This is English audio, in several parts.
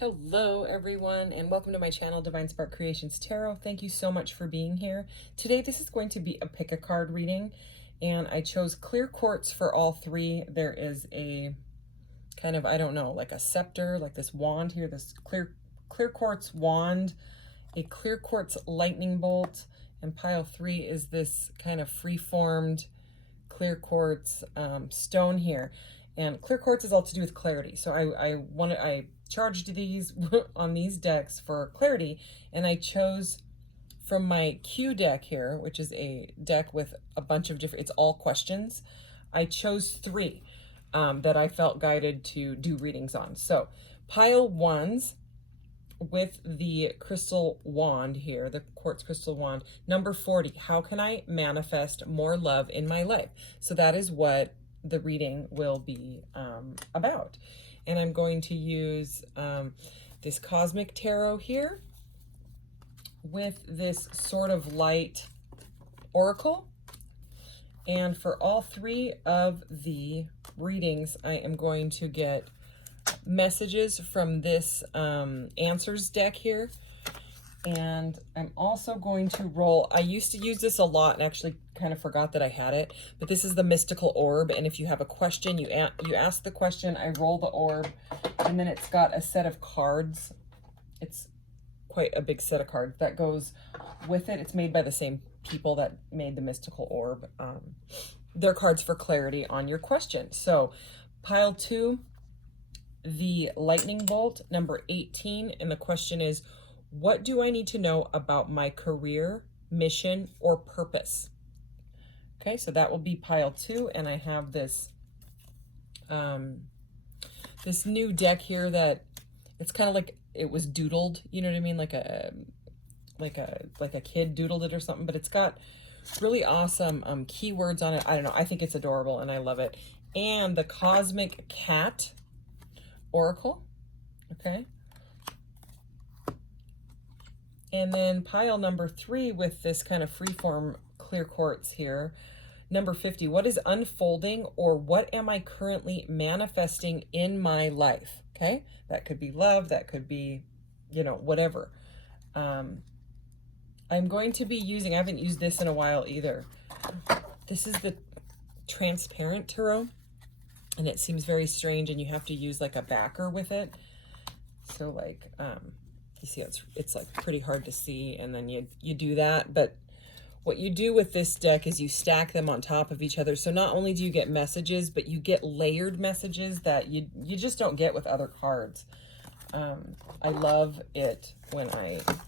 Hello everyone, and welcome to my channel, Divine Spark Creations Tarot. Thank you so much for being here. Today this is going to be a pick a card reading, and I chose clear quartz for all three. There is a kind of, I don't know, like a scepter, like this wand here, this clear quartz wand, a clear quartz lightning bolt, and pile 3 is this kind of free-formed clear quartz stone here. And clear quartz is all to do with clarity. So I charged these on these decks for clarity, and I chose from my Q deck here, which is a deck with a bunch of different, it's all questions. I chose 3 that I felt guided to do readings on. So pile 1s with the crystal wand here, the quartz crystal wand, number 40, how can I manifest more love in my life? So that is what the reading will be about. And I'm going to use this Cosmic Tarot here with this sort of light oracle. And for all 3 of the readings, I am going to get messages from this answers deck here. And I'm also going to roll, I used to use this a lot and actually kind of forgot that I had it, but this is the mystical orb. And if you have a question, you ask the question, I roll the orb, and then it's got a set of cards. It's quite a big set of cards that goes with it. It's made by the same people that made the mystical orb. They're cards for clarity on your question. So pile 2, the lightning bolt, number 18, and the question is, what do I need to know about my career, mission, or purpose? Okay, so that will be pile 2, and I have this this new deck here that it's kind of like it was doodled, you know what I mean, like a kid doodled it or something, but it's got really awesome keywords on it. I don't know, I think it's adorable and I love it. And the Cosmic Cat Oracle, okay. And then pile number 3 with this kind of freeform clear quartz here. Number 50, what is unfolding, or what am I currently manifesting in my life? Okay, that could be love, that could be, you know, whatever. I'm going to be using, I haven't used this in a while either. This is the transparent tarot, and it seems very strange, and you have to use like a backer with it. So like, you see, it's like pretty hard to see, and then you do that. But what you do with this deck is you stack them on top of each other. So not only do you get messages, but you get layered messages that you just don't get with other cards. I love it when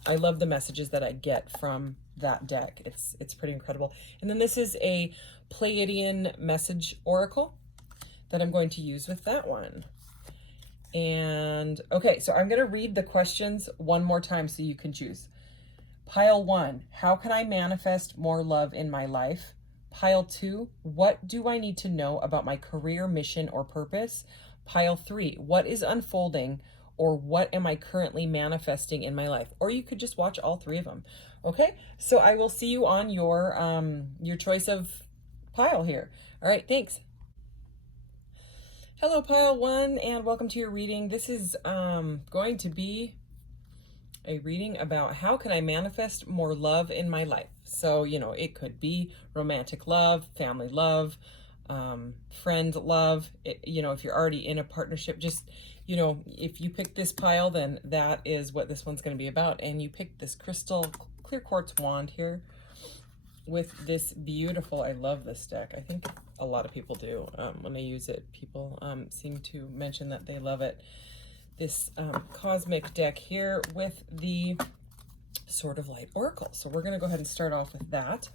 I love the messages that I get from that deck. It's pretty incredible. And then this is a Pleiadian message oracle that I'm going to use with that one. And okay, so I'm going to read the questions one more time so you can choose. Pile 1, how can I manifest more love in my life? Pile 2, what do I need to know about my career, mission, or purpose? Pile 3, what is unfolding, or what am I currently manifesting in my life? Or you could just watch all 3 of them. Okay, so I will see you on your choice of pile here. All right, thanks. Hello, pile 1, and welcome to your reading. This is going to be a reading about how can I manifest more love in my life. So, you know, it could be romantic love, family love, friend love. You know, if you're already in a partnership, just, you know, if you pick this pile, then that is what this one's going to be about. And you pick this crystal clear quartz wand here with this beautiful, I love this deck. I think a lot of people do. When I use it, people seem to mention that they love it. This cosmic deck here with the sort of light oracle. So we're going to go ahead and start off with that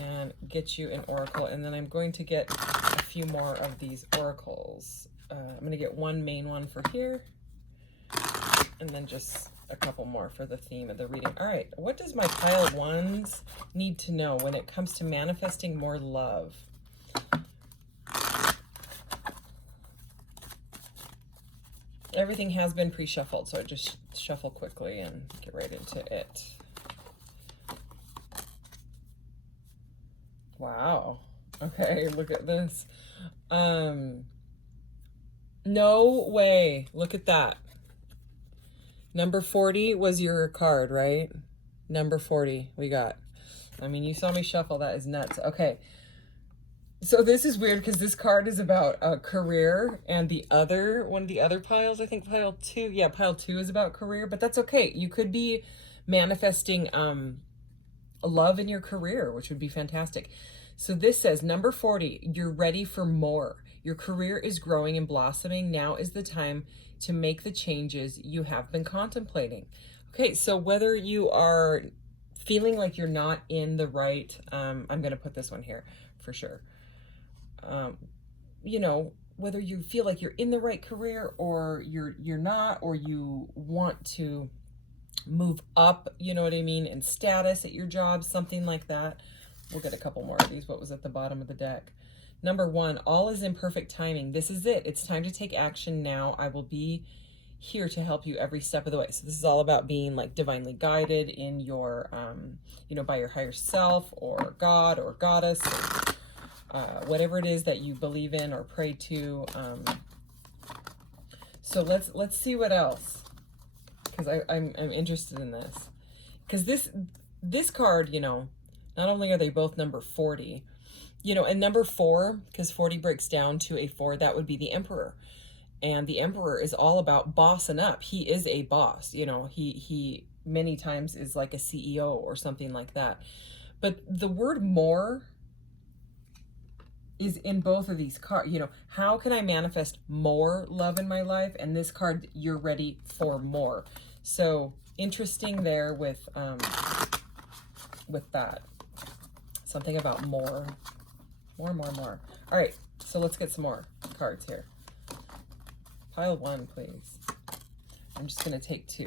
and get you an oracle. And then I'm going to get a few more of these oracles. I'm going to get one main one for here, and then just a couple more for the theme of the reading. All right, what does my pile 1s need to know when it comes to manifesting more love? Everything has been pre-shuffled, so I just shuffle quickly and get right into it. Wow. Okay, look at this. No way. Look at that. Number 40 was your card, right? Number 40 we got. I mean, you saw me shuffle. That is nuts. Okay. So this is weird because this card is about a career, and the other one of the other piles, I think pile 2, yeah, pile 2 is about career, but that's okay. You could be manifesting love in your career, which would be fantastic. So this says number 40, you're ready for more. Your career is growing and blossoming. Now is the time to make the changes you have been contemplating. Okay, so whether you are feeling like you're not in the right, I'm going to put this one here for sure. You know, whether you feel like you're in the right career or you're not, or you want to move up, you know what I mean, in status at your job, something like that. We'll get a couple more of these. What was at the bottom of the deck? Number 1, all is in perfect timing. This is it. It's time to take action now. I will be here to help you every step of the way. So this is all about being like divinely guided in your, you know, by your higher self or God or goddess, or, whatever it is that you believe in or pray to. So let's see what else, because I'm interested in this, because this card, you know, not only are they both number 40, you know, and number 4, because 40 breaks down to a 4, that would be the Emperor. And the Emperor is all about bossing up. He is a boss, you know, he many times is like a CEO or something like that. But the word more is in both of these cards. You know, how can I manifest more love in my life? And this card, you're ready for more. So interesting there with that. Something about more. More. All right, so let's get some more cards here. Pile 1, please. I'm just going to take 2.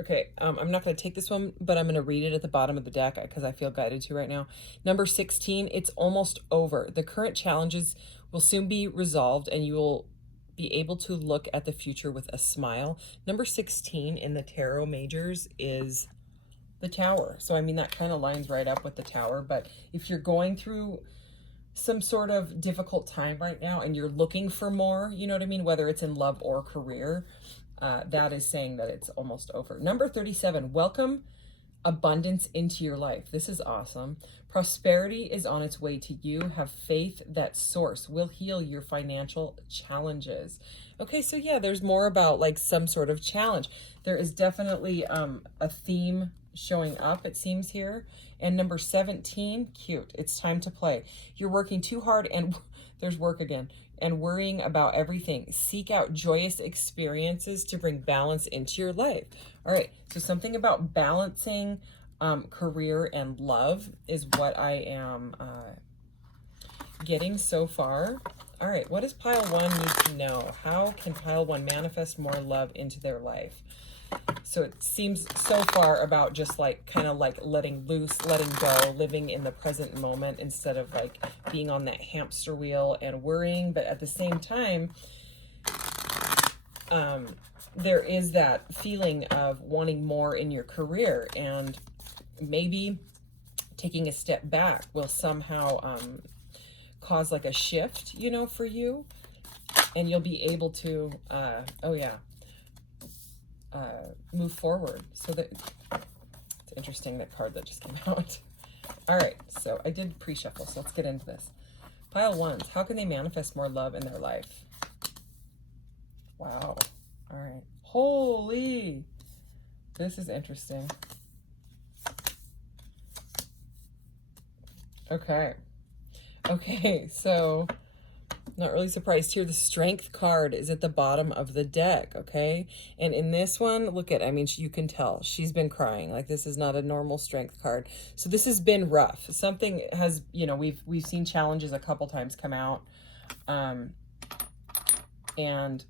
Okay, I'm not going to take this one, but I'm going to read it at the bottom of the deck because I feel guided to right now. Number 16, it's almost over. The current challenges will soon be resolved, and you will be able to look at the future with a smile. Number 16 in the tarot majors is the Tower. So, I mean, that kind of lines right up with the Tower. But if you're going through some sort of difficult time right now and you're looking for more, you know what I mean, whether it's in love or career, that is saying that it's almost over. Number 37, welcome abundance into your life. This is awesome. Prosperity is on its way to you. Have faith that source will heal your financial challenges. Okay, so yeah, there's more about like some sort of challenge. There is definitely a theme showing up, it seems here. And number 17, cute. It's time to play. You're working too hard, and there's work again, and worrying about everything. Seek out joyous experiences to bring balance into your life. All right, so something about balancing career and love is what I am getting so far. All right, what does pile 1 need to know? How can pile 1 manifest more love into their life? So it seems so far about just like kind of like letting loose, letting go, living in the present moment instead of like being on that hamster wheel and worrying. But at the same time, there is that feeling of wanting more in your career, and maybe taking a step back will somehow cause like a shift, you know, for you, and you'll be able to, move forward. So that it's interesting, that card that just came out. All right, so I did pre-shuffle, so let's get into this. Pile 1s, how can they manifest more love in their life? Wow. All right. Holy, this is interesting. Okay, so not really surprised here. The Strength card is at the bottom of the deck, okay? And in this one, look at, I mean, you can tell she's been crying. Like, this is not a normal Strength card. So this has been rough. Something has, you know, we've seen challenges a couple times come out. And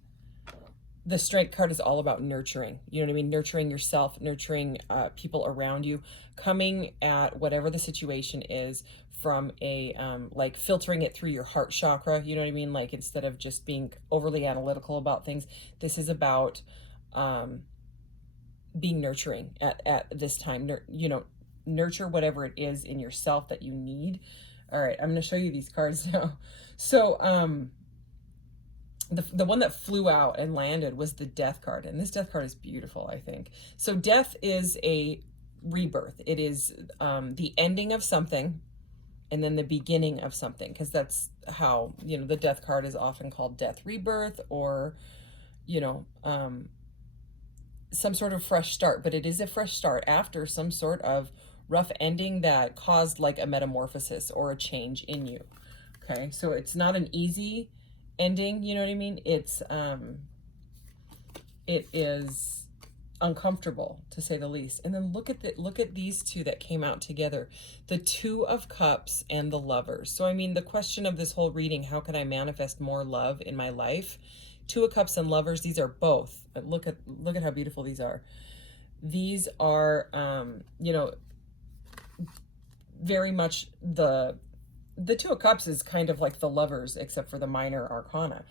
the Strength card is all about nurturing. You know what I mean? Nurturing yourself, nurturing people around you, coming at whatever the situation is from a, like filtering it through your heart chakra, you know what I mean? Like, instead of just being overly analytical about things, this is about being nurturing at this time. You know, nurture whatever it is in yourself that you need. All right, I'm going to show you these cards now. So, the one that flew out and landed was the Death card, and this Death card is beautiful, I think. So death is a rebirth. It is the ending of something and then the beginning of something, because that's how, you know, the Death card is often called death rebirth, or, you know, some sort of fresh start. But it is a fresh start after some sort of rough ending that caused like a metamorphosis or a change in you. Okay, so it's not an easy ending, you know what I mean? It is uncomfortable, to say the least. And then look at these two that came out together, the Two of Cups and the Lovers. So I mean, the question of this whole reading, how can I manifest more love in my life? Two of Cups and Lovers, these are both, look at how beautiful these are. These are you know, very much the Two of Cups is kind of like the Lovers, except for the minor arcana.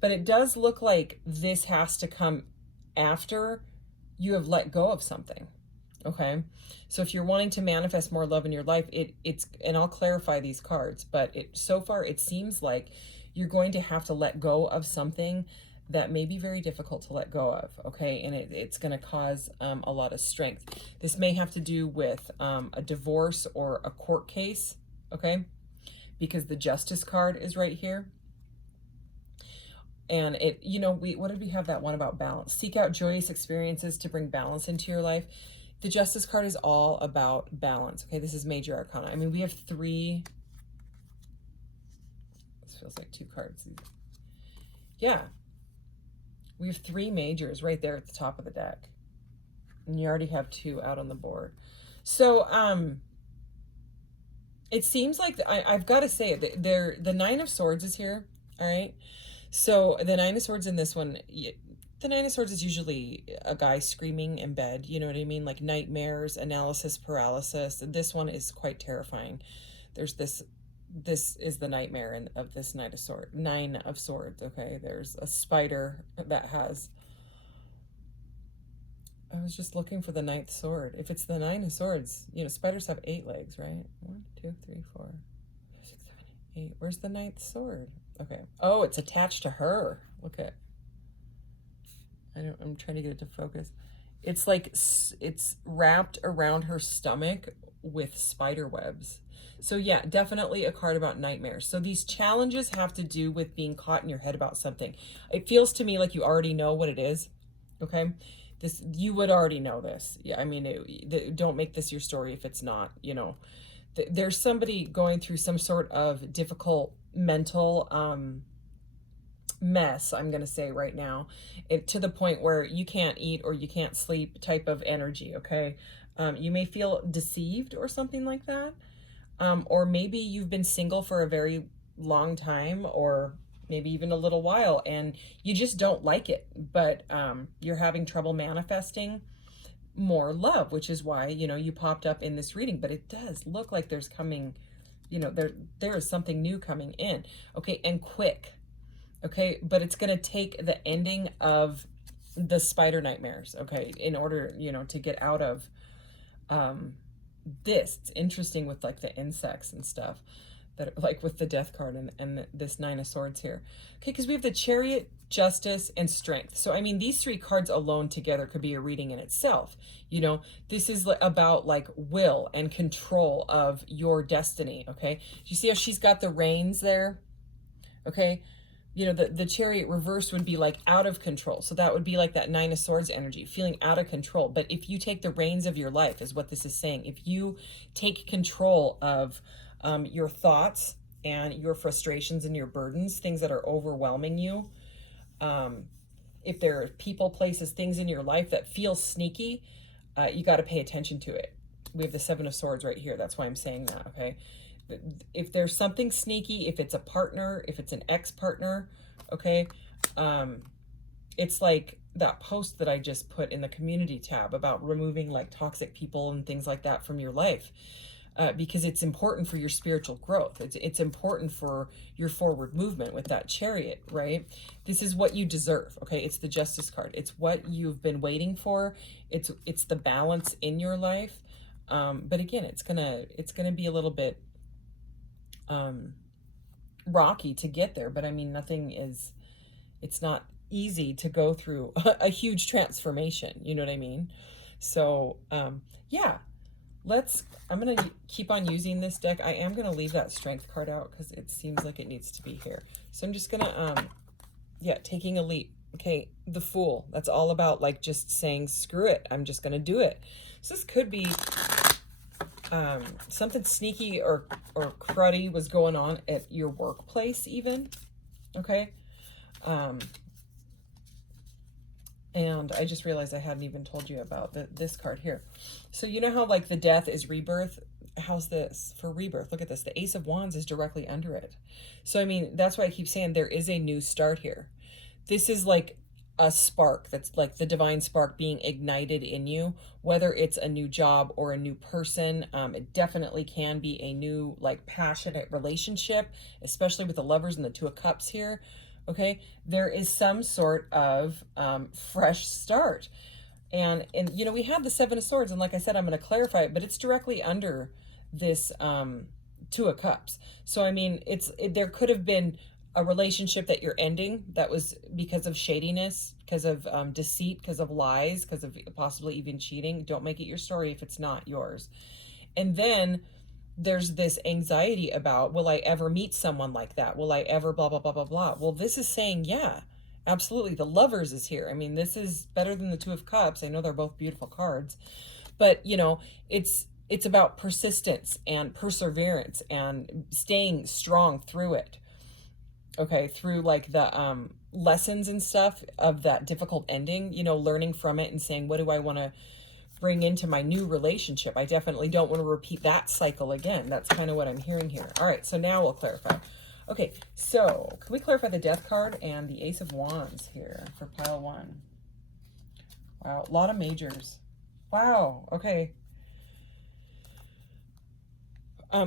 But it does look like this has to come after you have let go of something. Okay, so if you're wanting to manifest more love in your life, it's, and I'll clarify these cards, but so far it seems like you're going to have to let go of something that may be very difficult to let go of. Okay, and it's going to cause a lot of strength. This may have to do with a divorce or a court case. Okay, because the Justice card is right here. And it, you know, what did we have that one about balance? Seek out joyous experiences to bring balance into your life. The Justice card is all about balance. Okay, this is major arcana. I mean, we have three. This feels like two cards. Yeah, we have three majors right there at the top of the deck, and you already have two out on the board. So it seems like I've got to say it. The Nine of Swords is here. All right. So the Nine of Swords in this one, the Nine of Swords is usually a guy screaming in bed. You know what I mean? Like nightmares, analysis paralysis. This one is quite terrifying. There's this is the nightmare of this Nine of Swords. Okay, there's a spider that has. I was just looking for the ninth sword. If it's the Nine of Swords, you know, spiders have 8 legs, right? 1, 2, 3, 4, 5, 6, 7, 8. Where's the ninth sword? Okay. Oh, it's attached to her. Look at. I'm trying to get it to focus. It's like it's wrapped around her stomach with spider webs. So yeah, definitely a card about nightmares. So these challenges have to do with being caught in your head about something. It feels to me like you already know what it is. Okay, you would already know this. Yeah, I mean, don't make this your story if it's not. You know, there's somebody going through some sort of difficult mental mess, I'm going to say right now, to the point where you can't eat or you can't sleep type of energy. Okay, you may feel deceived or something like that, or maybe you've been single for a very long time, or maybe even a little while, and you just don't like it, but you're having trouble manifesting more love, which is why, you know, you popped up in this reading. But it does look like there's coming, you know, there is something new coming in. Okay, and quick. Okay, but it's going to take the ending of the spider nightmares, okay, in order, you know, to get out of this. It's interesting with like the insects and stuff, that like with the Death card and this Nine of Swords here. Okay, because we have the Chariot, Justice, and Strength. So I mean, these 3 cards alone together could be a reading in itself. You know, this is about like will and control of your destiny. Okay, you see how she's got the reins there? Okay, you know, the Chariot reverse would be like out of control. So that would be like that Nine of Swords energy, feeling out of control. But if you take the reins of your life, is what this is saying. If you take control of your thoughts and your frustrations and your burdens, things that are overwhelming you, if there are people, places, things in your life that feel sneaky, you got to pay attention to it. We have the Seven of Swords right here. That's why I'm saying that, okay? If there's something sneaky, if it's a partner, if it's an ex-partner, okay, it's like that post that I just put in the community tab about removing like toxic people and things like that from your life, because it's important for your spiritual growth. It's important for your forward movement with that Chariot, right? This is what you deserve, okay? It's the Justice card. It's what you've been waiting for. It's the balance in your life. But again, it's gonna be a little bit rocky to get there, but I mean, nothing is it's not easy to go through a huge transformation. You know what I mean? So, yeah, I'm going to keep on using this deck. I am going to leave that strength card out because it seems like it needs to be here. So I'm just going to, yeah, taking a leap. Okay, the Fool. That's all about like just saying, screw it. I'm just going to do it. So this could be something sneaky or cruddy was going on at your workplace even. Okay. And I just realized I hadn't even told you about this card here. So you know how like the death is rebirth? How's this for rebirth? Look at this. The Ace of Wands is directly under it. So, I mean, that's why I keep saying there is a new start here. This is like a spark that's like the divine spark being ignited in you, whether it's a new job or a new person. It definitely can be a new like passionate relationship, especially with the Lovers and the Two of Cups here. Okay, there is some sort of fresh start. And you know, we have the Seven of Swords, and like I said, I'm going to clarify it, but it's directly under this Two of Cups. So, I mean, there could have been a relationship that you're ending that was because of shadiness, because of deceit, because of lies, because of possibly even cheating. Don't make it your story if it's not yours. And then there's this anxiety about, will I ever meet someone like that? Will I ever blah, blah, blah, blah, blah. Well, this is saying, yeah, absolutely. The Lovers is here. I mean, this is better than the Two of Cups. I know they're both beautiful cards, but you know, it's about persistence and perseverance and staying strong through it. Okay, through like the lessons and stuff of that difficult ending, you know, learning from it and saying, what do I want to bring into my new relationship? I definitely don't want to repeat that cycle again. That's kind of what I'm hearing here. All right, so now we'll clarify. Okay, so can we clarify the Death card and the Ace of Wands here for pile one? Wow, a lot of majors. Wow, okay.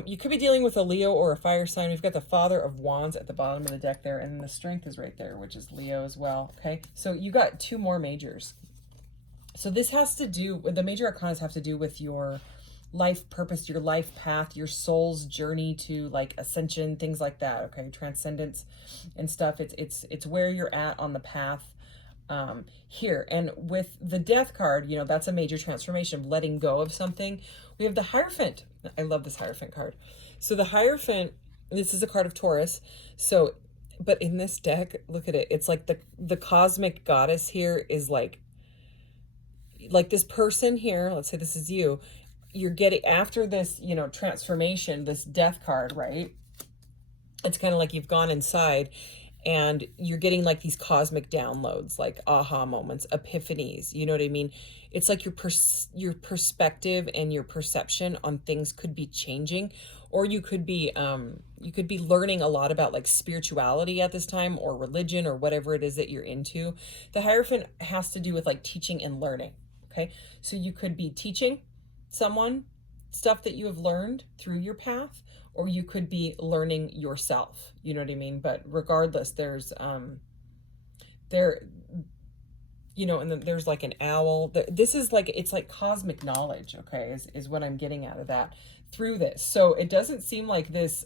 You could be dealing with a Leo or a fire sign. We've got the Father of Wands at the bottom of the deck there, and the Strength is right there, which is Leo as well. Okay, so you got two more majors. So this has to do, the major arcanas have to do with your life purpose, your life path, your soul's journey to like ascension, things like that. Okay, transcendence and stuff. It's where you're at on the path here. And with the Death card, you know, that's a major transformation of letting go of something. We have the Hierophant. I love this Hierophant card. So the Hierophant, this is a card of Taurus. So, but in this deck, look at it. It's like the cosmic goddess here is like this person here, let's say this is you, you're getting after this, you know, transformation, this Death card, right? It's kind of like you've gone inside and you're getting like these cosmic downloads, like aha moments, epiphanies, you know what I mean? It's like your perspective and your perception on things could be changing, or you could be learning a lot about like spirituality at this time, or religion, or whatever it is that you're into. The Hierophant has to do with like teaching and learning. Okay, so you could be teaching someone stuff that you have learned through your path, or you could be learning yourself, you know what I mean? But regardless, there's you know, and then there's like an owl. This is like, it's like cosmic knowledge, okay, is what I'm getting out of that through this. So it doesn't seem like this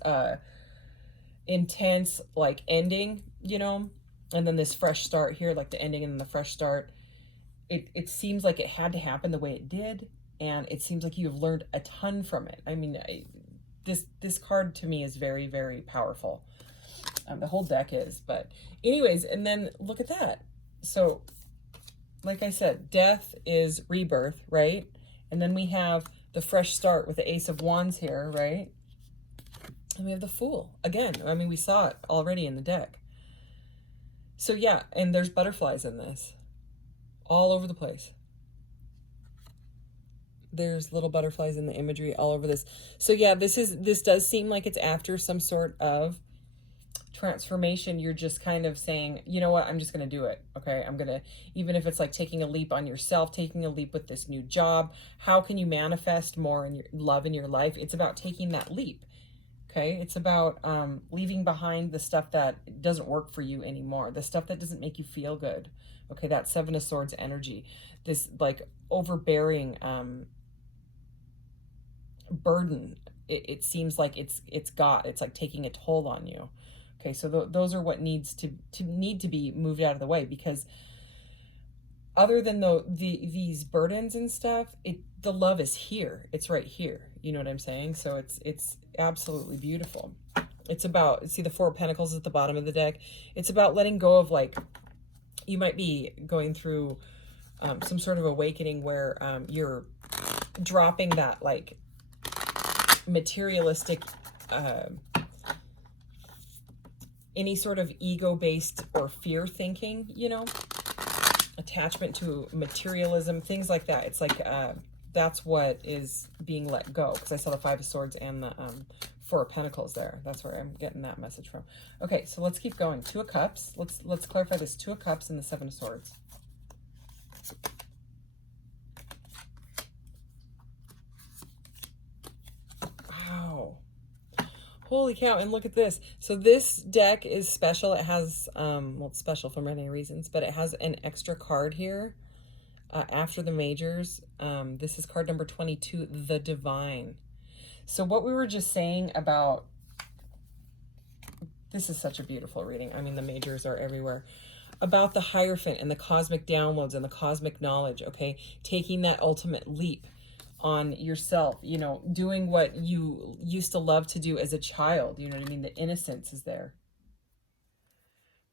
intense like ending, you know, and then this fresh start here, like the ending and then the fresh start. It seems like it had to happen the way it did, and it seems like you've learned a ton from it. I mean, this card to me is very, very powerful. The whole deck is, but anyways, and then look at that. So like I said, death is rebirth, right? And then we have the fresh start with the Ace of Wands here, right? And we have the Fool again. I mean, we saw it already in the deck. So yeah, and there's butterflies in this all over the place. There's little butterflies in the imagery all over this. So yeah, this does seem like it's after some sort of transformation. You're just kind of saying, you know what, I'm just going to do it. Okay, I'm going to, even if it's like taking a leap on yourself, taking a leap with this new job, how can you manifest more in your love in your life? It's about taking that leap. Okay, it's about leaving behind the stuff that doesn't work for you anymore, the stuff that doesn't make you feel good. Okay, that Seven of Swords energy, this like overbearing burden. It seems like it's like taking a toll on you. Okay, so those are what needs to be moved out of the way, because other than these burdens and stuff, the love is here. It's right here. You know what I'm saying? So it's absolutely beautiful. It's about, see the Four of Pentacles at the bottom of the deck. It's about letting go of, like, you might be going through some sort of awakening where you're dropping that, like, materialistic, any sort of ego-based or fear thinking, you know, attachment to materialism, things like that. It's like that's what is being let go, because I saw the Five of Swords and the Four of Pentacles there. That's where I'm getting that message from. Okay, so let's keep going. Two of Cups. Let's clarify this. Two of Cups and the Seven of Swords. Wow. Holy cow. And look at this. So this deck is special. It has, well, it's special for many reasons, but it has an extra card here after the majors. This is card number 22, the Divine. So what we were just saying about, this is such a beautiful reading. I mean, the majors are everywhere. About the Hierophant and the cosmic downloads and the cosmic knowledge, okay? Taking that ultimate leap on yourself, you know, doing what you used to love to do as a child, you know what I mean? The innocence is there.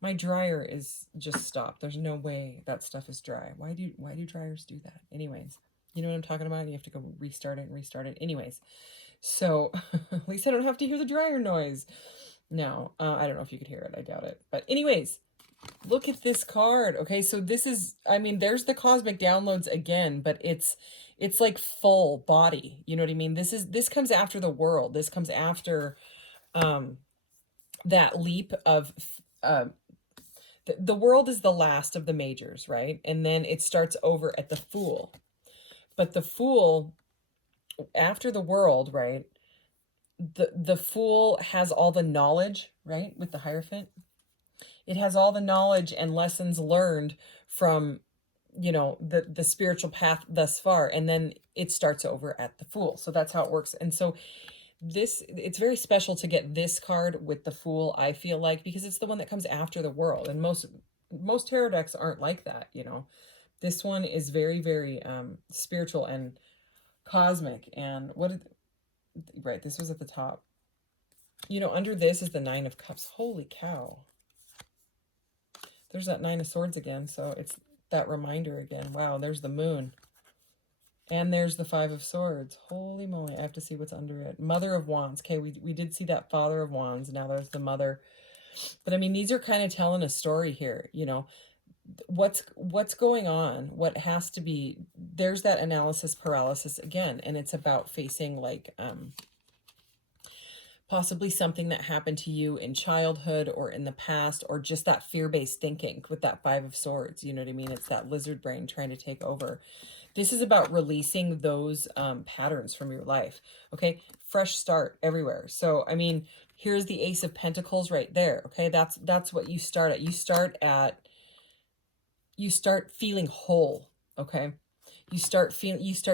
My dryer is just stopped. There's no way that stuff is dry. Why do dryers do that? Anyways, you know what I'm talking about? You have to go restart it and restart it. Anyways, so at least I don't have to hear the dryer noise. No, I don't know if you could hear it. I doubt it. But anyways, look at this card. Okay, so this is, I mean, there's the cosmic downloads again, but it's like full body. You know what I mean? This comes after the world. This comes after that leap of the world is the last of the majors, right? And then it starts over at the Fool. But the Fool, after the world, right? The Fool has all the knowledge, right? With the Hierophant. It has all the knowledge and lessons learned from, you know, the spiritual path thus far. And then it starts over at the Fool. So that's how it works. And so it's very special to get this card with the Fool, I feel like, because it's the one that comes after the world. And most tarot decks aren't like that, you know. This one is very, very spiritual and cosmic. And right, this was at the top. You know, under this is the Nine of Cups. Holy cow. There's that Nine of Swords again, so it's that reminder again. Wow, there's the Moon. And there's the Five of Swords. Holy moly, I have to see what's under it. Mother of Wands. Okay, we did see that Father of Wands. Now there's the Mother. But I mean, these are kind of telling a story here, you know. What's going on? What has to be, there's that analysis paralysis again, and it's about facing, like, possibly something that happened to you in childhood or in the past, or just that fear-based thinking with that Five of Swords. You know what I mean? It's that lizard brain trying to take over. This is about releasing those patterns from your life. Okay, fresh start everywhere. So, I mean, here's the Ace of Pentacles right there. Okay, that's what you start at. You start feeling whole. Okay. You start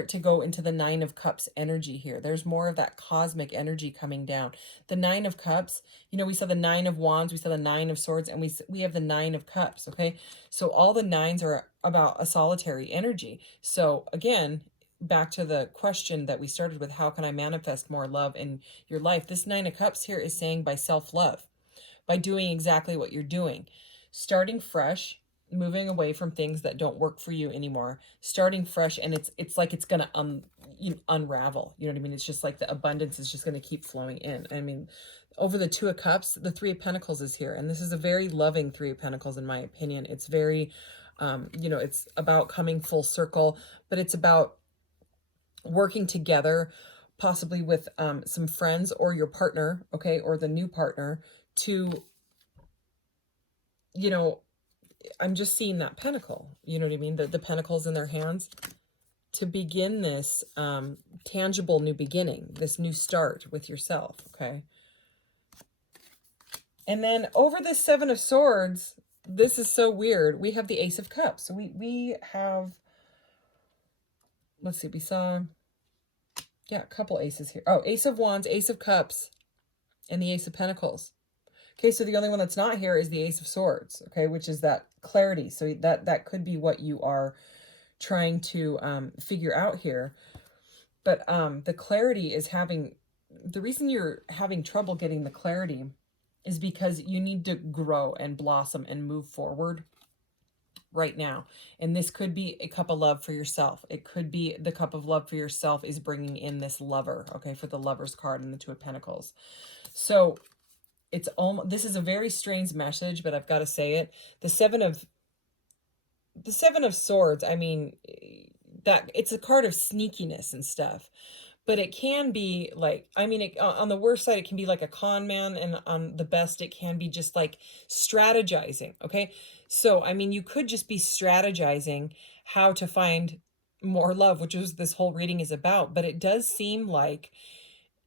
to go into the Nine of Cups energy here. There's more of that cosmic energy coming down. The Nine of Cups, you know, we saw the Nine of Wands, we saw the Nine of Swords, and we have the Nine of Cups, okay? So all the nines are about a solitary energy. So again, back to the question that we started with, how can I manifest more love in your life? This Nine of Cups here is saying by self-love, by doing exactly what you're doing, starting fresh, moving away from things that don't work for you anymore, starting fresh. And it's like it's gonna unravel, you know what I mean? It's just like the abundance is just going to keep flowing in. I mean, over the Two of Cups, the Three of Pentacles is here, and this is a very loving Three of Pentacles in my opinion. It's very you know, it's about coming full circle, but it's about working together, possibly with some friends or your partner, okay, or the new partner, to, you know, I'm just seeing that pentacle, you know what I mean? The pentacles in their hands, to begin this tangible new beginning, this new start with yourself, okay? And then over the Seven of Swords, this is so weird. We have the Ace of Cups. So we have, let's see, we saw, yeah, a couple aces here. Oh, Ace of Wands, Ace of Cups, and the Ace of Pentacles. Okay, so the only one that's not here is the Ace of Swords, okay, which is that clarity. So that could be what you are trying to figure out here. But the clarity is the reason you're having trouble getting the clarity is because you need to grow and blossom and move forward right now. And this could be a cup of love for yourself. It could be the cup of love for yourself is bringing in this lover, okay, for the Lover's card and the Two of Pentacles. So it's almost, this is a very strange message, but I've got to say it. The Seven of Swords, I mean, that it's a card of sneakiness and stuff. But it can be like, I mean, on the worst side, it can be like a con man. And on the best, it can be just like strategizing. Okay. So, I mean, you could just be strategizing how to find more love, which is this whole reading is about. But it does seem like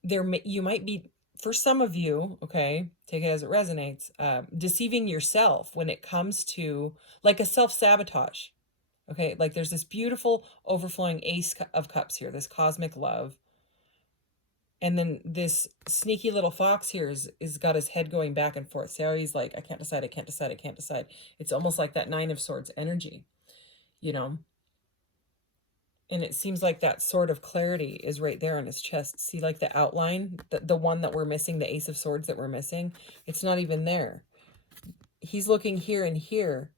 you might be, for some of you, okay, take it as it resonates, deceiving yourself when it comes to like a self-sabotage. Okay. Like there's this beautiful overflowing Ace of Cups here, this cosmic love. And then this sneaky little fox here is got his head going back and forth. See how he's like, I can't decide, I can't decide, I can't decide. It's almost like that Nine of Swords energy, you know? And it seems like that sword of clarity is right there on his chest. See like the outline, the one that we're missing, the Ace of Swords that we're missing? It's not even there. He's looking here and here,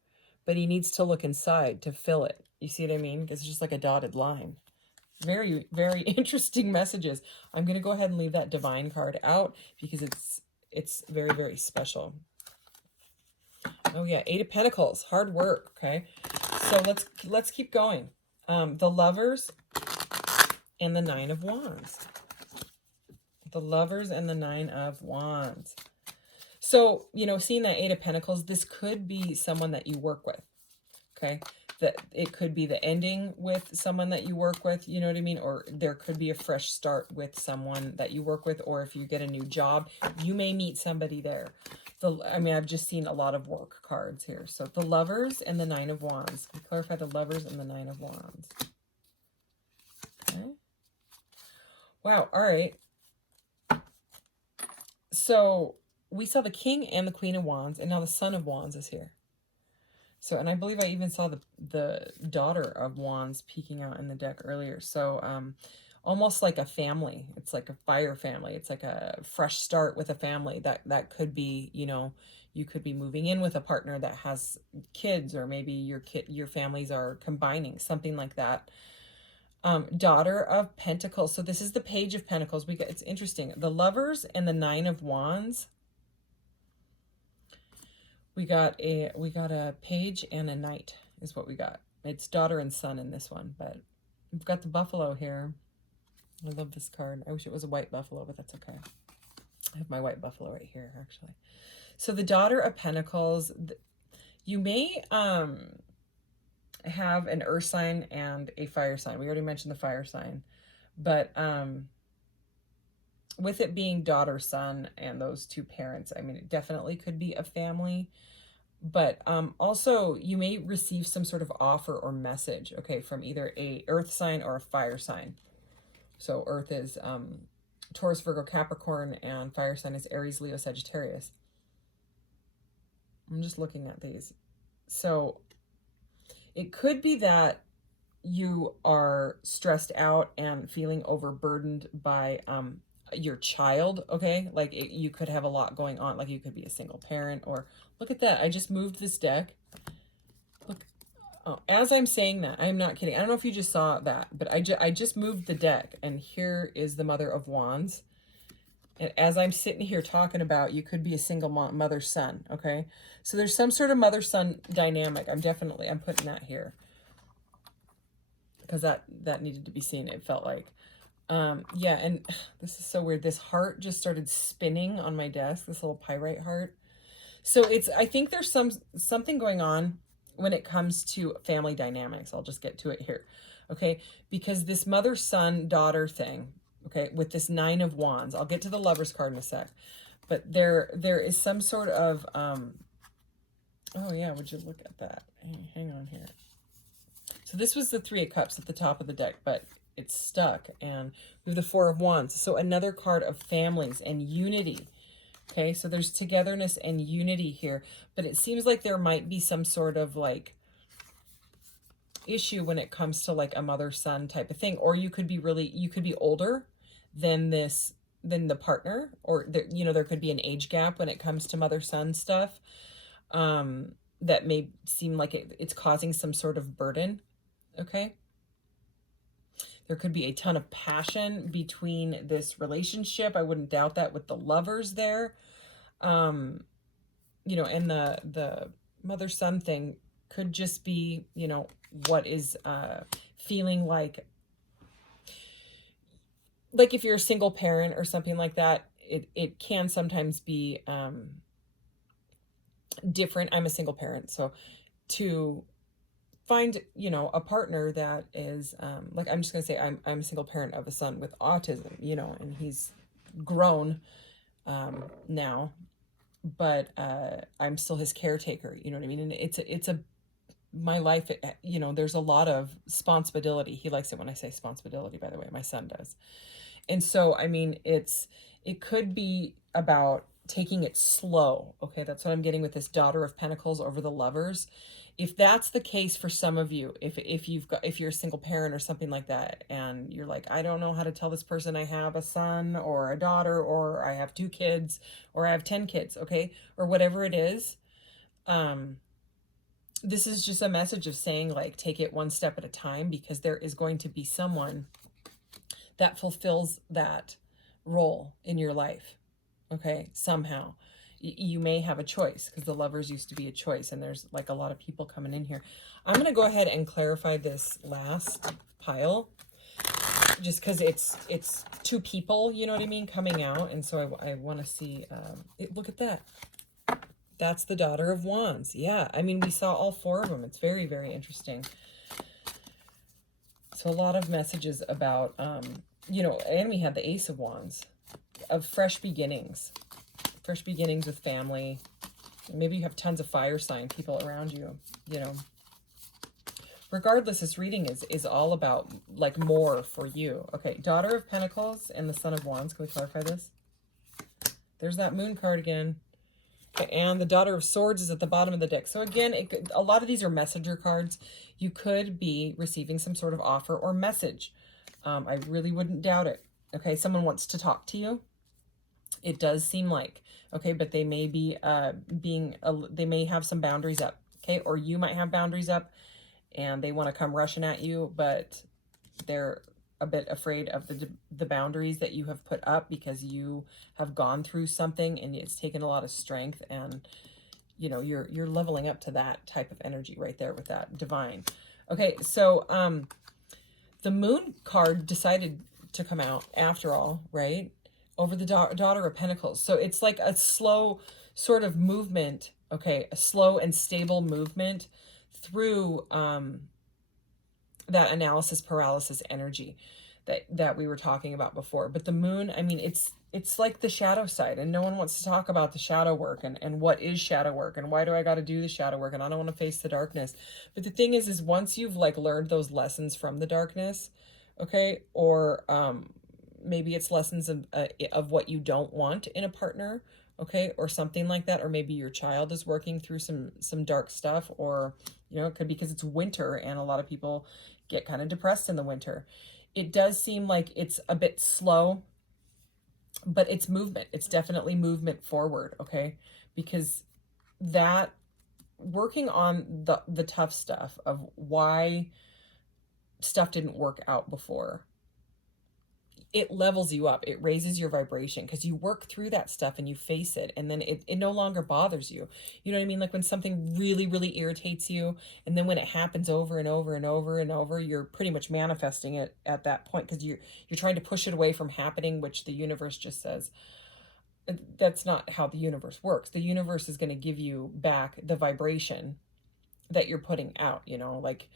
but he needs to look inside to fill it. You see what I mean? It's just like a dotted line. Very, very interesting messages. I'm going to go ahead and leave that Divine card out because it's very, very special. Oh yeah, Eight of Pentacles, hard work, okay? So let's keep going. The Lovers and the Nine of Wands. The Lovers and the Nine of Wands. So, you know, seeing that Eight of Pentacles, this could be someone that you work with, okay? That it could be the ending with someone that you work with, you know what I mean? Or there could be a fresh start with someone that you work with, or if you get a new job, you may meet somebody there. I mean, I've just seen a lot of work cards here. So the Lovers and the Nine of Wands. Can you clarify the Lovers and the Nine of Wands? Okay. Wow, all right. So we saw the King and the Queen of Wands, and now the Son of Wands is here. So, and I believe I even saw the Daughter of Wands peeking out in the deck earlier. So, almost like a family. It's like a fire family. It's like a fresh start with a family. That could be, you know, you could be moving in with a partner that has kids, or maybe your families are combining, something like that. Daughter of Pentacles. So this is the Page of Pentacles. It's interesting. The Lovers and the Nine of Wands. We got a page and a knight is what we got. It's daughter and son in this one, but we've got the buffalo here. I love this card. I wish it was a white buffalo, but that's okay. I have my white buffalo right here, actually. So the Daughter of Pentacles, you may have an earth sign and a fire sign. We already mentioned the fire sign, but with it being daughter, son, and those two parents, I mean, it definitely could be a family. But also, you may receive some sort of offer or message, okay, from either a earth sign or a fire sign. So earth is Taurus, Virgo, Capricorn, and fire sign is Aries, Leo, Sagittarius. I'm just looking at these. So it could be that you are stressed out and feeling overburdened by your child, okay? Like you could have a lot going on. Like you could be a single parent, or look at that. I just moved this deck. Look, oh, as I'm saying that, I'm not kidding. I don't know if you just saw that, but I just moved the deck, and here is the Mother of Wands. And as I'm sitting here talking about, you could be a single mother-son, okay? So there's some sort of mother-son dynamic. I'm putting that here because that needed to be seen, it felt like. Yeah, and this is so weird. This heart just started spinning on my desk, this little pyrite heart. So I think there's something going on when it comes to family dynamics. I'll just get to it here, okay? Because this mother, son, daughter thing, okay, with this Nine of Wands, I'll get to the Lover's card in a sec, but there is some sort of, oh yeah, would you look at that? Hang on here. So this was the Three of Cups at the top of the deck, but it's stuck, and we have the Four of Wands. So another card of families and unity, Okay, so there's togetherness and unity here, but it seems like there might be some sort of like issue when it comes to like a mother-son type of thing, or you could be older than the partner, or there, there could be an age gap when it comes to mother-son stuff, that may seem like it's causing some sort of burden. Okay, there could be a ton of passion between this relationship. I wouldn't doubt that with the lovers there. And the mother-son thing could just be, what is feeling like if you're a single parent or something like that, it can sometimes be different. I'm a single parent, so to find, a partner that is like, I'm just gonna say I'm a single parent of a son with autism, and he's grown now, but I'm still his caretaker, you know what I mean? And it's a my life, there's a lot of responsibility. He likes it when I say responsibility, by the way, my son does. And so, I mean, it could be about taking it slow. Okay, that's what I'm getting with this Daughter of Pentacles over the Lovers. If that's the case for some of you, if you're a single parent or something like that, and you're like, I don't know how to tell this person I have a son or a daughter, or I have 2 kids, or I have 10 kids, okay, or whatever it is, this is just a message of saying, like, take it one step at a time, because there is going to be someone that fulfills that role in your life. Okay, somehow. You may have a choice, because the Lovers used to be a choice, and there's like a lot of people coming in here. I'm going to go ahead and clarify this last pile, just because it's 2 people, you know what I mean, coming out. And so I want to see, look at that. That's the Daughter of Wands. Yeah, I mean, we saw all 4 of them. It's very, very interesting. So a lot of messages about, and we had the Ace of Wands, of fresh beginnings with family. Maybe you have tons of fire sign people around you, Regardless, this reading is all about, like, more for you. Okay, Daughter of Pentacles and the Son of Wands. Can we clarify this? There's that Moon card again. Okay, and the Daughter of Swords is at the bottom of the deck. So again, a lot of these are messenger cards. You could be receiving some sort of offer or message. I really wouldn't doubt it. Okay, someone wants to talk to you. It does seem like, okay, but they may be they may have some boundaries up, okay, or you might have boundaries up, and they want to come rushing at you, but they're a bit afraid of the boundaries that you have put up, because you have gone through something and it's taken a lot of strength, and you're leveling up to that type of energy right there with that Divine. Okay, so the Moon card decided to come out after all, right, over the Daughter of Pentacles. So it's like a slow sort of movement, okay, a slow and stable movement through that analysis paralysis energy that we were talking about before. But the Moon, I mean, it's like the shadow side, and no one wants to talk about the shadow work and what is shadow work, and why do I got to do the shadow work, and I don't want to face the darkness. But the thing is once you've, like, learned those lessons from the darkness, okay, or maybe it's lessons of what you don't want in a partner, okay, or something like that, or maybe your child is working through some dark stuff, or it could be because it's winter and a lot of people get kind of depressed in the winter. It does seem like it's a bit slow, but it's movement. It's definitely movement forward, okay, because that working on the tough stuff of why stuff didn't work out before, it levels you up. It raises your vibration, because you work through that stuff and you face it, and then it no longer bothers you. You know what I mean? Like when something really, really irritates you, and then when it happens over and over and over and over, you're pretty much manifesting it at that point, because you're trying to push it away from happening, which the universe just says, that's not how the universe works. The universe is going to give you back the vibration that you're putting out, like,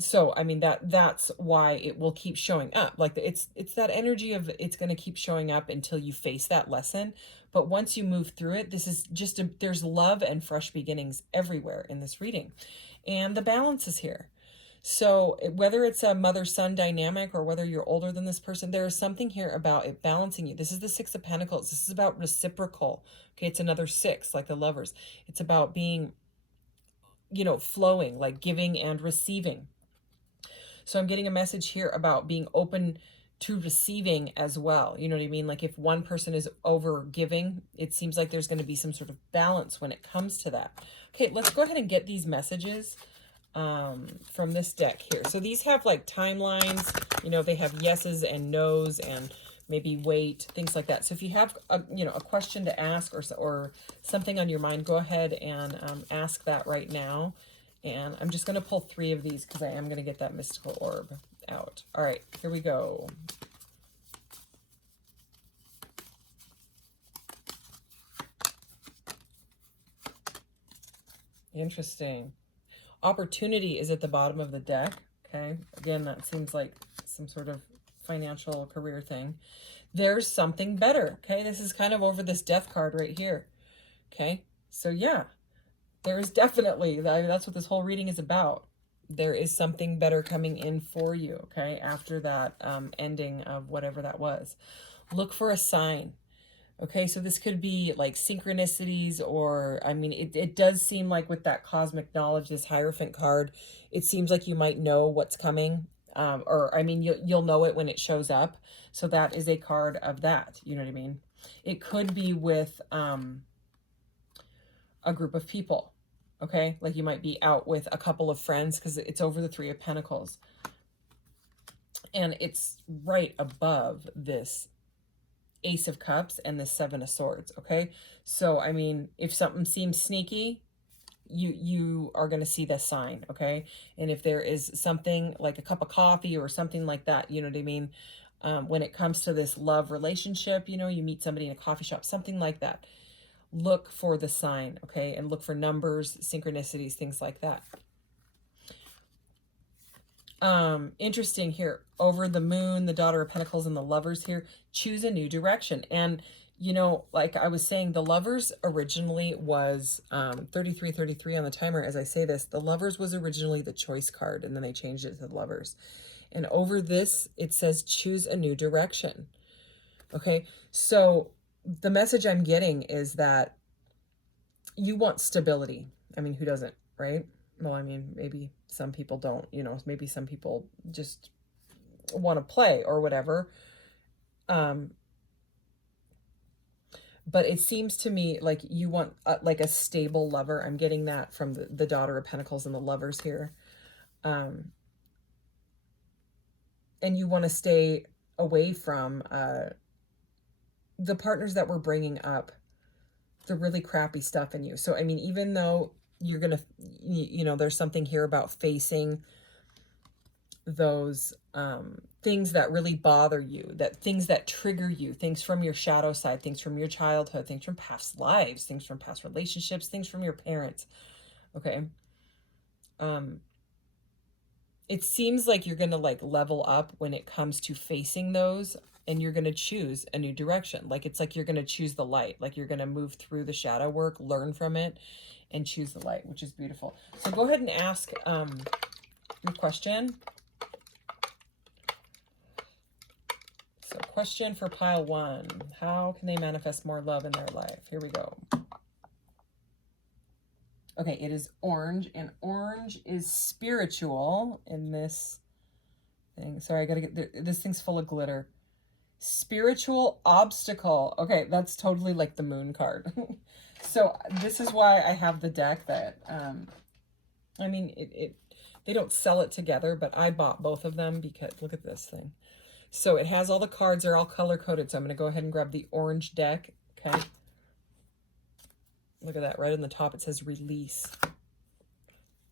so, I mean, that's why it will keep showing up. Like, it's that energy of it's going to keep showing up until you face that lesson. But once you move through it, this is just there's love and fresh beginnings everywhere in this reading. And the balance is here. So whether it's a mother-son dynamic or whether you're older than this person, there is something here about it balancing you. This is the Six of Pentacles. This is about reciprocal. Okay, it's another six, like the Lovers. It's about being, you know, flowing, like giving and receiving. So I'm getting a message here about being open to receiving as well. You know what I mean? Like if one person is over giving, it seems like there's going to be some sort of balance when it comes to that. Okay, let's go ahead and get these messages from this deck here. So these have like timelines, you know, they have yeses and nos and maybe wait, things like that. So if you have a, you know, a question to ask or something on your mind, go ahead and ask that right now. And I'm just going to pull 3 of these because I am going to get that mystical orb out. All right, here we go. Interesting. Opportunity is at the bottom of the deck. Okay, again, that seems like some sort of financial career thing. There's something better. Okay, this is kind of over this death card right here. Okay, so yeah, there's definitely, that's what this whole reading is about. There is something better coming in for you, okay, after that ending of whatever that was. Look for a sign. Okay, so this could be like synchronicities, or, I mean, it does seem like with that cosmic knowledge, this Hierophant card, it seems like you might know what's coming. Or, I mean, you'll know it when it shows up. So that is a card of that, you know what I mean? It could be with a group of people, okay? Like you might be out with a couple of friends because it's over the 3 of Pentacles. And it's right above this Ace of Cups and the 7 of Swords, okay? So, I mean, if something seems sneaky, you are going to see the sign, okay? And if there is something like a cup of coffee or something like that, you know what I mean? When it comes to this love relationship, you know, you meet somebody in a coffee shop, something like that. Look for the sign, okay? And look for numbers, synchronicities, things like that. Interesting here. Over the Moon, the Daughter of Pentacles, and the Lovers here. Choose a new direction. And, you know, like I was saying, the Lovers originally was 3333 on the timer. As I say this, the Lovers was originally the choice card, and then they changed it to the Lovers. And over this, it says choose a new direction. Okay, so the message I'm getting is that you want stability. I mean, who doesn't, right? Well, I mean, maybe some people don't, you know, maybe some people just want to play or whatever. But it seems to me like you want like a stable lover. I'm getting that from the Daughter of Pentacles and the Lovers here. And you want to stay away from the partners that were bringing up the really crappy stuff in you. So, I mean, even though you're going to, you know, there's something here about facing those things that really bother you, that things that trigger you, things from your shadow side, things from your childhood, things from past lives, things from past relationships, things from your parents. Okay. It seems like you're going to like level up when it comes to facing those, and you're going to choose a new direction. Like it's like you're going to choose the light, like you're going to move through the shadow work, learn from it, and choose the light, which is beautiful. So go ahead and ask your question. So question for pile 1. How can they manifest more love in their life? Here we go. Okay, it is orange, and orange is spiritual in this thing. Sorry, I gotta get, this thing's full of glitter. Spiritual obstacle. Okay, that's totally like the Moon card. So this is why I have the deck that, I mean, they don't sell it together, but I bought both of them because, look at this thing. So it has all the cards, they're all color-coded. So I'm going to go ahead and grab the orange deck, okay? Look at that, right on the top it says release.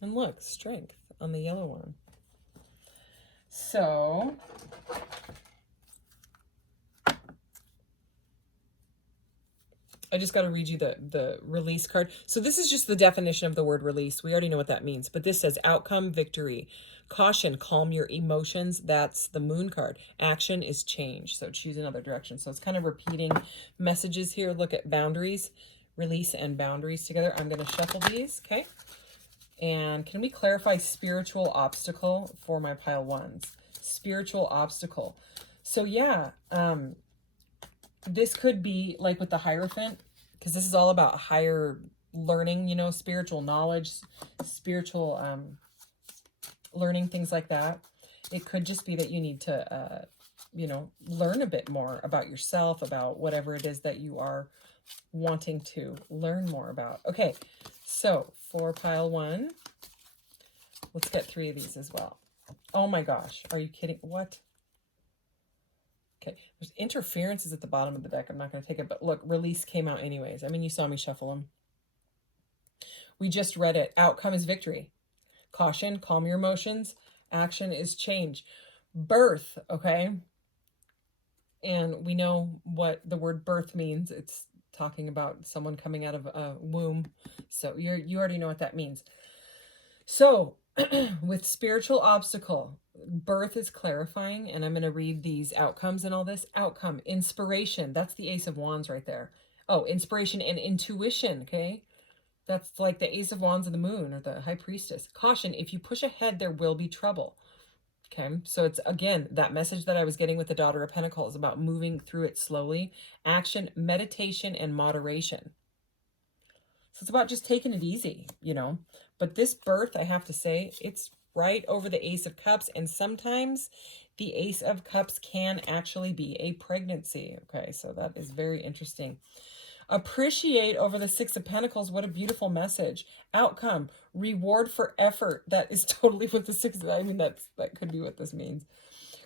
And look, strength on the yellow one. So I just got to read you the release card. So this is just the definition of the word release. We already know what that means. But this says outcome, victory. Caution, calm your emotions. That's the Moon card. Action is change. So choose another direction. So it's kind of repeating messages here. Look at boundaries, release and boundaries together. I'm going to shuffle these, okay? And can we clarify spiritual obstacle for my pile ones? Spiritual obstacle. So yeah, this could be like with the Hierophant, because this is all about higher learning, you know, spiritual knowledge, spiritual learning, things like that. It could just be that you need to, you know, learn a bit more about yourself, about whatever it is that you are wanting to learn more about. Okay, so for pile one, let's get 3 of these as well. Oh my gosh, are you kidding? What? Okay, there's interferences at the bottom of the deck. I'm not going to take it, but look, release came out anyways. I mean, you saw me shuffle them. We just read it. Outcome is victory. Caution, calm your emotions. Action is change. Birth, okay? And we know what the word birth means. It's talking about someone coming out of a womb. So you already know what that means. So with spiritual obstacle, birth is clarifying, and I'm going to read these outcomes and all this. Outcome, inspiration. That's the Ace of Wands right there. Oh, inspiration and intuition, okay? That's like the Ace of Wands of the Moon or the High Priestess. Caution, if you push ahead, there will be trouble. Okay, so it's, again, that message that I was getting with the Daughter of Pentacles about moving through it slowly. Action, meditation, and moderation. So it's about just taking it easy, you know. But this birth, I have to say, it's right over the Ace of Cups. And sometimes the Ace of Cups can actually be a pregnancy. Okay, so that is very interesting. Appreciate over the Six of Pentacles. What a beautiful message. Outcome, reward for effort. That is totally what the Six, I mean, that could be what this means.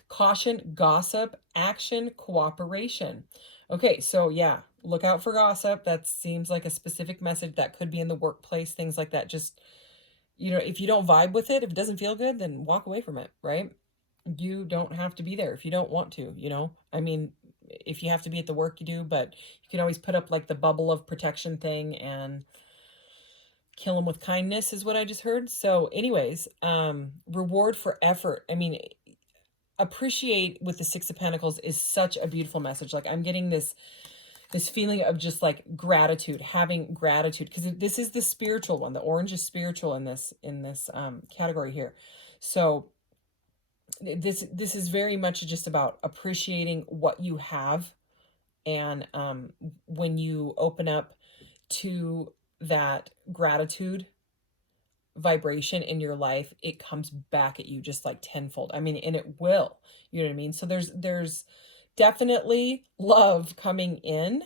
Caution, gossip, action, cooperation. Okay, so yeah, look out for gossip. That seems like a specific message that could be in the workplace, things like that. Just, you know, if you don't vibe with it, if it doesn't feel good, then walk away from it, right? You don't have to be there if you don't want to, you know? I mean, if you have to be at the work, you do, but you can always put up like the bubble of protection thing and kill them with kindness is what I just heard. So anyways, reward for effort. I mean, appreciate with the Six of Pentacles is such a beautiful message. Like I'm getting this feeling of just like gratitude, having gratitude, because this is the spiritual one. The orange is spiritual in this category here. So this is very much just about appreciating what you have, and when you open up to that gratitude vibration in your life, it comes back at you just like tenfold. I mean, and it will, you know what I mean? So there's definitely love coming in.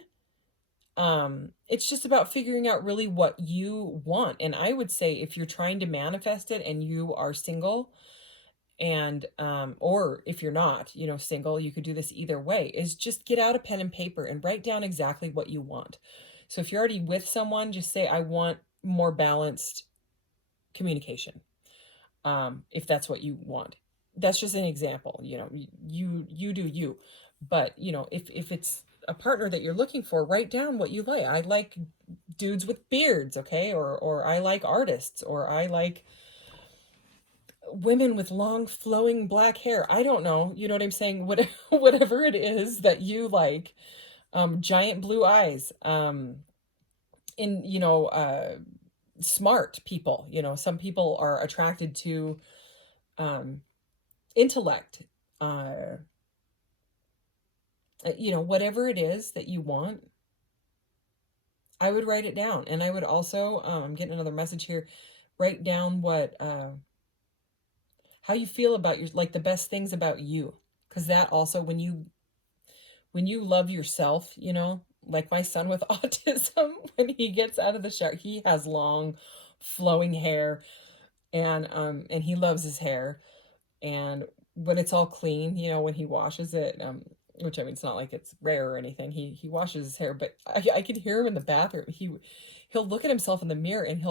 It's just about figuring out really what you want. And I would say if you're trying to manifest it and you are single, and or if you're not, you know, single, you could do this either way, is just get out a pen and paper and write down exactly what you want. So if you're already with someone, just say, I want more balanced communication. If that's what you want. That's just an example, you know, you do you. But, you know, if it's a partner that you're looking for, write down what you like. I like dudes with beards, okay? Or I like artists, or I like women with long flowing black hair. I don't know. You know what I'm saying? Whatever it is that you like. Giant blue eyes. In, you know, smart people, you know, some people are attracted to intellect, you know, whatever it is that you want, I would write it down. And I would also, I'm getting another message here, write down what, how you feel about your, like the best things about you. Because that also, when you love yourself, you know, like my son with autism, when he gets out of the shower, he has long flowing hair, and he loves his hair. And when it's all clean, you know, when he washes it, which I mean, it's not like it's rare or anything. He washes his hair, but I could hear him in the bathroom. He'll look at himself in the mirror, and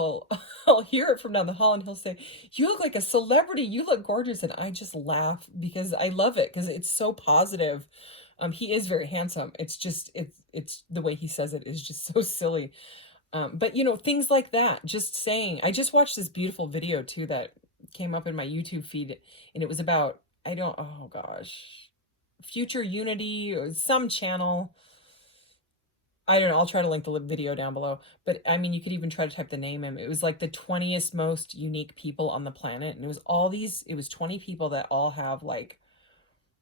I'll hear it from down the hall, and he'll say, "You look like a celebrity. You look gorgeous." And I just laugh because I love it, because it's so positive. He is very handsome. It's just, it's the way he says it is just so silly. But you know, things like that, just saying. I just watched this beautiful video too that came up in my YouTube feed, and it was about, oh gosh, Future Unity or some channel. I don't know, I'll try to link the video down below, but I mean, you could even try to type the name in. It was like the 20th most unique people on the planet, and it was 20 people that all have like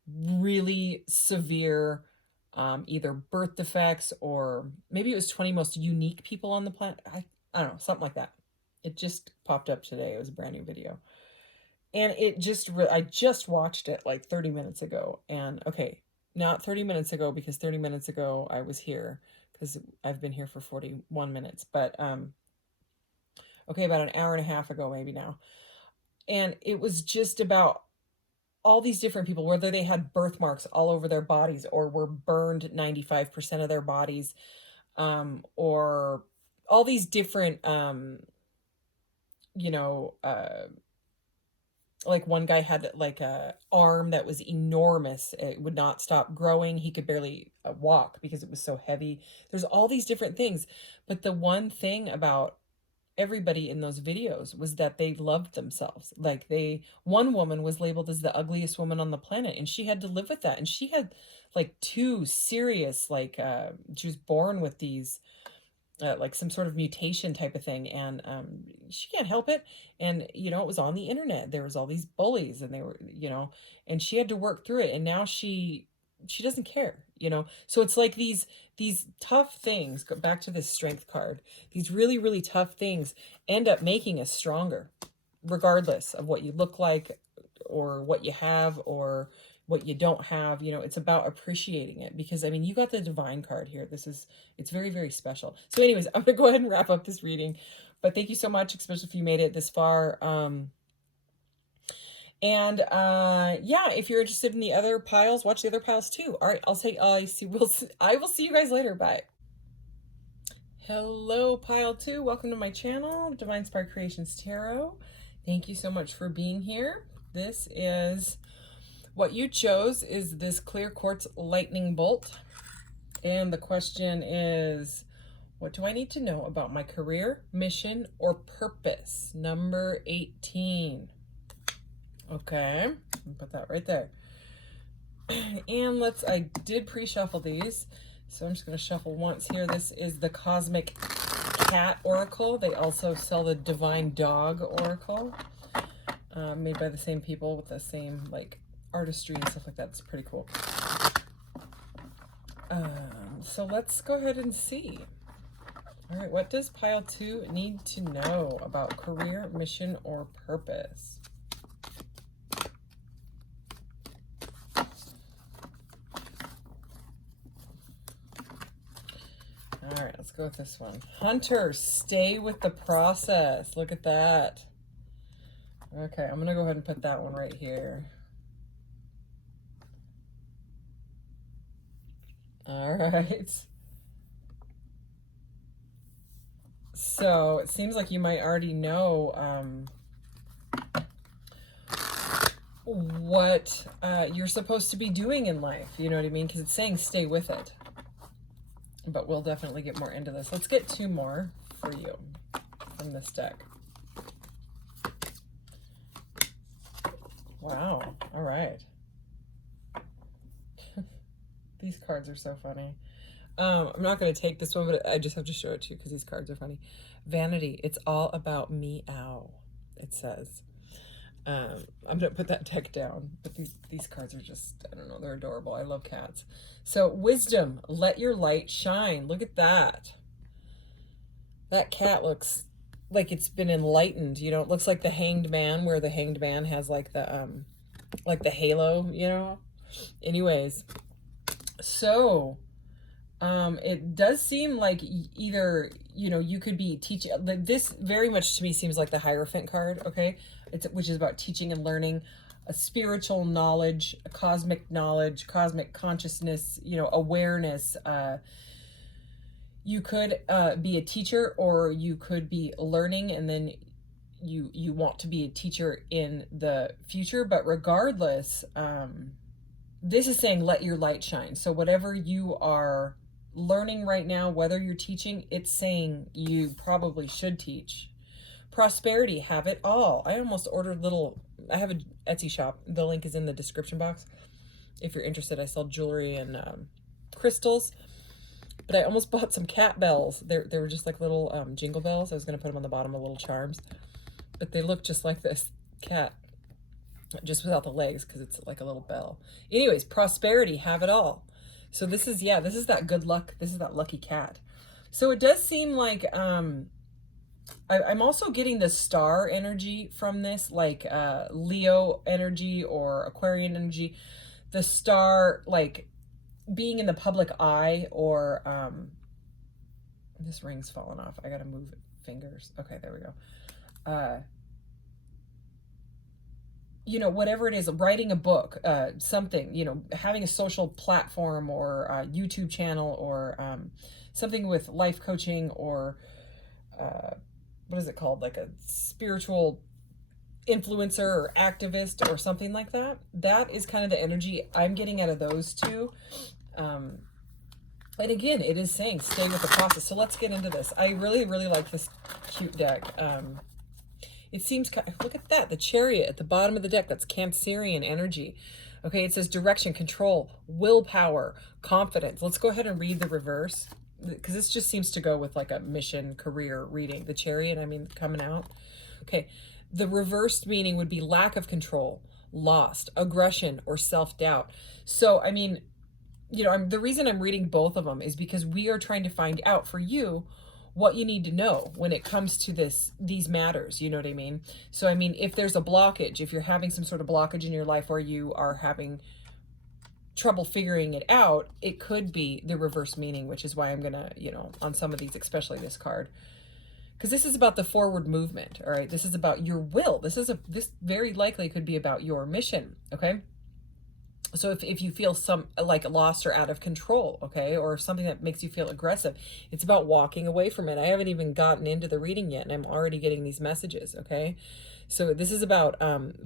really severe either birth defects, or maybe it was 20 most unique people on the planet. I don't know, something like that. It just popped up today. It was a brand new video. And I just watched it like 30 minutes ago. And okay, not 30 minutes ago, because 30 minutes ago I was here, because I've been here for 41 minutes. But okay, about an hour and a half ago maybe now. And it was just about all these different people, whether they had birthmarks all over their bodies or were burned 95% of their bodies, or all these different, you know, like one guy had like a arm that was enormous. It would not stop growing. He could barely walk because it was so heavy. There's all these different things. But the one thing about everybody in those videos was that they loved themselves. Like one woman was labeled as the ugliest woman on the planet, and she had to live with that. And she had like two serious, like, she was born with these, like some sort of mutation type of thing, and she can't help it. And you know, it was on the internet. There was all these bullies, and they were, you know, and she had to work through it. And now she doesn't care, you know. So it's like these tough things, go back to this strength card, these really, really tough things end up making us stronger, regardless of what you look like or what you have or what you don't have. You know, it's about appreciating it, because I mean, you got the divine card here. It's very, very special. So anyways, I'm gonna go ahead and wrap up this reading, but thank you so much, especially if you made it this far. Yeah, if you're interested in the other piles, watch the other piles too. All right, I will see you guys later. Bye. Hello, pile 2. Welcome to my channel, Divine Spark Creations Tarot. Thank you so much for being here. This is what you chose, is this clear quartz lightning bolt. And the question is, what do I need to know about my career, mission, or purpose? Number 18. Okay, put that right there. And I did pre-shuffle these, so I'm just going to shuffle once here. This is the Cosmic Cat Oracle. They also sell the Divine Dog Oracle, made by the same people with the same like artistry and stuff like that. It's pretty cool. So let's go ahead and see. All right, what does pile 2 need to know about career, mission, or purpose? All right, let's go with this one. Hunter, stay with the process. Look at that. Okay, I'm going to go ahead and put that one right here. All right. So it seems like you might already know what you're supposed to be doing in life. You know what I mean? Because it's saying stay with it. But we'll definitely get more into this. Let's get 2 more for you from this deck. Wow. All right. These cards are so funny. I'm not going to take this one, but I just have to show it to you because these cards are funny. Vanity. It's all about meow, it says. I'm going to put that deck down, but these cards are just, I don't know, they're adorable. I love cats. So, wisdom, let your light shine. Look at that. That cat looks like it's been enlightened. You know, it looks like the Hanged Man, where the Hanged Man has like the halo, you know? Anyways, so it does seem like either, you know, you could be teaching. This very much to me seems like the Hierophant card, okay? Which is about teaching and learning, a spiritual knowledge, a cosmic knowledge, cosmic consciousness, you know, awareness. You could be a teacher, or you could be learning, and then you want to be a teacher in the future. But regardless, this is saying let your light shine. So whatever you are learning right now, whether you're teaching, it's saying you probably should teach. Prosperity, have it all. I almost ordered I have an Etsy shop. The link is in the description box if you're interested. I sell jewelry and crystals. But I almost bought some cat bells. They were just like little jingle bells. I was going to put them on the bottom of little charms. But they look just like this cat, just without the legs, because it's like a little bell. Anyways, prosperity, have it all. So this is, yeah, this is that good luck. This is that lucky cat. So it does seem like I'm also getting the star energy from this, like Leo energy or Aquarian energy. The star, like being in the public eye, or this ring's falling off. I gotta move fingers. Okay, there we go. You know, whatever it is, writing a book, something, you know, having a social platform or a YouTube channel, or something with life coaching, or what is it called? Like a spiritual influencer or activist or something like that. That is kind of the energy I'm getting out of those two. And again, it is saying stay with the process. So let's get into this. I really, really like this cute deck. It seems, look at that, the Chariot at the bottom of the deck. That's Cancerian energy. Okay, it says direction, control, willpower, confidence. Let's go ahead and read the reverse, because this just seems to go with like a mission, career reading. The Chariot, I mean, coming out. Okay, the reversed meaning would be lack of control, lost, aggression, or self-doubt. So, I mean, you know, the reason I'm reading both of them is because we are trying to find out for you what you need to know when it comes to these matters. You know what I mean? So, I mean, if there's a blockage, if you're having some sort of blockage in your life where you are having trouble figuring it out, it could be the reverse meaning, which is why I'm going to, you know, on some of these, especially this card, because this is about the forward movement. All right. This is about your will. This very likely could be about your mission. Okay. So if you feel some like lost or out of control, okay, or something that makes you feel aggressive, it's about walking away from it. I haven't even gotten into the reading yet, and I'm already getting these messages, okay? So this is about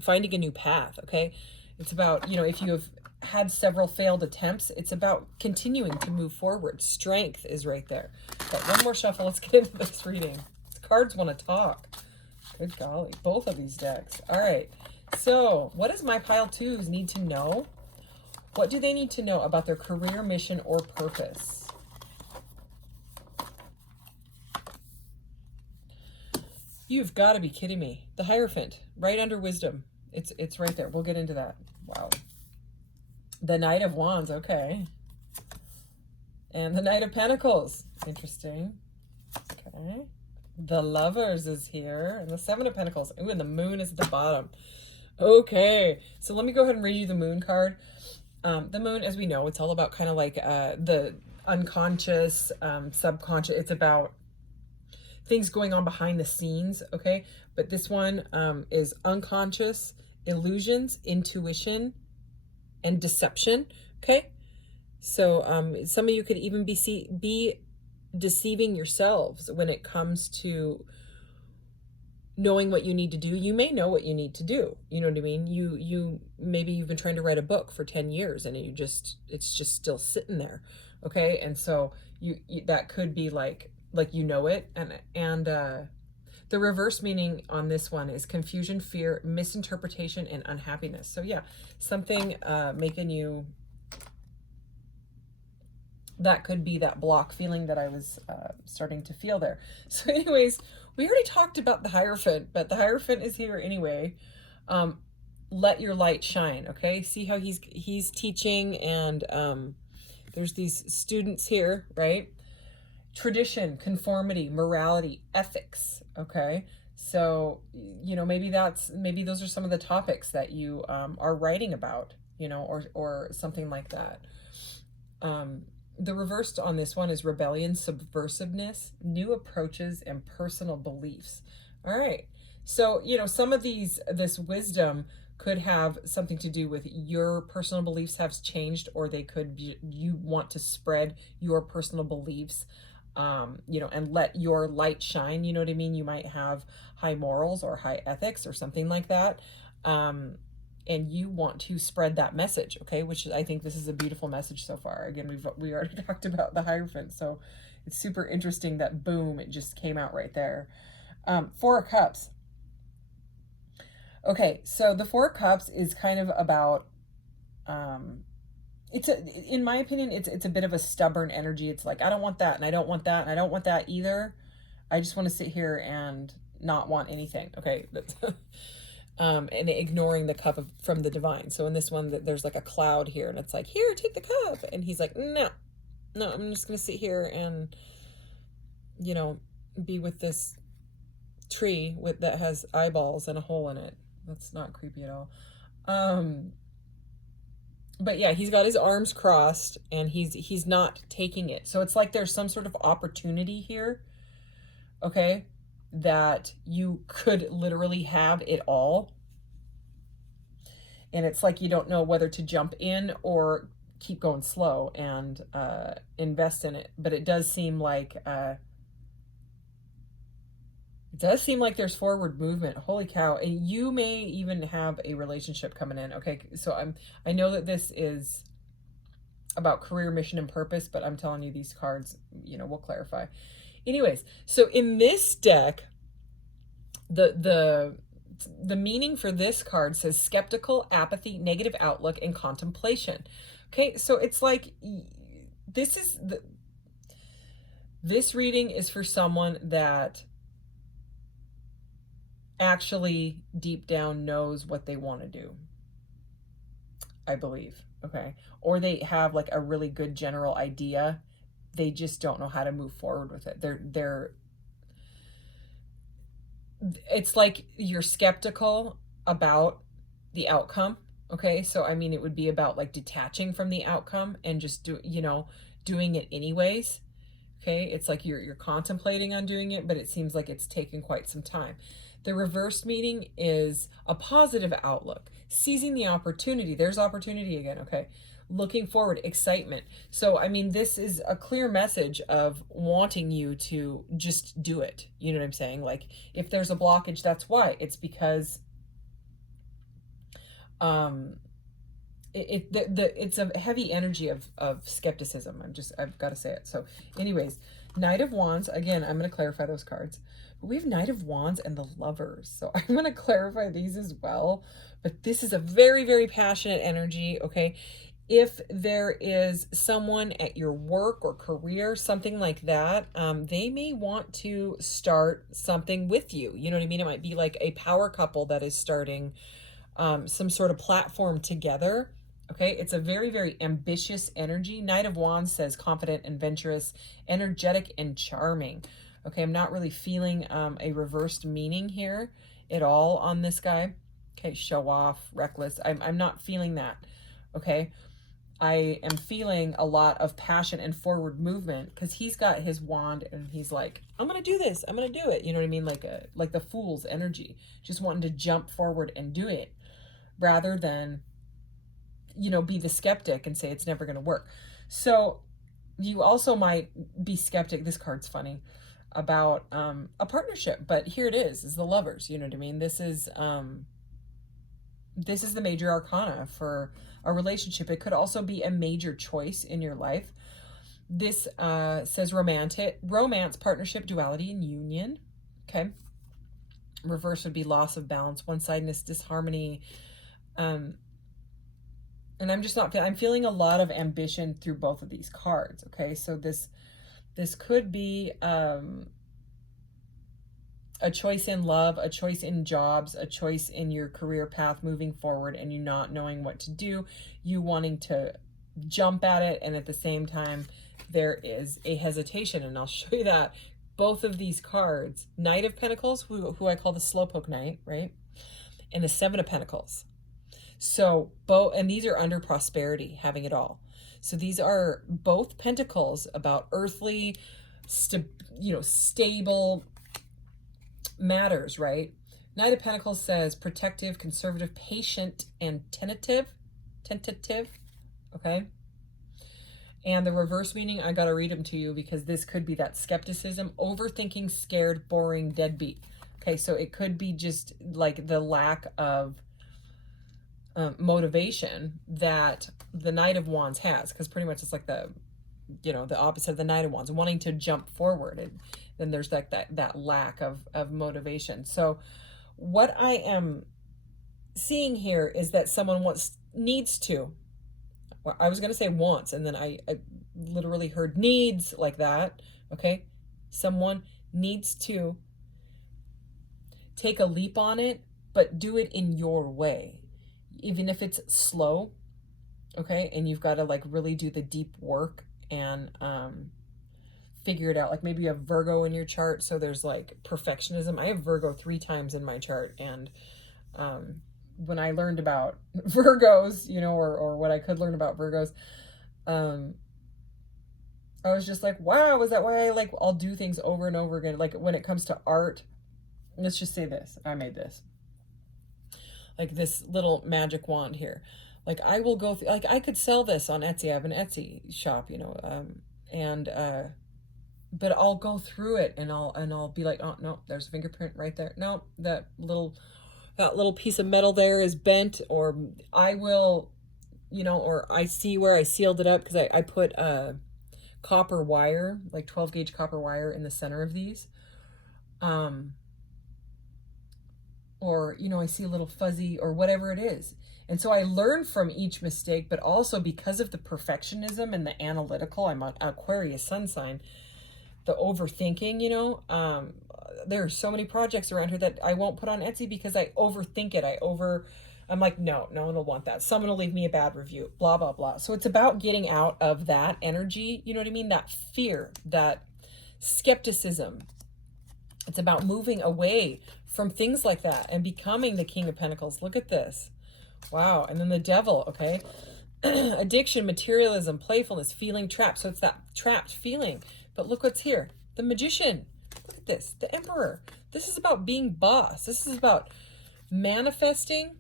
finding a new path, okay? It's about, you know, if you have had several failed attempts, it's about continuing to move forward. Strength is right there. But one more shuffle. Let's get into this reading. These cards want to talk. Good golly. Both of these decks. All right. So what does my pile twos need to know? What do they need to know about their career, mission, or purpose? You've got to be kidding me. The Hierophant, right under wisdom. It's right there. We'll get into that. Wow. The Knight of Wands, okay. And the Knight of Pentacles. Interesting. Okay. The Lovers is here. And the Seven of Pentacles. Ooh, and the Moon is at the bottom. Okay. So let me go ahead and read you the Moon card. The Moon, as we know, it's all about kind of like the unconscious, subconscious. It's about things going on behind the scenes, okay? But this one is unconscious, illusions, intuition, and deception, okay? So some of you could even be deceiving yourselves when it comes to knowing what you need to do. You may know what you need to do. You know what I mean? You maybe you've been trying to write a book for 10 years and it's just still sitting there. Okay? And so you that could be like you know it, and the reverse meaning on this one is confusion, fear, misinterpretation, and unhappiness. So yeah, something making you, that could be that block feeling that I was starting to feel there. So anyways, we already talked about the Hierophant, but the Hierophant is here anyway. Let your light shine, okay? See how he's teaching, and there's these students here, right? Tradition, conformity, morality, ethics, okay? So, you know, maybe those are some of the topics that you are writing about, you know, or something like that. The reversed on this one is rebellion, subversiveness, new approaches, and personal beliefs. All right. So, you know, some of this wisdom could have something to do with your personal beliefs have changed, or they could be, you want to spread your personal beliefs, you know, and let your light shine. You know what I mean? You might have high morals or high ethics or something like that. And you want to spread that message, okay? Which I think this is a beautiful message so far. Again, we already talked about the Hierophant, so it's super interesting that boom, it just came out right there. Four of Cups. Okay, so the Four of Cups is kind of about in my opinion, it's a bit of a stubborn energy. It's like, I don't want that, and I don't want that, and I don't want that either. I just want to sit here and not want anything. Okay. That's and ignoring the cup from the divine. So in this one, there's like a cloud here, and it's like, here, take the cup. And he's like, no, I'm just going to sit here and, be with this tree that has eyeballs and a hole in it. That's not creepy at all. But yeah, he's got his arms crossed, and he's not taking it. So it's like there's some sort of opportunity here, okay, that you could literally have it all. And it's like you don't know whether to jump in or keep going slow and invest in it. But it does seem like there's forward movement. Holy cow. And you may even have a relationship coming in. Okay, so I know that this is about career, mission, and purpose, but I'm telling you, these cards, will clarify. Anyways, so in this deck, the meaning for this card says skeptical, apathy, negative outlook, and contemplation. Okay, so it's like this reading is for someone that actually deep down knows what they want to do, I believe. Okay, or they have like a really good general idea, they just don't know how to move forward with it. It's like you're skeptical about the outcome. Okay, so I mean, it would be about like detaching from the outcome and just doing it anyways. Okay, it's like you're contemplating on doing it, but it seems like it's taken quite some time. The reverse meaning is a positive outlook, seizing the opportunity. There's opportunity again, okay? Looking forward, excitement. So, I mean, this is a clear message of wanting you to just do it. You know what I'm saying? Like, if there's a blockage, that's why. It's because it's a heavy energy of skepticism. I've got to say it. So anyways, Knight of Wands, again, I'm going to clarify those cards. But we have Knight of Wands and the Lovers. So I'm going to clarify these as well. But this is a very, very passionate energy, okay? If there is someone at your work or career, something like that, they may want to start something with you. You know what I mean? It might be like a power couple that is starting some sort of platform together. Okay, it's a very, very ambitious energy. Knight of Wands says confident, adventurous, energetic, and charming. Okay, I'm not really feeling a reversed meaning here at all on this guy. Okay, show off, reckless. I'm not feeling that. Okay, I am feeling a lot of passion and forward movement because he's got his wand and he's like, I'm gonna do this. I'm gonna do it. You know what I mean? Like the fool's energy, just wanting to jump forward and do it, rather than be the skeptic and say it's never going to work. So you also might be skeptic, this card's funny, about a partnership, but here it is the Lovers. You know what I mean? This is the major arcana for a relationship. It could also be a major choice in your life. This says romance, partnership, duality, and union. Okay. Reverse would be loss of balance, one-sidedness, disharmony. And I'm just not I'm feeling a lot of ambition through both of these cards. Okay, so this could be a choice in love, a choice in jobs, a choice in your career path moving forward, and you not knowing what to do, you wanting to jump at it, and at the same time there is a hesitation. And I'll show you that both of these cards, Knight of Pentacles, who I call the slowpoke knight, right, and the Seven of Pentacles. So and these are under prosperity, having it all. So these are both pentacles about earthly, stable matters, right? Knight of Pentacles says protective, conservative, patient, and tentative. Okay. And the reverse meaning, I got to read them to you because this could be that skepticism, overthinking, scared, boring, deadbeat. Okay. So it could be just like the lack of motivation that the Knight of Wands has, because pretty much it's like the opposite of the Knight of Wands, wanting to jump forward, and then there's like that lack of motivation. So what I am seeing here is that someone needs to well, I was going to say wants, and then I literally heard needs, like that. Okay. Someone needs to take a leap on it, but do it in your way, even if it's slow. Okay. And you've got to like really do the deep work and figure it out. Like maybe you have Virgo in your chart, so there's like perfectionism. I have Virgo 3 times in my chart, and when I learned about Virgos, you know, or what I could learn about Virgos, I was just like, wow, is that why I like I'll do things over and over again? Like when it comes to art, let's just say this. I made this. Like this little magic wand here. Like I will go like I could sell this on Etsy. I have an Etsy shop, you know, and but I'll go through it and I'll be like, oh no, there's a fingerprint right there. No, that little piece of metal there is bent. Or I will, you know, or I see where I sealed it up because I put copper wire, like 12 gauge copper wire in the center of these. Or, you know, I see a little fuzzy or whatever it is. And so I learn from each mistake, but also because of the perfectionism and the analytical, I'm an Aquarius sun sign, the overthinking, you know, there are so many projects around here that I won't put on Etsy because I overthink it. I'm like, no one will want that. Someone will leave me a bad review, blah, blah, blah. So it's about getting out of that energy. You know what I mean? That fear, that skepticism. It's about moving away from things like that and becoming the King of Pentacles. Look at this. Wow. And then the Devil, okay? Addiction, materialism, playfulness, feeling trapped. So it's that trapped feeling. But look what's here. The Magician. Look at this. The Emperor. This is about being boss. This is about manifesting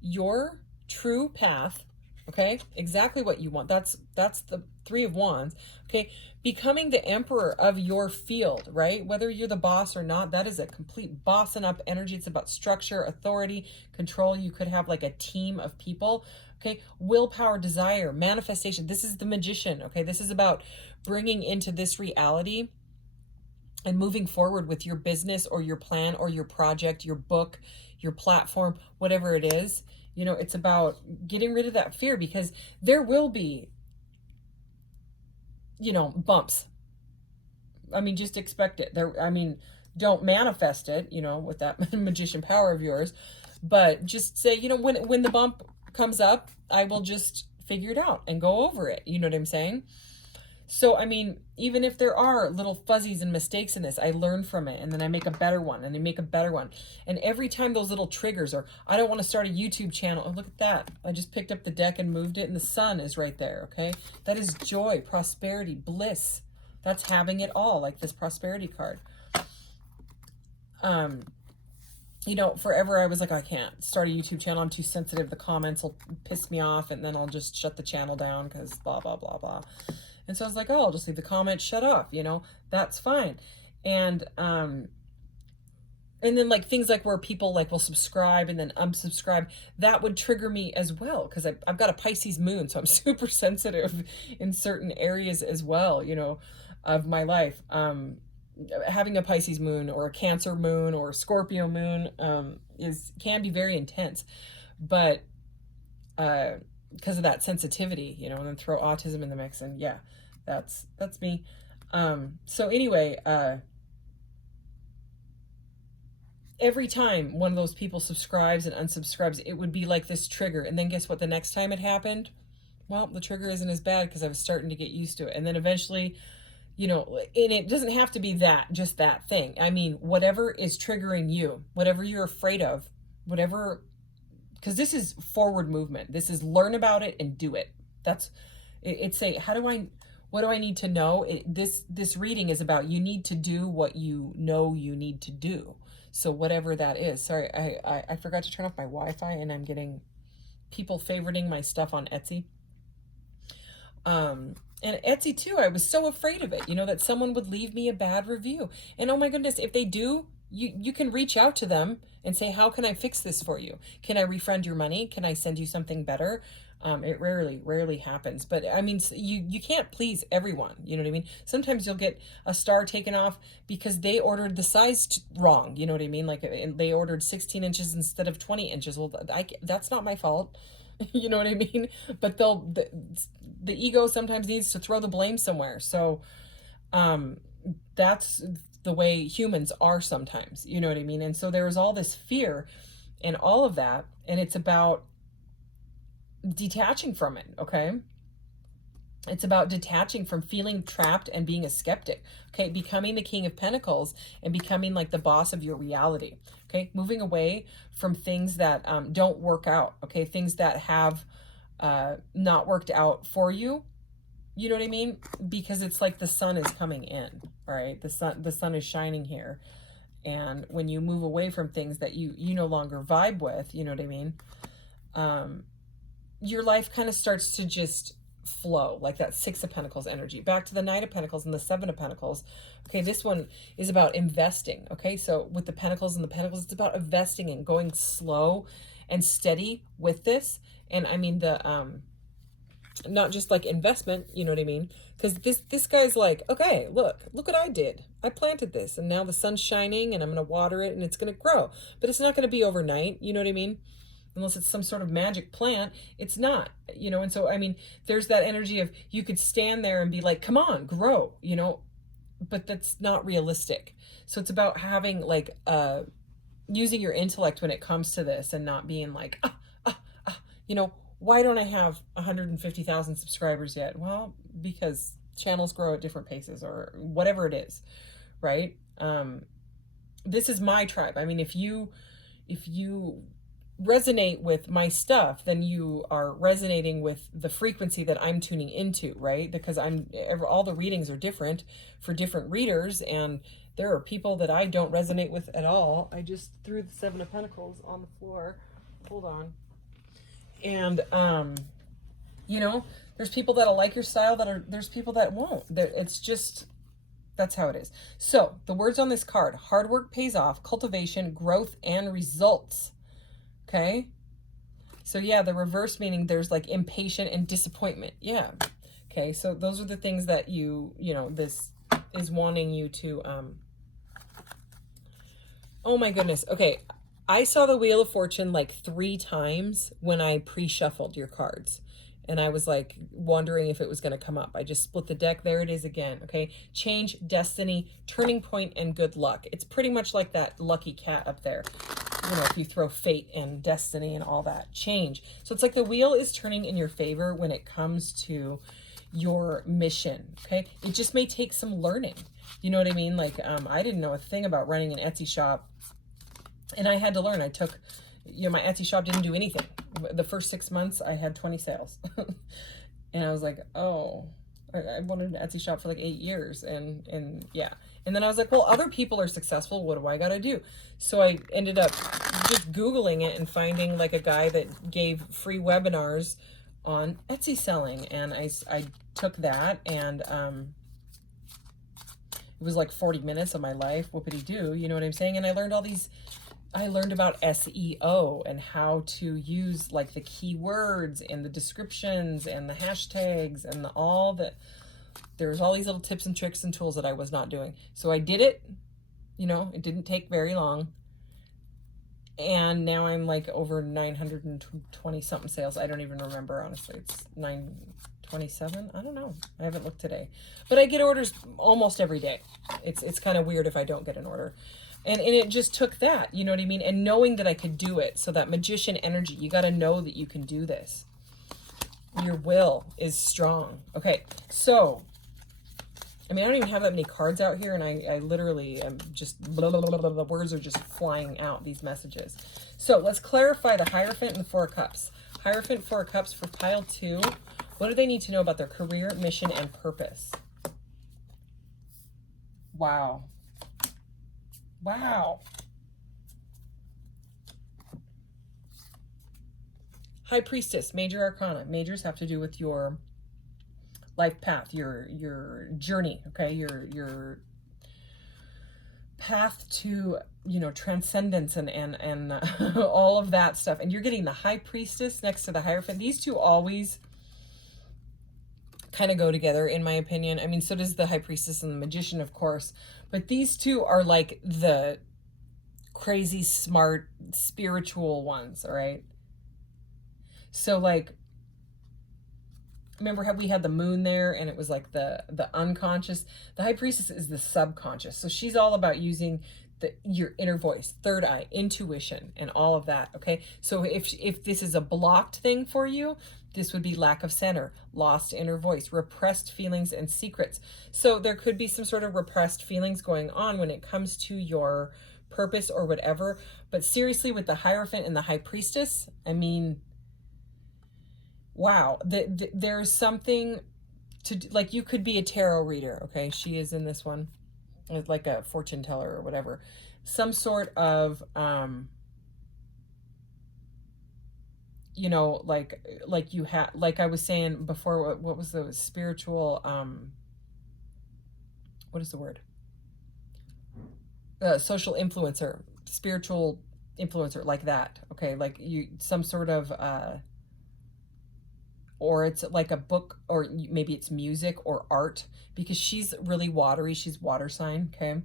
your true path. Okay? Exactly what you want. That's the 3 of Wands. Okay? Becoming the emperor of your field, right? Whether you're the boss or not, that is a complete bossing up energy. It's about structure, authority, control. You could have like a team of people. Okay? Willpower, desire, manifestation. This is the Magician. Okay? This is about bringing into this reality and moving forward with your business or your plan or your project, your book, your platform, whatever it is. You know, it's about getting rid of that fear, because there will be, you know, bumps. I mean, just expect it. Don't manifest it, you know, with that magician power of yours, but just say, you know, when the bump comes up, I will just figure it out and go over it. You know what I'm saying? So, I mean, even if there are little fuzzies and mistakes in this, I learn from it, and then I make a better one, and I make a better one. And every time those little triggers, or I don't want to start a YouTube channel. Oh, look at that. I just picked up the deck and moved it, and the sun is right there, okay? That is joy, prosperity, bliss. That's having it all, like this prosperity card. You know, forever I was like, I can't start a YouTube channel. I'm too sensitive. The comments will piss me off, and then I'll just shut the channel down because blah, blah, blah, blah. And so I was like, oh, I'll just leave the comments shut off, you know, that's fine. And then like things like where people like will subscribe and then unsubscribe, that would trigger me as well, because I've got a Pisces moon, so I'm super sensitive in certain areas as well, you know, of my life. Having a Pisces moon or a Cancer moon or a Scorpio moon can be very intense, but because of that sensitivity, you know, and then throw autism in the mix, and yeah, that's me. So anyway, every time one of those people subscribes and unsubscribes, it would be like this trigger. And then guess what? The next time it happened, well, the trigger isn't as bad because I was starting to get used to it. And then eventually, you know, and it doesn't have to be just that thing. I mean, whatever is triggering you, whatever you're afraid of, whatever, because this is forward movement. This is learn about it and do it. It's a, what do I need to know? This reading is about, you need to do what you know you need to do. So whatever that is. Sorry, I forgot to turn off my Wi-Fi, and I'm getting people favoriting my stuff on Etsy. And Etsy too, I was so afraid of it, you know, that someone would leave me a bad review. And oh my goodness, if they do, you can reach out to them and say, how can I fix this for you? Can I refund your money? Can I send you something better? It rarely happens, but I mean, you can't please everyone. You know what I mean? Sometimes you'll get a star taken off because they ordered the size wrong. You know what I mean? Like they ordered 16 inches instead of 20 inches. Well, that's not my fault. You know what I mean? But the ego sometimes needs to throw the blame somewhere. So um, that's the way humans are sometimes. You know what I mean? And so there's all this fear and all of that. And it's about detaching from it, okay? It's about detaching from feeling trapped and being a skeptic, okay? Becoming the King of Pentacles and becoming like the boss of your reality, okay? Moving away from things that don't work out, okay? Things that have not worked out for you. You know what I mean? Because it's like the sun is coming in, all right? The sun is shining here. And when you move away from things that you no longer vibe with, you know what I mean? Your life kind of starts to just flow, like that Six of Pentacles energy. Back to the Knight of Pentacles and the Seven of Pentacles. Okay, this one is about investing. Okay, so with the Pentacles and the Pentacles, it's about investing and going slow and steady with this. And I mean not just like investment, you know what I mean? Because this guy's like, okay, look what I did. I planted this, and now the sun's shining, and I'm going to water it, and it's going to grow. But it's not going to be overnight, you know what I mean? Unless it's some sort of magic plant, it's not, you know? And so, I mean, there's that energy of you could stand there and be like, come on, grow, you know? But that's not realistic. So it's about having like, using your intellect when it comes to this and not being like, you know, why don't I have 150,000 subscribers yet? Well, because channels grow at different paces or whatever it is, right? This is my tribe. I mean, if you resonate with my stuff, then you are resonating with the frequency that I'm tuning into, right? Because all the readings are different for different readers, and there are people that I don't resonate with at all. I just threw the Seven of Pentacles on the floor. Hold on. And you know, there's people that'll like your style, there's people that won't. It's just, that's how it is. So the words on this card: hard work pays off, cultivation, growth, and results. Okay, so yeah, the reverse meaning there's like impatient and disappointment. Yeah. Okay, so those are the things that you know, this is wanting you to oh my goodness. Okay, I saw the Wheel of Fortune like 3 times when I pre-shuffled your cards. And I was like wondering if it was going to come up. I just split the deck. There it is again. Okay. Change, destiny, turning point, and good luck. It's pretty much like that lucky cat up there. You know, if you throw fate and destiny and all that. Change. So it's like the wheel is turning in your favor when it comes to your mission. Okay. It just may take some learning. You know what I mean? Like, I didn't know a thing about running an Etsy shop. And I had to learn. I took, you know, my Etsy shop didn't do anything. The first 6 months, I had 20 sales. And I was like, oh, I wanted an Etsy shop for like 8 years. And yeah. And then I was like, well, other people are successful. What do I got to do? So I ended up just Googling it and finding like a guy that gave free webinars on Etsy selling. And I took that, and it was like 40 minutes of my life. Whoopity-doo, you know what I'm saying? And I learned I learned about SEO and how to use like the keywords and the descriptions and the hashtags and there's all these little tips and tricks and tools that I was not doing. So I did it, you know, it didn't take very long. And now I'm like over 920 something sales. I don't even remember, honestly. It's 927. I don't know. I haven't looked today, but I get orders almost every day. It's kind of weird if I don't get an order. And it just took that, you know what I mean? And knowing that I could do it. So that magician energy, you got to know that you can do this. Your will is strong. Okay. So, I mean, I don't even have that many cards out here, and I literally am just, blah, blah, blah, blah, the words are just flying out, these messages. So let's clarify the Hierophant and the Four of Cups. Hierophant, Four of Cups for pile 2. What do they need to know about their career, mission, and purpose? Wow. Wow. High Priestess, Major Arcana. Majors have to do with your life path, your journey, okay? Your path to, you know, transcendence and all of that stuff. And you're getting the High Priestess next to the Hierophant. These two always kind of go together, in my opinion. I mean, so does the High Priestess and the Magician, of course. But these two are like the crazy, smart, spiritual ones, all right? So like, remember how we had the moon there and it was like the unconscious. The high priestess is the subconscious. So she's all about using your inner voice, third eye, intuition, and all of that. Okay, so if this is a blocked thing for you, this would be lack of center, lost inner voice, repressed feelings and secrets. So there could be some sort of repressed feelings going on when it comes to your purpose or whatever. But seriously, with the Hierophant and the High Priestess, I mean, wow, there's something to, like, you could be a tarot reader. Okay, she is in this one, like a fortune teller or whatever, some sort of you know, like you have, like I was saying before, what was the spiritual what is the word, social influencer, spiritual influencer, like that. Okay, like you, some sort of or it's like a book, or maybe it's music or art, because she's really watery, she's water sign. Okay,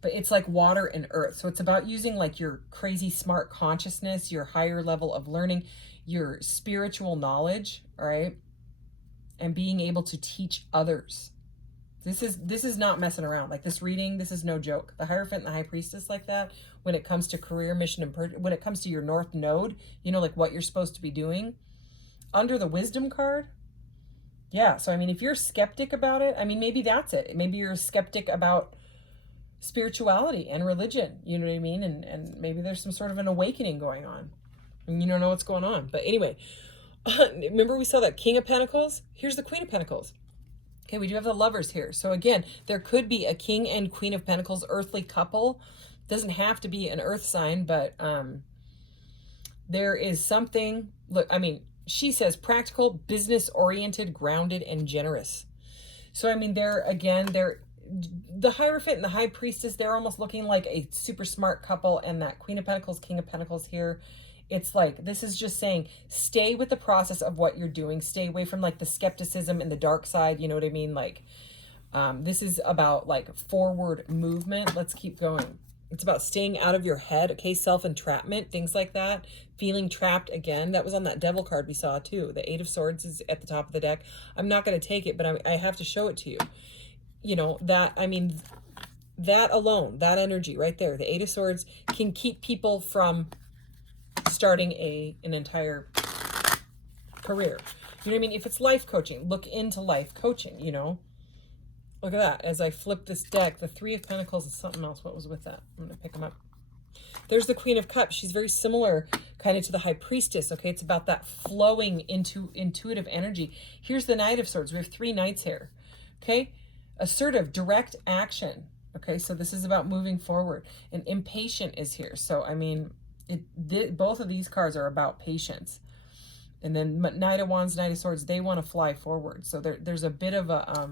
but it's like water and earth, so it's about using like your crazy smart consciousness, your higher level of learning, your spiritual knowledge, all right, and being able to teach others. This is not messing around. Like, this reading, this is no joke. The Hierophant and the High Priestess, like that, when it comes to career, mission, and when it comes to your North Node, you know, like what you're supposed to be doing. Under the Wisdom card, yeah. So I mean, if you're skeptic about it, I mean, maybe that's it. Maybe you're a skeptic about spirituality and religion. You know what I mean? And maybe there's some sort of an awakening going on, and you don't know what's going on. But anyway, remember we saw that King of Pentacles? Here's the Queen of Pentacles. Okay, we do have the Lovers here. So again, there could be a King and Queen of Pentacles earthly couple. Doesn't have to be an earth sign, but there is something. Look, I mean, she says practical, business-oriented, grounded, and generous. So I mean, they're the Hierophant and the High Priestess, they're almost looking like a super smart couple, and that Queen of Pentacles, King of Pentacles here, it's like, this is just saying, stay with the process of what you're doing. Stay away from like the skepticism and the dark side. You know what I mean? Like, this is about like forward movement. Let's keep going. It's about staying out of your head. Okay, self-entrapment, things like that. Feeling trapped again. That was on that Devil card we saw too. The Eight of Swords is at the top of the deck. I'm not going to take it, but I have to show it to you. You know, that, I mean, that alone, that energy right there, the Eight of Swords can keep people from starting an entire career. You know what I mean? If it's life coaching, look into life coaching, you know. Look at that. As I flip this deck, the Three of Pentacles is something else. What was with that? I'm going to pick them up. There's the Queen of Cups. She's very similar kind of to the High Priestess. Okay, it's about that flowing into intuitive energy. Here's the Knight of Swords. We have 3 knights here. Okay, assertive, direct action. Okay, so this is about moving forward. And impatient is here. So, I mean, both of these cards are about patience. And then Knight of Wands, Knight of Swords, they want to fly forward. So there's a bit of a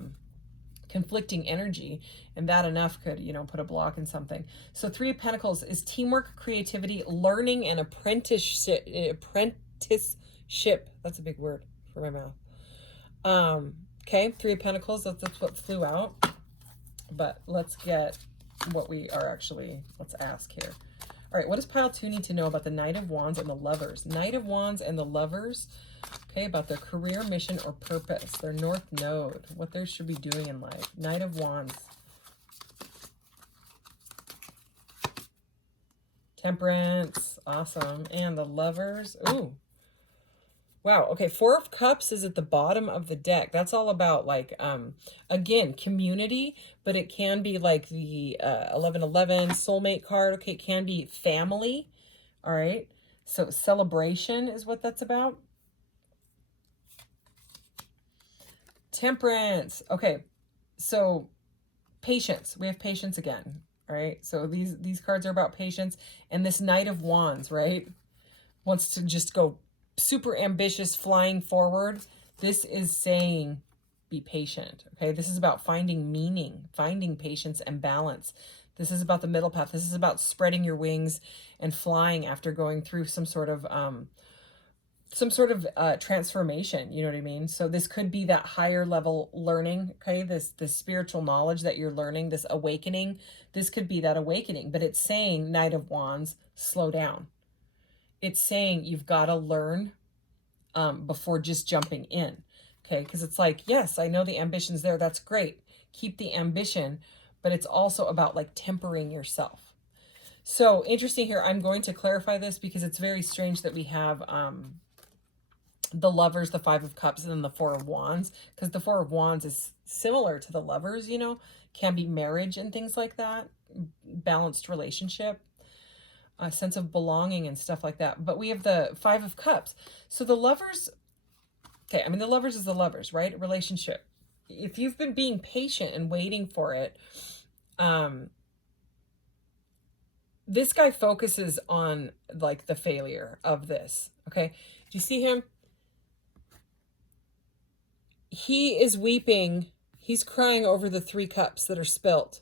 conflicting energy, and that enough could, you know, put a block in something. So Three of Pentacles is teamwork, creativity, learning, and apprenticeship. That's a big word for my mouth. Okay, Three of Pentacles, that's what flew out. But let's get what we are actually, let's ask here. All right, what does pile 2 need to know about the Knight of Wands and the Lovers? Knight of Wands and the Lovers, okay, about their career, mission, or purpose, their North Node, what they should be doing in life. Knight of Wands. Temperance, awesome. And the Lovers, ooh. Wow, okay, Four of Cups is at the bottom of the deck. That's all about, like, again, community, but it can be like the 1111 soulmate card. Okay, it can be family, all right? So celebration is what that's about. Temperance, okay, so patience. We have patience again, all right? So these cards are about patience. And this Knight of Wands, right, wants to just go super ambitious, flying forward. This is saying be patient. Okay, this is about finding meaning, finding patience and balance. This is about the middle path. This is about spreading your wings and flying after going through some sort of transformation. You know what I mean? So this could be that higher level learning. Okay, this spiritual knowledge that you're learning, this awakening. This could be that awakening, but it's saying, Knight of Wands, slow down. It's saying you've got to learn before just jumping in. Okay, because it's like, yes, I know the ambition's there. That's great. Keep the ambition, but it's also about like tempering yourself. So interesting here. I'm going to clarify this because it's very strange that we have the Lovers, the Five of Cups, and then the Four of Wands, because the Four of Wands is similar to the Lovers, you know, can be marriage and things like that, balanced relationship, a sense of belonging and stuff like that. But we have the Five of Cups. So the Lovers, okay, I mean, the Lovers is the Lovers, right? Relationship. If you've been being patient and waiting for it, this guy focuses on like the failure of this. Okay. Do you see him? He is weeping. He's crying over the 3 cups that are spilt.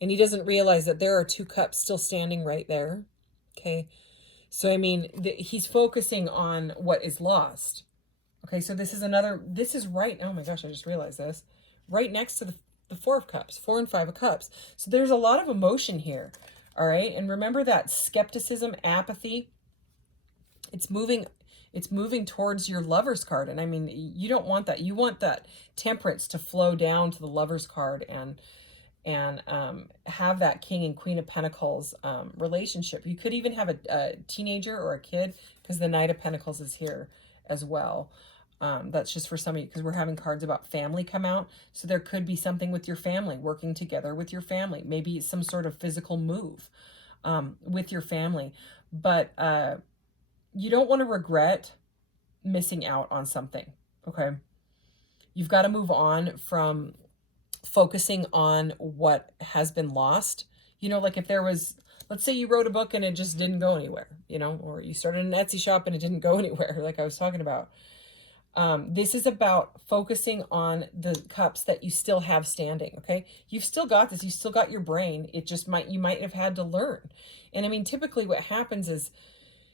And he doesn't realize that there are 2 cups still standing right there. Okay. So, I mean, he's focusing on what is lost. Okay. So this is right. Oh my gosh. I just realized this. Right next to the 4 of Cups, 4 and 5 of Cups. So there's a lot of emotion here. All right. And remember that skepticism, apathy, it's moving towards your Lover's card. And I mean, you don't want that. You want that temperance to flow down to the Lover's card and have that King and Queen of Pentacles relationship. You could even have a teenager or a kid, because the Knight of Pentacles is here as well. That's just for some of you, because we're having cards about family come out. So there could be something with your family, working together with your family, maybe some sort of physical move with your family. But you don't want to regret missing out on something, okay? You've got to move on from focusing on what has been lost. You know, like if there was, let's say you wrote a book and it just didn't go anywhere, you know, or you started an Etsy shop and it didn't go anywhere, like I was talking about. This is about focusing on the cups that you still have standing, okay? You've still got this. You still got your brain. It just you might have had to learn. And I mean, typically what happens is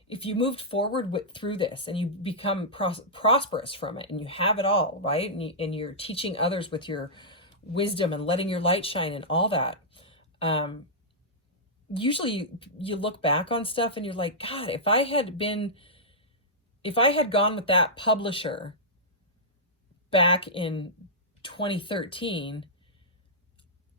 if you moved forward through this and you become prosperous from it and you have it all, right? And you're teaching others with your wisdom and letting your light shine and all that. Usually you look back on stuff and you're like, God, if I had gone with that publisher back in 2013,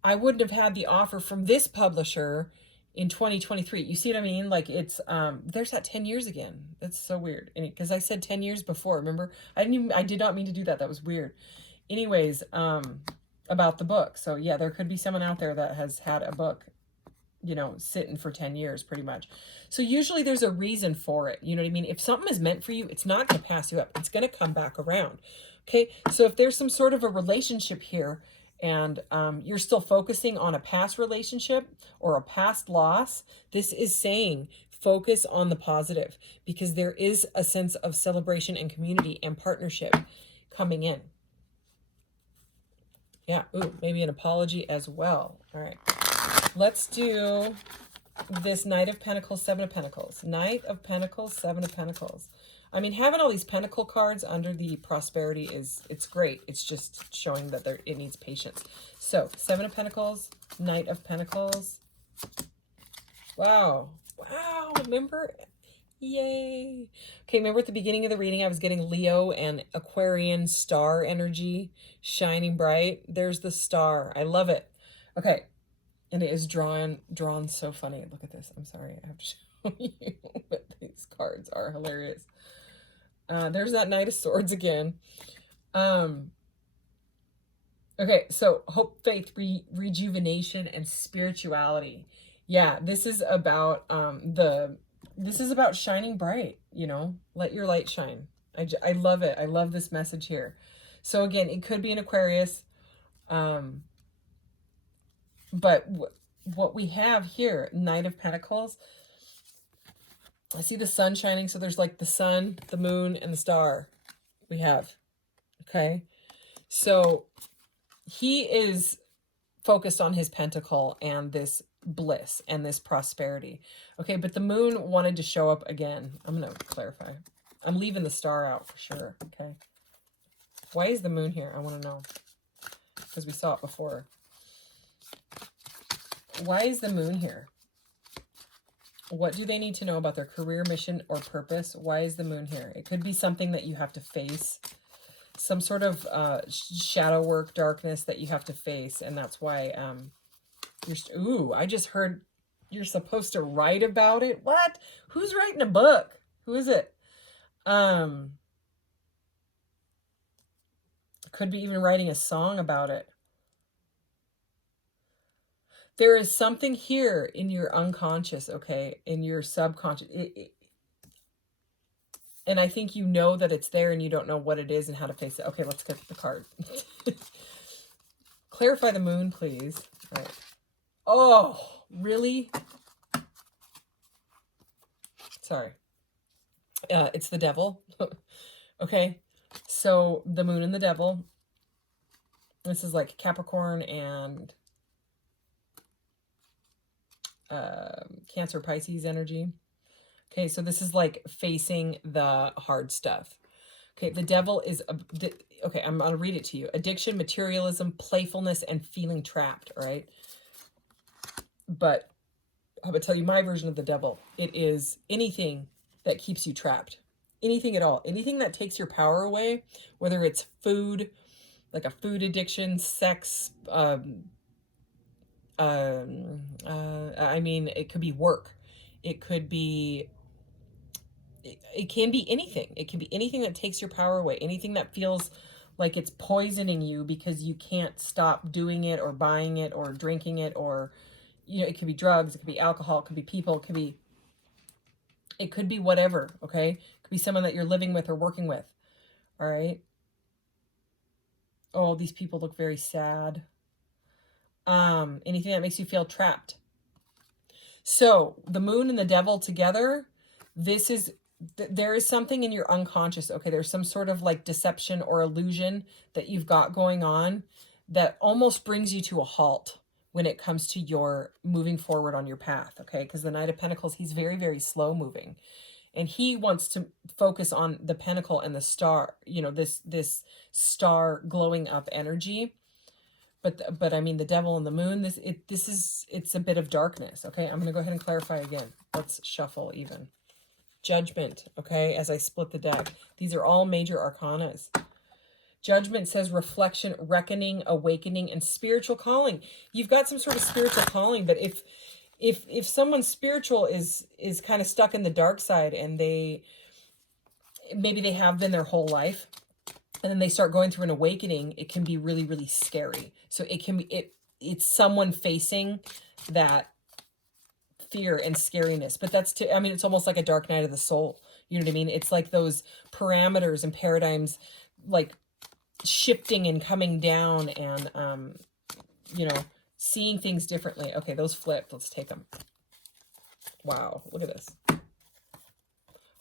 I wouldn't have had the offer from this publisher in 2023. You see what I mean? Like it's, there's that 10 years again. That's so weird. Because I said 10 years before, remember? I did not mean to do that. That was weird. Anyways, about the book. So yeah, there could be someone out there that has had a book, you know, sitting for 10 years pretty much. So usually there's a reason for it. You know what I mean? If something is meant for you, it's not going to pass you up. It's going to come back around. Okay. So if there's some sort of a relationship here and you're still focusing on a past relationship or a past loss, this is saying focus on the positive, because there is a sense of celebration and community and partnership coming in. Yeah. Ooh, maybe an apology as well. All right. Let's do this Knight of Pentacles, 7 of Pentacles. Knight of Pentacles, 7 of Pentacles. I mean, having all these pentacle cards under the prosperity it's great. It's just showing that it needs patience. So 7 of Pentacles, Knight of Pentacles. Wow. Wow. Remember? Yay. Okay, remember at the beginning of the reading, I was getting Leo and Aquarian star energy shining bright. There's the star. I love it. Okay. And it is drawn so funny. Look at this. I'm sorry. I have to show you. But these cards are hilarious. There's that Knight of Swords again. Okay, so hope, faith, rejuvenation, and spirituality. Yeah, this is about this is about shining bright, you know, let your light shine. I love it. I love this message here. So again, it could be an Aquarius. But what we have here, Knight of Pentacles, I see the sun shining. So there's like the sun, the moon, and the star we have. Okay. So he is focused on his pentacle and this bliss and this prosperity. Okay. But the moon wanted to show up again. I'm going to clarify. I'm leaving the star out for sure. Okay. Why is the moon here? I want to know, because we saw it before. Why is the moon here? What do they need to know about their career, mission, or purpose? Why is the moon here? It could be something that you have to face. Some sort of shadow work, darkness that you have to face. And that's why ooh, I just heard you're supposed to write about it. What? Who's writing a book? Who is it? Could be even writing a song about it. There is something here in your unconscious, okay, in your subconscious. And I think you know that it's there and you don't know what it is and how to face it. Okay, let's get the card. Clarify the moon, please. All right. Oh, really? Sorry. It's the devil. Okay. So the moon and the devil. This is like Capricorn and Cancer, Pisces energy. Okay, so this is like facing the hard stuff. Okay, the devil is, okay, I'm going to read it to you. Addiction, materialism, playfulness, and feeling trapped, all right? But I'm going to tell you my version of the devil. It is anything that keeps you trapped. Anything at all. Anything that takes your power away, whether it's food, like a food addiction, sex, I mean, it could be work. It could be, it can be anything. It can be anything that takes your power away. Anything that feels like it's poisoning you because you can't stop doing it or buying it or drinking it, or, you know, it could be drugs, it could be alcohol, it could be people, it could be whatever, okay? It could be someone that you're living with or working with, all right? Oh, these people look very sad. Anything that makes you feel trapped. So the moon and the devil together, there is something in your unconscious. Okay, there's some sort of like deception or illusion that you've got going on that almost brings you to a halt when it comes to your moving forward on your path. Okay, because the Knight of Pentacles, he's very, very slow moving, and he wants to focus on the pentacle and the star, you know, this star glowing up energy. But I mean, the devil and the moon, it's a bit of darkness. Okay, I'm going to go ahead and clarify again. Let's shuffle even. Judgment, okay, as I split the deck. These are all major arcanas. Judgment says reflection, reckoning, awakening, and spiritual calling. You've got some sort of spiritual calling, but if someone spiritual is kind of stuck in the dark side, and maybe they have been their whole life, and then they start going through an awakening, it can be really, really scary. So it's someone facing that fear and scariness. But I mean, it's almost like a dark night of the soul. You know what I mean? It's like those parameters and paradigms like shifting and coming down, and, you know, seeing things differently. Okay, those flipped. Let's take them. Wow, look at this.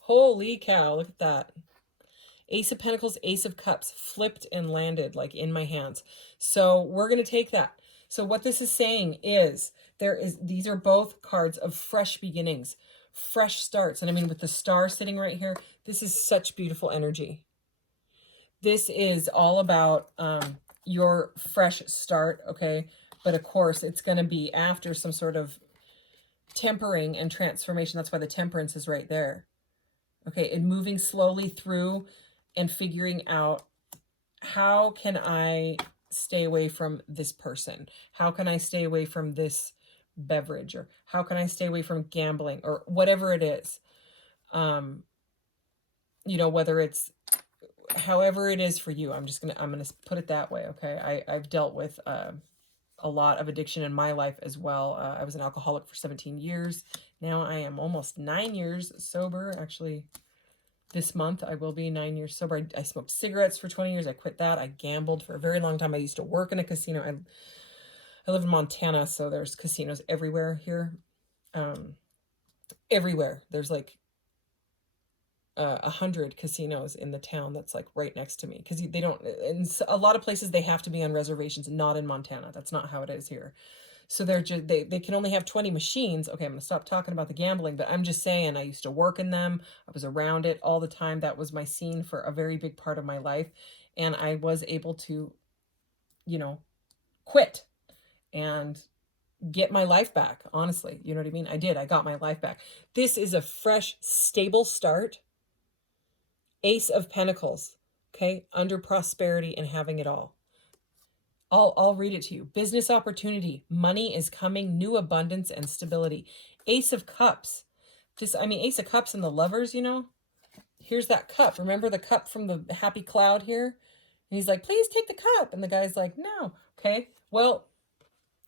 Holy cow, look at that. Ace of Pentacles, Ace of Cups, flipped and landed like in my hands. So we're going to take that. So what this is saying is these are both cards of fresh beginnings, fresh starts. And I mean, with the star sitting right here, this is such beautiful energy. This is all about your fresh start, okay? But of course, it's going to be after some sort of tempering and transformation. That's why the Temperance is right there. Okay, and moving slowly through and figuring out, how can I stay away from this person? How can I stay away from this beverage? Or how can I stay away from gambling? Or whatever it is. You know, whether it's however it is for you. I'm gonna put it that way, okay? I've dealt with a lot of addiction in my life as well. I was an alcoholic for 17 years. Now I am almost 9 years sober. Actually, this month I will be 9 years sober. I smoked cigarettes for 20 years. I quit that. I gambled for a very long time. I used to work in a casino. I live in Montana, so there's casinos everywhere here. Everywhere. There's like 100 casinos in the town that's like right next to me, because they don't, in a lot of places they have to be on reservations. Not in Montana. That's not how it is here. So they're just, they can only have 20 machines. Okay, I'm gonna stop talking about the gambling, but I'm just saying, I used to work in them. I was around it all the time. That was my scene for a very big part of my life, and I was able to, you know, quit and get my life back, honestly. You know what I mean? I did. I got my life back. This is a fresh, stable start. Ace of Pentacles, okay? Under prosperity and having it all. I'll read it to you. Business opportunity. Money is coming. New abundance and stability. Ace of Cups. Ace of Cups and the Lovers, you know? Here's that cup. Remember the cup from the happy cloud here? And he's like, please take the cup. And the guy's like, no. Okay. Well,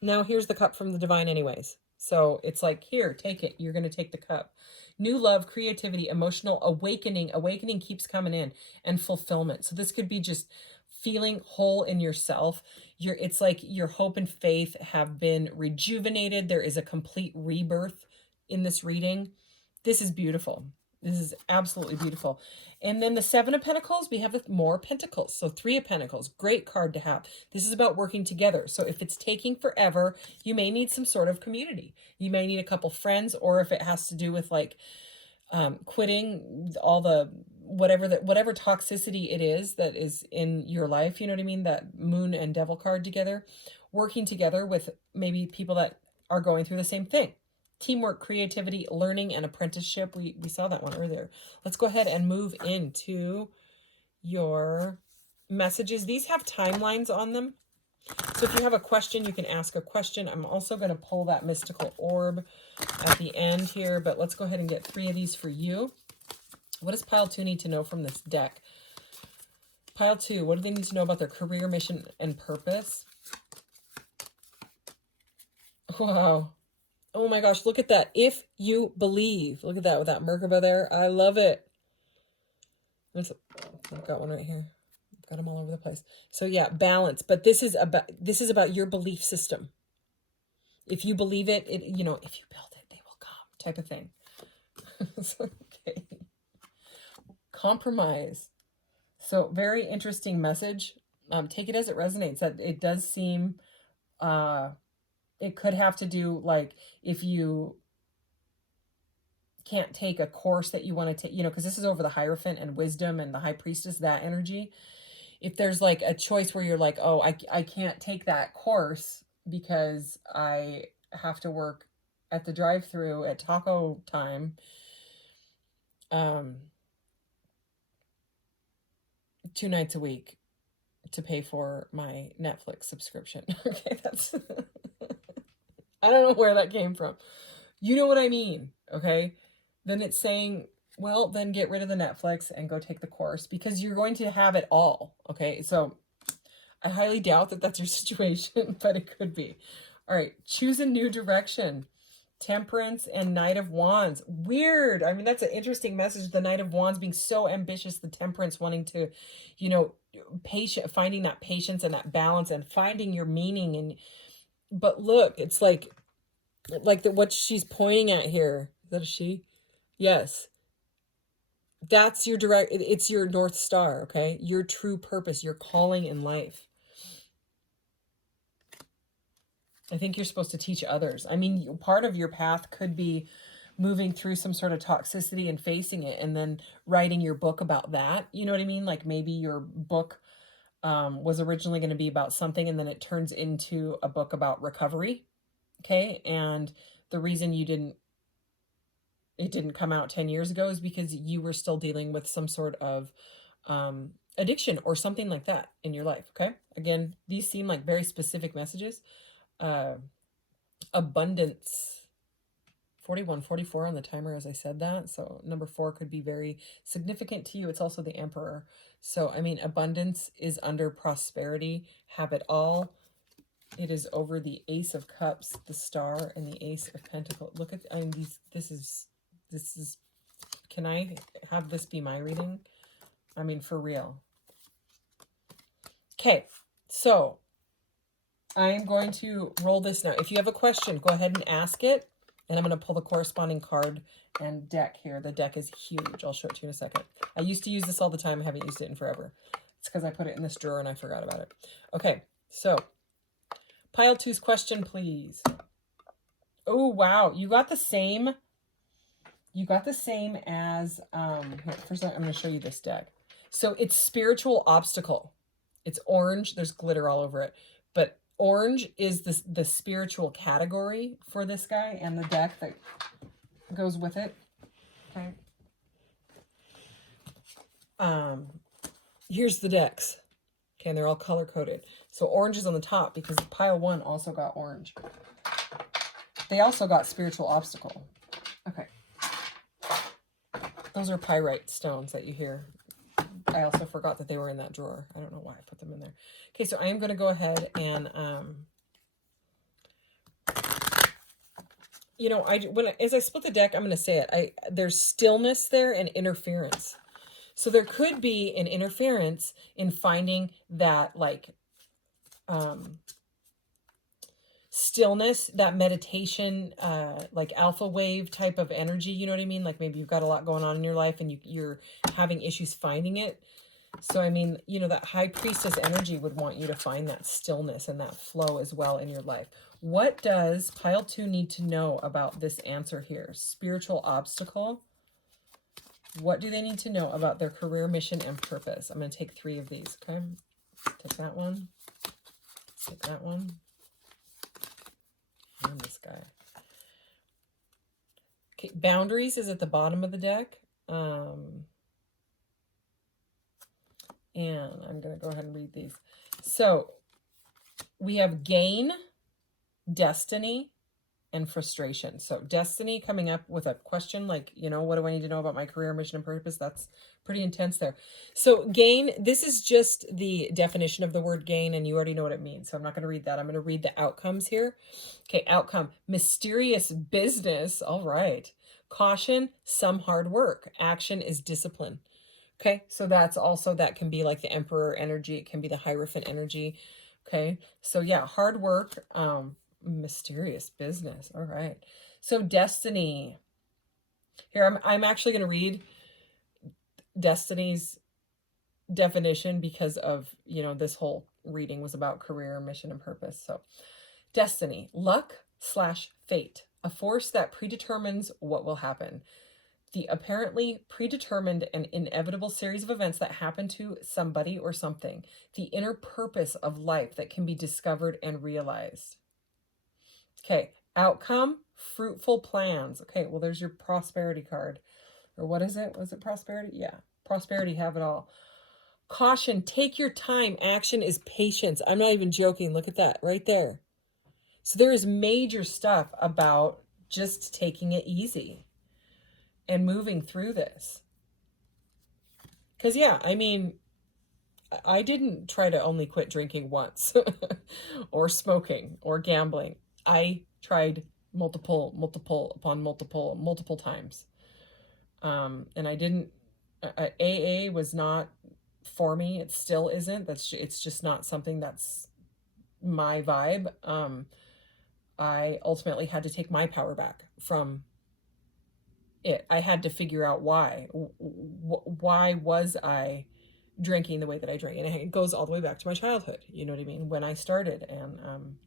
now here's the cup from the divine anyways. So it's like, here, take it. You're going to take the cup. New love, creativity, emotional awakening. Awakening keeps coming in, and fulfillment. So this could be just feeling whole in yourself. It's like your hope and faith have been rejuvenated. There is a complete rebirth in this reading. This is beautiful. This is absolutely beautiful. And then the Seven of Pentacles, we have more Pentacles. So Three of Pentacles, great card to have. This is about working together. So if it's taking forever, you may need some sort of community. You may need a couple friends, or if it has to do with like quitting all the whatever toxicity it is that is in your life, you know what I mean? That Moon and Devil card together, working together with maybe people that are going through the same thing. Teamwork, creativity, learning, and apprenticeship. We saw that one earlier. Let's go ahead and move into your messages. These have timelines on them. So if you have a question, you can ask a question. I'm also going to pull that mystical orb at the end here, but let's go ahead and get 3 of these for you. What does pile 2 need to know from this deck? Pile 2, what do they need to know about their career, mission, and purpose? Wow. Oh my gosh, look at that. If you believe. Look at that with that Merkaba there. I love it. I've got one right here. I've got them all over the place. So yeah, balance. But this is about your belief system. If you believe it, if you build it, they will come, type of thing. Okay. Compromise. So very interesting message. Take it as it resonates. That it does seem it could have to do, like, if you can't take a course that you want to take, because this is over the Hierophant and Wisdom and the High Priestess, that energy. If there's like a choice where you're like, oh, I can't take that course because I have to work at the drive-thru at taco time, 2 nights a week to pay for my Netflix subscription. Okay, that's... I don't know where that came from. You know what I mean, okay? Then it's saying, well, then get rid of the Netflix and go take the course, because you're going to have it all, okay? So I highly doubt that that's your situation, but it could be. All right, choose a new direction. Temperance and Knight of Wands. Weird. I mean, that's an interesting message. The Knight of Wands being so ambitious, the Temperance wanting to, finding that patience and that balance and finding your meaning. But look, it's like what she's pointing at here. Is that a she? Yes. That's your it's your North Star, okay? Your true purpose, your calling in life. I think you're supposed to teach others. I mean, part of your path could be moving through some sort of toxicity and facing it, and then writing your book about that. You know what I mean? Like maybe your book was originally going to be about something, and then it turns into a book about recovery. Okay. And the reason it didn't come out 10 years ago is because you were still dealing with some sort of addiction or something like that in your life. Okay. Again, these seem like very specific messages. Abundance. 4144 on the timer as I said that. So number 4 could be very significant to you. It's also the Emperor. So, I mean, abundance is under prosperity. Have it all. It is over the Ace of Cups, the Star, and the Ace of Pentacles. Look at, I mean, this is, can I have this be my reading? I mean, for real. Okay, so I am going to roll this now. If you have a question, go ahead and ask it. And I'm going to pull the corresponding card and deck here. The deck is huge. I'll show it to you in a second. I used to use this all the time. I haven't used it in forever. It's because I put it in this drawer and I forgot about it. Okay, so pile 2's question, please. Oh, wow. You got the same. You got the same as, here, first I'm going to show you this deck. So it's Spiritual Obstacle. It's orange. There's glitter all over it. But Orange is the spiritual category for this guy and the deck that goes with it. Okay. Here's the decks. Okay, and they're all color-coded. So orange is on the top because pile 1 also got orange. They also got spiritual obstacle. Okay. Those are pyrite stones that you hear. I also forgot that they were in that drawer. I don't know why I put them in there. Okay, so I am going to go ahead and, you know, as I split the deck, I'm going to say it. There's stillness there and interference. So there could be an interference in finding that, like, stillness, that meditation, like alpha wave type of energy, you know what I mean? Like maybe you've got a lot going on in your life and you're having issues finding it. So, I mean, you know, that high priestess energy would want you to find that stillness and that flow as well in your life. What does pile 2 need to know about this answer here? Spiritual obstacle. What do they need to know about their career, mission, and purpose? I'm going to take 3 of these, okay? Take that one. Take that one. And this guy. Okay, boundaries is at the bottom of the deck. And I'm going to go ahead and read these. So we have gain, destiny, and frustration. So destiny coming up with a question like, you know, what do I need to know about my career, mission, and purpose? That's pretty intense there. So gain, this is just the definition of the word gain, and you already know what it means. So I'm not going to read that. I'm going to read the outcomes here. Okay, outcome, mysterious business. All right. Caution, some hard work. Action is discipline. Okay, so that's also, that can be like the Emperor energy. It can be the Hierophant energy. Okay, so yeah, hard work, mysterious business. All right, so destiny. Here, I'm actually going to read destiny's definition because of, you know, this whole reading was about career, mission, and purpose. So destiny, luck / fate, a force that predetermines what will happen. The apparently predetermined and inevitable series of events that happen to somebody or something. The inner purpose of life that can be discovered and realized. Okay, outcome, fruitful plans. Okay, well, there's your prosperity card. Or what is it? Was it prosperity? Yeah, prosperity, have it all. Caution, take your time. Action is patience. I'm not even joking. Look at that right there. So there is major stuff about just taking it easy and moving through this. Because, yeah, I mean, I didn't try to only quit drinking once or smoking or gambling. I tried multiple times. And I didn't, AA was not for me. It still isn't. It's just not something that's my vibe. I ultimately had to take my power back from it. I had to figure out why was I drinking the way that I drank, and it goes all the way back to my childhood, you know what I mean, when I started, and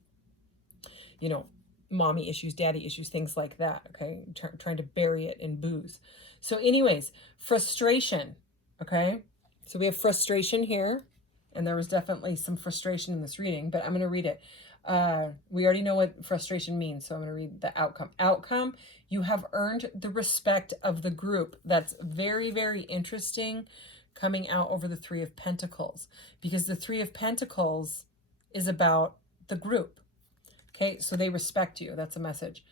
you know, mommy issues, daddy issues, things like that. Okay, trying to bury it in booze. So anyways, frustration. Okay, so we have frustration here, and there was definitely some frustration in this reading, but I'm going to read it. We already know what frustration means, so I'm going to read the outcome. Outcome, you have earned the respect of the group. That's very, very interesting coming out over the 3 of Pentacles, because the 3 of Pentacles is about the group. Okay, so they respect you. That's a message.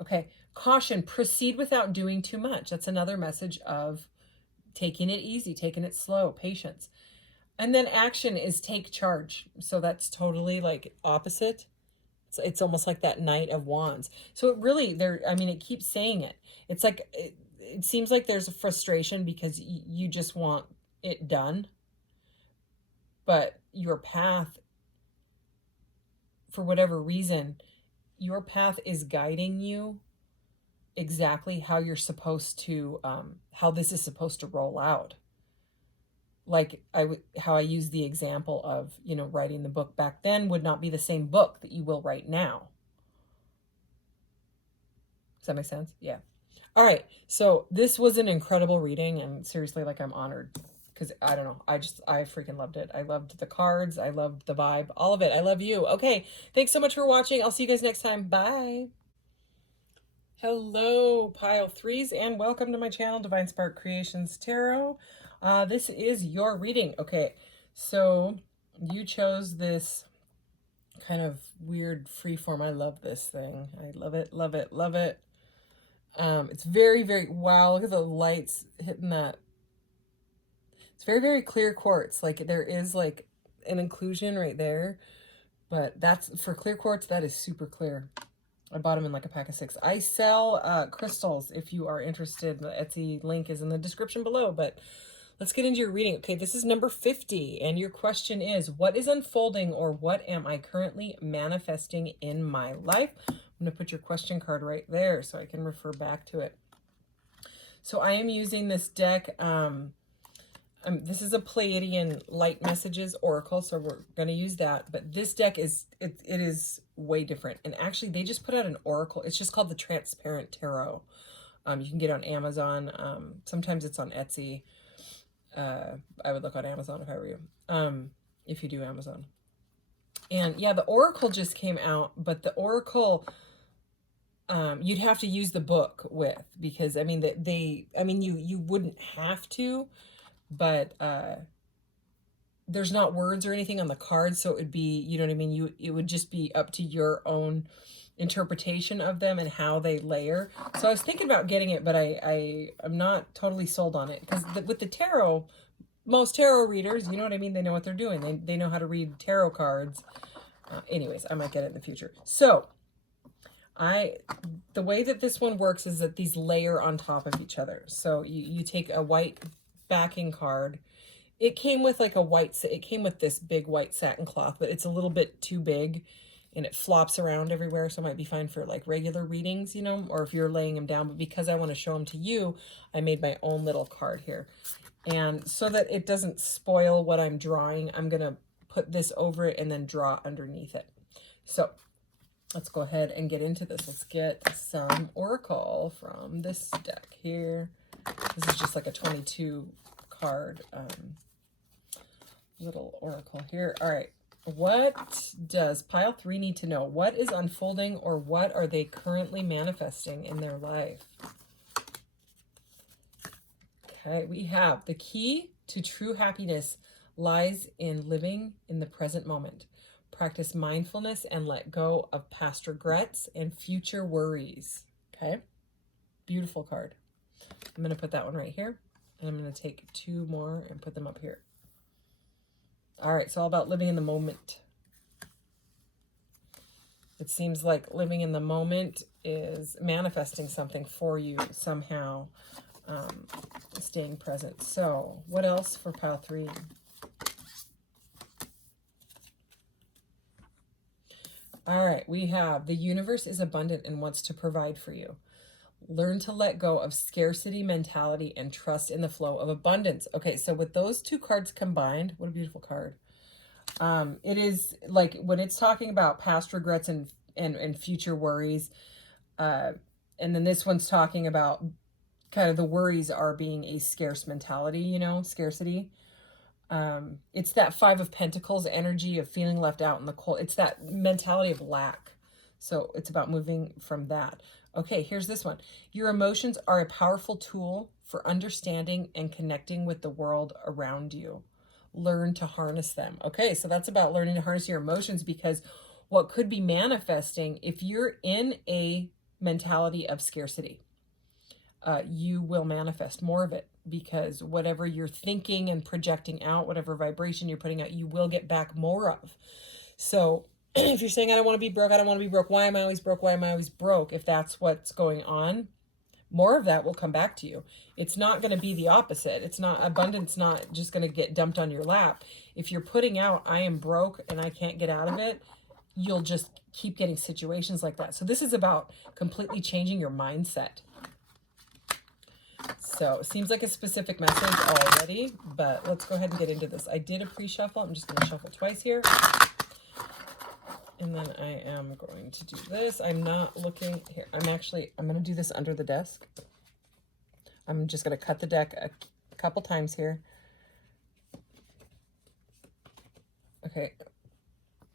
Okay, caution, proceed without doing too much. That's another message of taking it easy, taking it slow, patience. And then action is take charge. So that's totally like opposite. It's almost like that Knight of Wands. So it really, I mean, it keeps saying it. It's like, it seems like there's a frustration because you just want it done. But your path, for whatever reason, your path is guiding you exactly how you're supposed to, how this is supposed to roll out. Like how I use the example of, you know, writing the book back then would not be the same book that you will write now. Does that make sense? Yeah. All right. So this was an incredible reading, and seriously, like, I'm honored. because I don't know, I freaking loved it. I loved the cards, I loved the vibe, all of it. I love you. Okay, thanks so much for watching. I'll see you guys next time. Bye. Hello, pile threes, and welcome to my channel, Divine Spark Creations Tarot. This is your reading. Okay, so you chose this kind of weird freeform. I love this thing. I love it, love it, love it. It's very, very, wow, look at the lights hitting that. It's very, very clear quartz. Like there is like an inclusion right there, but that's for clear quartz, that is super clear. I bought them in like a pack of 6. I sell crystals if you are interested. The Etsy link is in the description below, but let's get into your reading. Okay, this is number 50, and your question is, what is unfolding or what am I currently manifesting in my life? I'm going to put your question card right there so I can refer back to it. So I am using this deck. This is a Pleiadian Light Messages Oracle, so we're going to use that. But this deck is, it is way different. And actually, they just put out an Oracle. It's just called the Transparent Tarot. You can get it on Amazon. Sometimes it's on Etsy. I would look on Amazon if I were you, if you do Amazon. And yeah, the Oracle just came out, but the Oracle, you'd have to use the book with, because I mean, you wouldn't have to, but there's not words or anything on the cards, so it would be, you know what I mean, it would just be up to your own interpretation of them and how they layer. So I was thinking about getting it, but I'm not totally sold on it, because with the tarot, most tarot readers, you know what I mean, they know what they're doing. They know how to read tarot cards. Anyways, I might get it in the future. So the way that this one works is that these layer on top of each other. So you take a white backing card. It came with like it came with this big white satin cloth, but it's a little bit too big and it flops around everywhere. So it might be fine for like regular readings, you know, or if you're laying them down. But because I want to show them to you, I made my own little card here. And so that it doesn't spoil what I'm drawing, I'm going to put this over it and then draw underneath it. So let's go ahead and get into this. Let's get some Oracle from this deck here. This is just like a 22 card little Oracle here. All right. What does pile 3 need to know? What is unfolding or what are they currently manifesting in their life? Okay, we have the key to true happiness lies in living in the present moment. Practice mindfulness and let go of past regrets and future worries. Okay, beautiful card. I'm going to put that one right here. And I'm going to take 2 more and put them up here. All right, so all about living in the moment. It seems like living in the moment is manifesting something for you somehow, staying present. So what else for pile 3? All right, we have the universe is abundant and wants to provide for you. Learn to let go of scarcity mentality and trust in the flow of abundance. Okay, so with those 2 cards combined, what a beautiful card. It is like when it's talking about past regrets and future worries, and then this one's talking about kind of the worries are being a scarce mentality, you know, scarcity. It's that 5 of Pentacles energy of feeling left out in the cold. It's that mentality of lack. So it's about moving from that. Okay, here's this one. Your emotions are a powerful tool for understanding and connecting with the world around you. Learn to harness them. Okay, so that's about learning to harness your emotions, because what could be manifesting, if you're in a mentality of scarcity, you will manifest more of it, because whatever you're thinking and projecting out, whatever vibration you're putting out, you will get back more of. So if you're saying, I don't want to be broke, I don't want to be broke, why am I always broke, why am I always broke? If that's what's going on, more of that will come back to you. It's not going to be the opposite. It's not, abundance not just going to get dumped on your lap. If you're putting out, I am broke and I can't get out of it, you'll just keep getting situations like that. So this is about completely changing your mindset. So it seems like a specific message already, but let's go ahead and get into this. I did a pre-shuffle. I'm just going to shuffle twice here. And then I am going to do this. I'm not looking here. I'm going to do this under the desk. I'm just going to cut the deck a couple times here. Okay,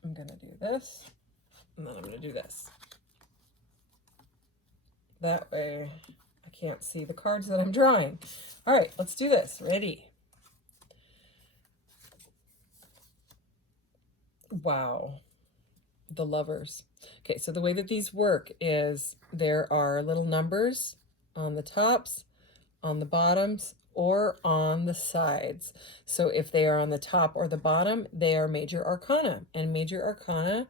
I'm going to do this, and then I'm going to do this. That way I can't see the cards that I'm drawing. All right, let's do this. Ready? Wow. The Lovers. Okay, so the way that these work is there are little numbers on the tops, on the bottoms, or on the sides. So if they are on the top or the bottom, they are major arcana. And major arcana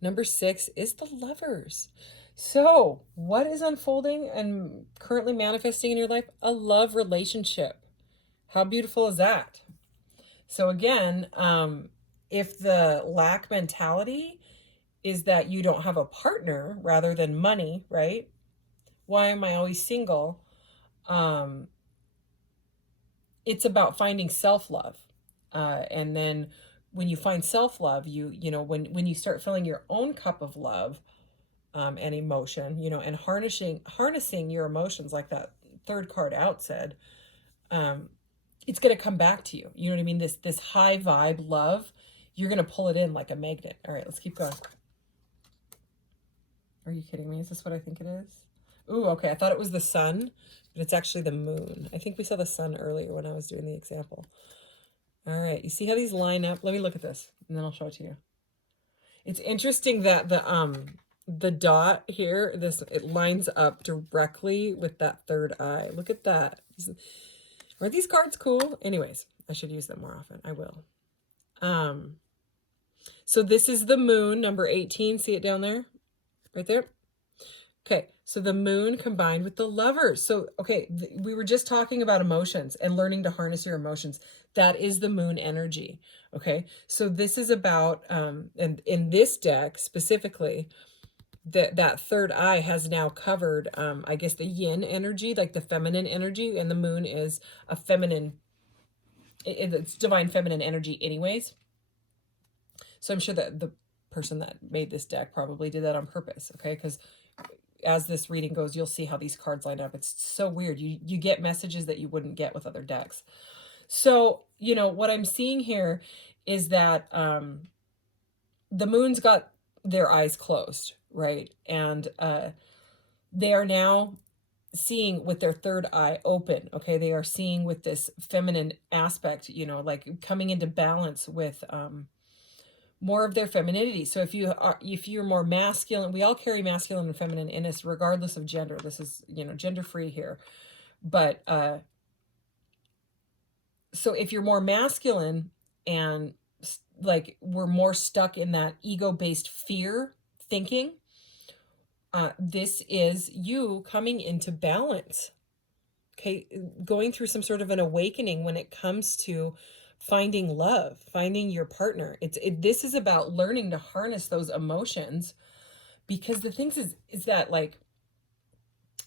number 6 is the Lovers. So what is unfolding and currently manifesting in your life? A love relationship. How beautiful is that? So again, if the lack mentality is that you don't have a partner rather than money, right? Why am I always single? It's about finding self-love. And then when you find self-love, when you start filling your own cup of love and emotion, and harnessing your emotions, like that third card out said, it's going to come back to you. You know what I mean? This high vibe love, you're going to pull it in like a magnet. All right, let's keep going. Are you kidding me? Is this what I think it is? Ooh, okay. I thought it was the sun, but it's actually the moon. I think we saw the sun earlier when I was doing the example. All right. You see how these line up? Let me look at this, and then I'll show it to you. It's interesting that the dot here, it lines up directly with that third eye. Look at that. Aren't these cards cool? Anyways, I should use them more often. I will. So this is the moon, number 18. See it down there? Right there? Okay, so the moon combined with the Lovers. So, okay, we were just talking about emotions and learning to harness your emotions. That is the moon energy, okay? So this is about, and in this deck specifically, that third eye has now covered, I guess, the yin energy, like the feminine energy, and the moon is a feminine, it's divine feminine energy anyways. So I'm sure that the person that made this deck probably did that on purpose, okay? Because as this reading goes, you'll see how these cards line up. It's so weird. You get messages that you wouldn't get with other decks. So, what I'm seeing here is that the moon's got their eyes closed, right? And they are now seeing with their third eye open, okay? They are seeing with this feminine aspect, like coming into balance with more of their femininity. So if you're more masculine, we all carry masculine and feminine in us regardless of gender. This is, gender free here. But so if you're more masculine and like we're more stuck in that ego-based fear thinking, this is you coming into balance. Okay, going through some sort of an awakening when it comes to finding love, finding your partner. This is about learning to harness those emotions, because the things is that, like,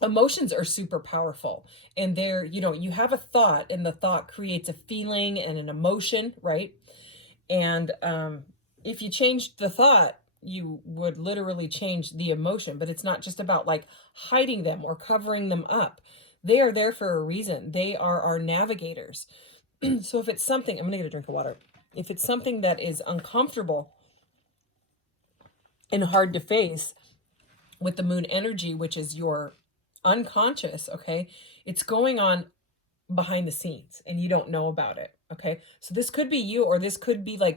emotions are super powerful, and you have a thought, and the thought creates a feeling and an emotion, right? And if you changed the thought, you would literally change the emotion. But it's not just about like hiding them or covering them up. They are there for a reason. They are our navigators. So if it's something, I'm gonna get a drink of water. If it's something that is uncomfortable and hard to face with the moon energy, which is your unconscious, okay, it's going on behind the scenes and you don't know about it, okay? So this could be you, or this could be the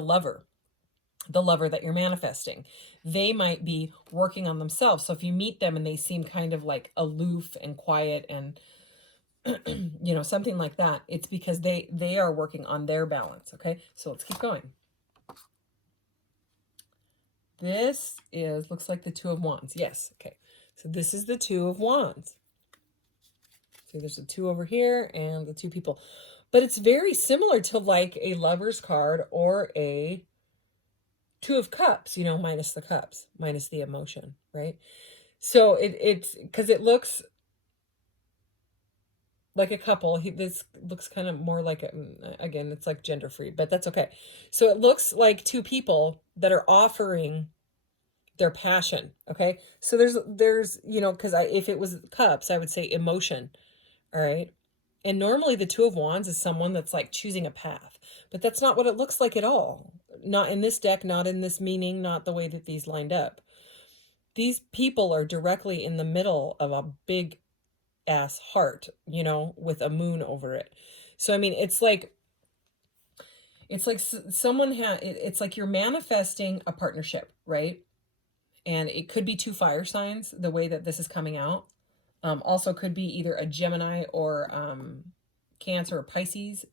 lover that you're manifesting. They might be working on themselves. So if you meet them and they seem kind of like aloof and quiet and something like that, it's because they are working on their balance, okay? So let's keep going. This looks like the Two of Wands. Yes, okay. So this is the Two of Wands. See, there's a two over here and the two people. But it's very similar to like a Lover's card or a Two of Cups, minus the cups, minus the emotion, right? So it's because it looks like a couple. This looks kind of more like, again, it's like gender free, but that's okay. So it looks like two people that are offering their passion, okay? So there's because if it was cups, I would say emotion, all right? And normally the Two of Wands is someone that's like choosing a path, but that's not what it looks like at all. Not in this deck, not in this meaning, not the way that these lined up. These people are directly in the middle of a big ass heart, you know, with a moon over it. So, I mean, it's like someone it's like you're manifesting a partnership, right? And it could be two fire signs, the way that this is coming out. Also could be either a Gemini or Cancer or Pisces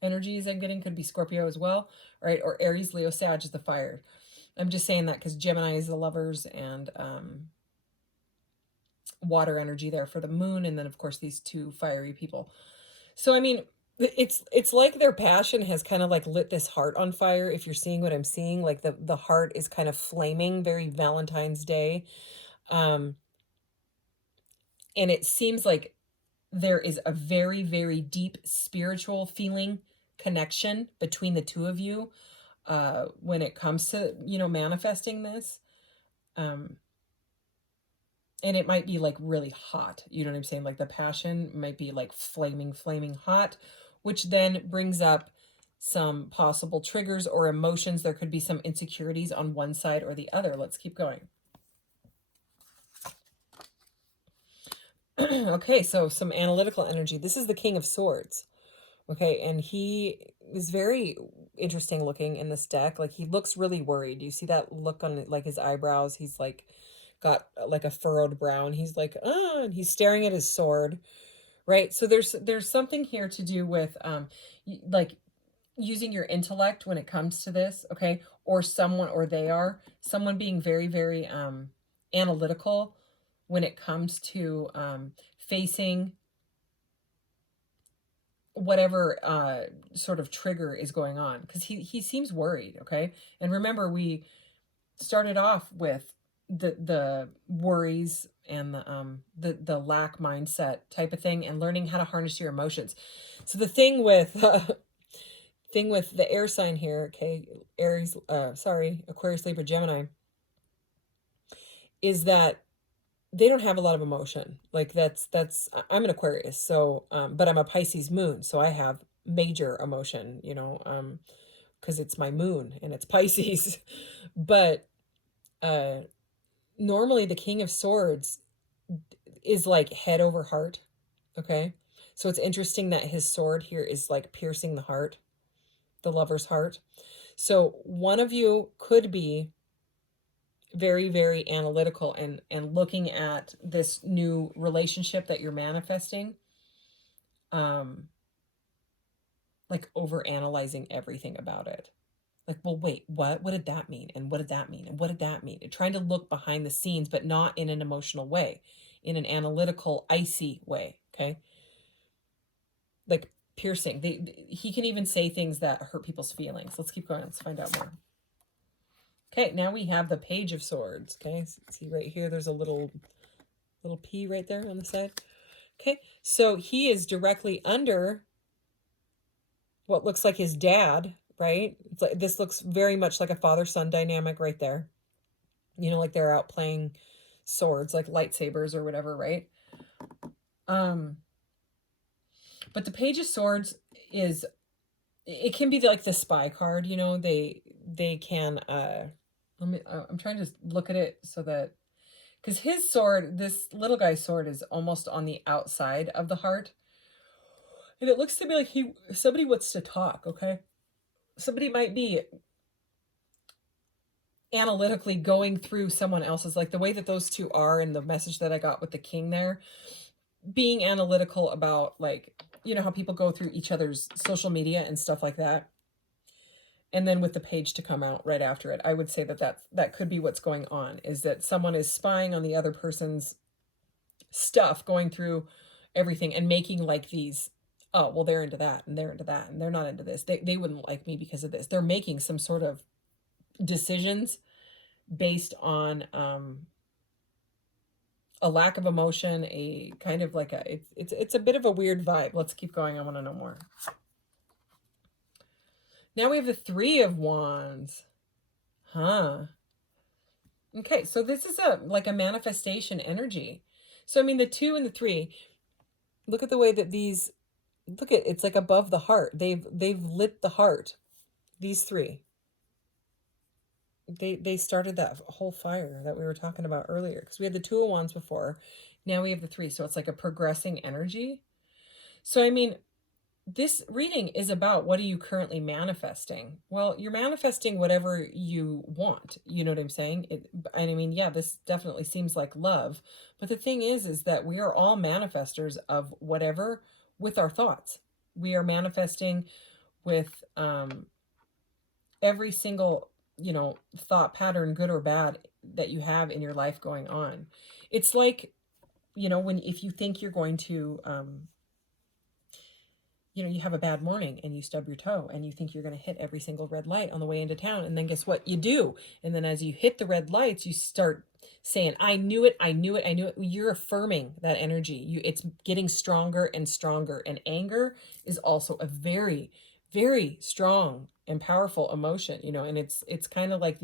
energies I'm getting. Could be Scorpio as well, right? Or Aries, Leo, Sag is the fire. I'm just saying that because Gemini is the lovers, and water energy there for the moon, and then of course these two fiery people. So I mean, it's like their passion has kind of like lit this heart on fire. If you're seeing what I'm seeing, like the heart is kind of flaming, very Valentine's Day. And it seems like there is a very, very deep spiritual feeling connection between the two of you when it comes to, you know, manifesting this. And it might be like really hot. You know what I'm saying? Like the passion might be like flaming, flaming hot, which then brings up some possible triggers or emotions. There could be some insecurities on one side or the other. Let's keep going. Okay, so some analytical energy. This is the King of Swords. Okay, and he is very interesting looking in this deck. Like he looks really worried. You see that look on like his eyebrows? He's like got like a furrowed brow, and he's like, and he's staring at his sword, right? So there's something here to do with like using your intellect when it comes to this, okay? Or someone, or they are someone being very, very analytical when it comes to facing whatever sort of trigger is going on, because he seems worried, okay? And remember, we started off with the worries and the lack mindset type of thing, and learning how to harness your emotions. So the thing with the air sign here, okay, Aries, Aquarius, Libra, Gemini, is that they don't have a lot of emotion. Like that's I'm an Aquarius, so but I'm a Pisces moon, so I have major emotion, you know, because it's my moon and it's Pisces. But normally the King of Swords is like head over heart, okay? So it's interesting that his sword here is like piercing the heart, the lover's heart. So one of you could be very, very analytical and looking at this new relationship that you're manifesting, like over analyzing everything about it. Like, well, wait, what did that mean? And what did that mean? And what did that mean? And trying to look behind the scenes, but not in an emotional way, in an analytical, icy way, okay? Like piercing. He can even say things that hurt people's feelings. Let's keep going. Let's find out more. Okay, now we have the Page of Swords. Okay, see right here, there's a little P right there on the side. Okay, so he is directly under what looks like his dad, right? It's like, this looks very much like a father-son dynamic right there. You know, like they're out playing swords, like lightsabers or whatever, right? But the Page of Swords is, it can be like the spy card, you know, they can, I'm trying to look at it so that, because his sword, this little guy's sword, is almost on the outside of the heart. And it looks to me like somebody wants to talk, okay? Somebody might be analytically going through someone else's, like the way that those two are, and the message that I got with the king there, being analytical about, like, you know how people go through each other's social media and stuff like that. And then with the page to come out right after it, I would say that could be what's going on, is that someone is spying on the other person's stuff, going through everything and making like these, oh, well, they're into that and they're into that and they're not into this. They wouldn't like me because of this. They're making some sort of decisions based on a lack of emotion, a kind of like it's a bit of a weird vibe. Let's keep going. I want to know more. Now we have the Three of Wands. Huh. Okay, so this is like a manifestation energy. So I mean, the 2 and the 3, look at the way that these Look at, it's like above the heart. They've lit the heart. These three. They started that whole fire that we were talking about earlier, because we had the Two of Wands before. Now we have the three. So it's like a progressing energy. So I mean, this reading is about, what are you currently manifesting? Well, you're manifesting whatever you want. You know what I'm saying? And I mean, yeah, this definitely seems like love. But the thing is that we are all manifestors of whatever with our thoughts. We are manifesting with every single, thought pattern, good or bad, that you have in your life going on. It's like, if you think you're going to, you have a bad morning and you stub your toe and you think you're going to hit every single red light on the way into town. And then guess what? You do. And then as you hit the red lights, you start saying, I knew it, I knew it, I knew it. You're affirming that energy. It's getting stronger and stronger. And anger is also a very, very strong and powerful emotion, and it's kind of like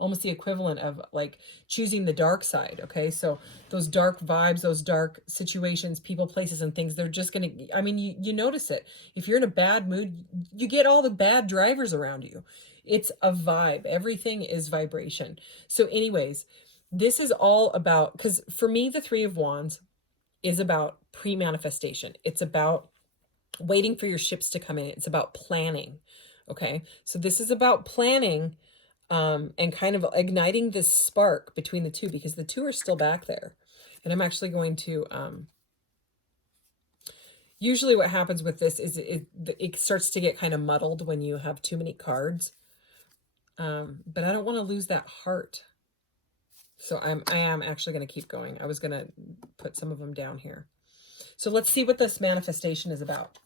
almost the equivalent of like choosing the dark side. Okay. So those dark vibes, those dark situations, people, places, and things, they're just going to, I mean, you notice it. If you're in a bad mood, you get all the bad drivers around you. It's a vibe. Everything is vibration. So anyways, this is all about, because for me, the Three of Wands is about pre-manifestation. It's about waiting for your ships to come in. It's about planning. Okay. So this is about planning, and kind of igniting this spark between the two, because the two are still back there. And I'm actually going to, usually what happens with this is it starts to get kind of muddled when you have too many cards. But I don't want to lose that heart. So I am actually going to keep going. I was going to put some of them down here. So let's see what this manifestation is about.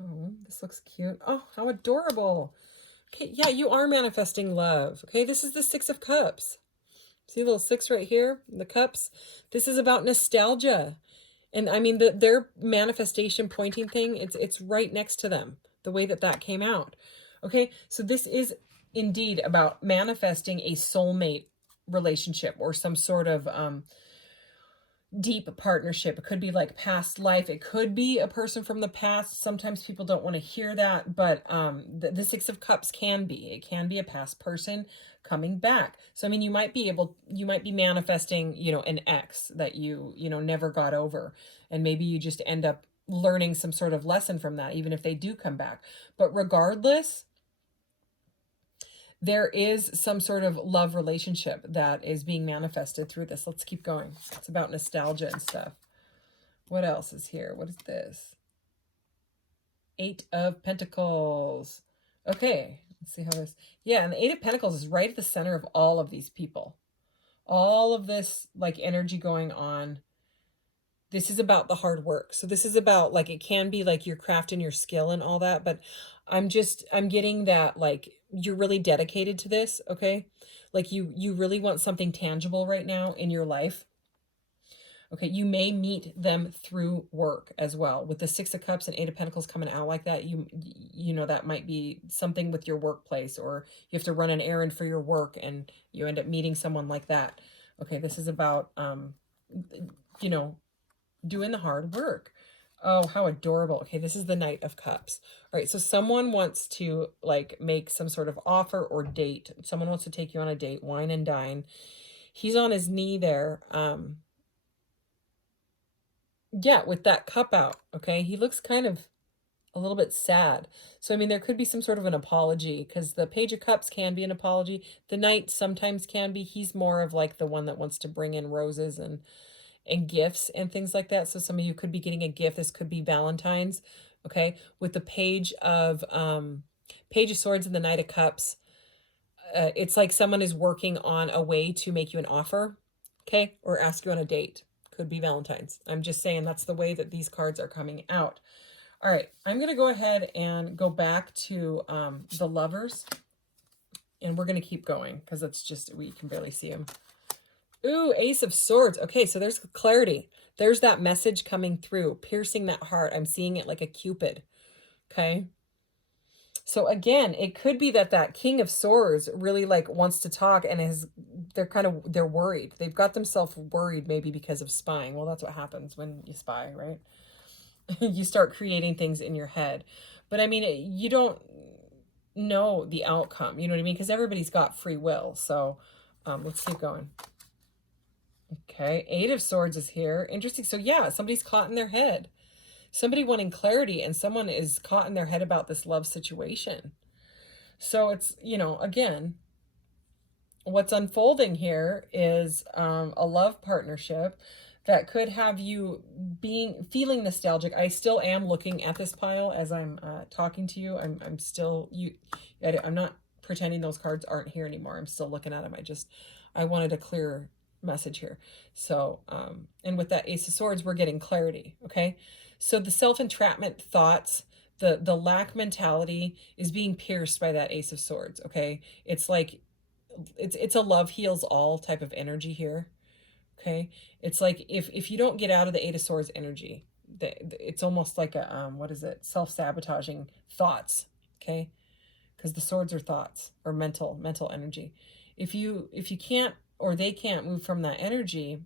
Oh, this looks cute. Oh, how adorable. Okay, yeah, you are manifesting love. Okay, this is the Six of Cups. See the little six right here? The cups. This is about nostalgia. And I mean, their manifestation pointing thing, it's right next to them, the way that came out. Okay, so this is indeed about manifesting a soulmate relationship, or some sort of deep partnership. It could be like past life. It could be a person from the past. Sometimes people don't want to hear that, but the Six of Cups can be. It can be a past person coming back. So I mean, you might be manifesting, an ex that you never got over, and maybe you just end up learning some sort of lesson from that, even if they do come back. But regardless, there is some sort of love relationship that is being manifested through this. Let's keep going. It's about nostalgia and stuff. What else is here? What is this? Eight of Pentacles. Okay, let's see how this... Yeah, and the Eight of Pentacles is right at the center of all of these people. All of this, like, energy going on. This is about the hard work. So this is about, like, it can be like your craft and your skill and all that, but I'm getting that, like, you're really dedicated to this, okay? Like you really want something tangible right now in your life. Okay, you may meet them through work as well. With the Six of Cups and Eight of Pentacles coming out like that, you know, that might be something with your workplace, or you have to run an errand for your work and you end up meeting someone like that. Okay, this is about, you know, doing the hard work. Oh, how adorable. Okay, this is the Knight of Cups. All right, so someone wants to, like, make some sort of offer or date. Someone wants to take you on a date, wine and dine. He's on his knee there. Yeah, with that cup out, okay? He looks kind of a little bit sad. So, I mean, there could be some sort of an apology, because the Page of Cups can be an apology. The Knight sometimes can be. He's more of, like, the one that wants to bring in roses and gifts and things like that. So some of you could be getting a gift. This could be Valentine's. Okay, with the Page of Swords and the Knight of Cups, it's like someone is working on a way to make you an offer, okay, or ask you on a date. Could be Valentine's. I'm just saying that's the way that these cards are coming out. All right, I'm going to go ahead and go back to the Lovers, and we're going to keep going because it's just, we can barely see them. Ooh, Ace of Swords. Okay, so there's clarity. There's that message coming through, piercing that heart. I'm seeing it like a Cupid. Okay. So again, it could be that King of Swords really, like, wants to talk, and they're worried. They've got themselves worried, maybe because of spying. Well, that's what happens when you spy, right? You start creating things in your head. But I mean, you don't know the outcome, you know what I mean? Because everybody's got free will. So let's keep going. Okay, Eight of Swords is here. Interesting. So yeah, somebody's caught in their head. Somebody wanting clarity, and someone is caught in their head about this love situation. So it's, you know, again, what's unfolding here is a love partnership that could have you feeling nostalgic. I still am looking at this pile as I'm talking to you. I'm still I'm not pretending those cards aren't here anymore. I'm still looking at them. I wanted a clear message here. So and with that Ace of Swords, we're getting clarity. Okay, so the self-entrapment thoughts, the lack mentality is being pierced by that Ace of Swords. Okay, it's like it's a love heals all type of energy here. Okay, it's like if you don't get out of the Eight of Swords energy, it's almost like a what is it, self-sabotaging thoughts. Okay, because the swords are thoughts or mental energy. If you can't, or they can't move from that energy,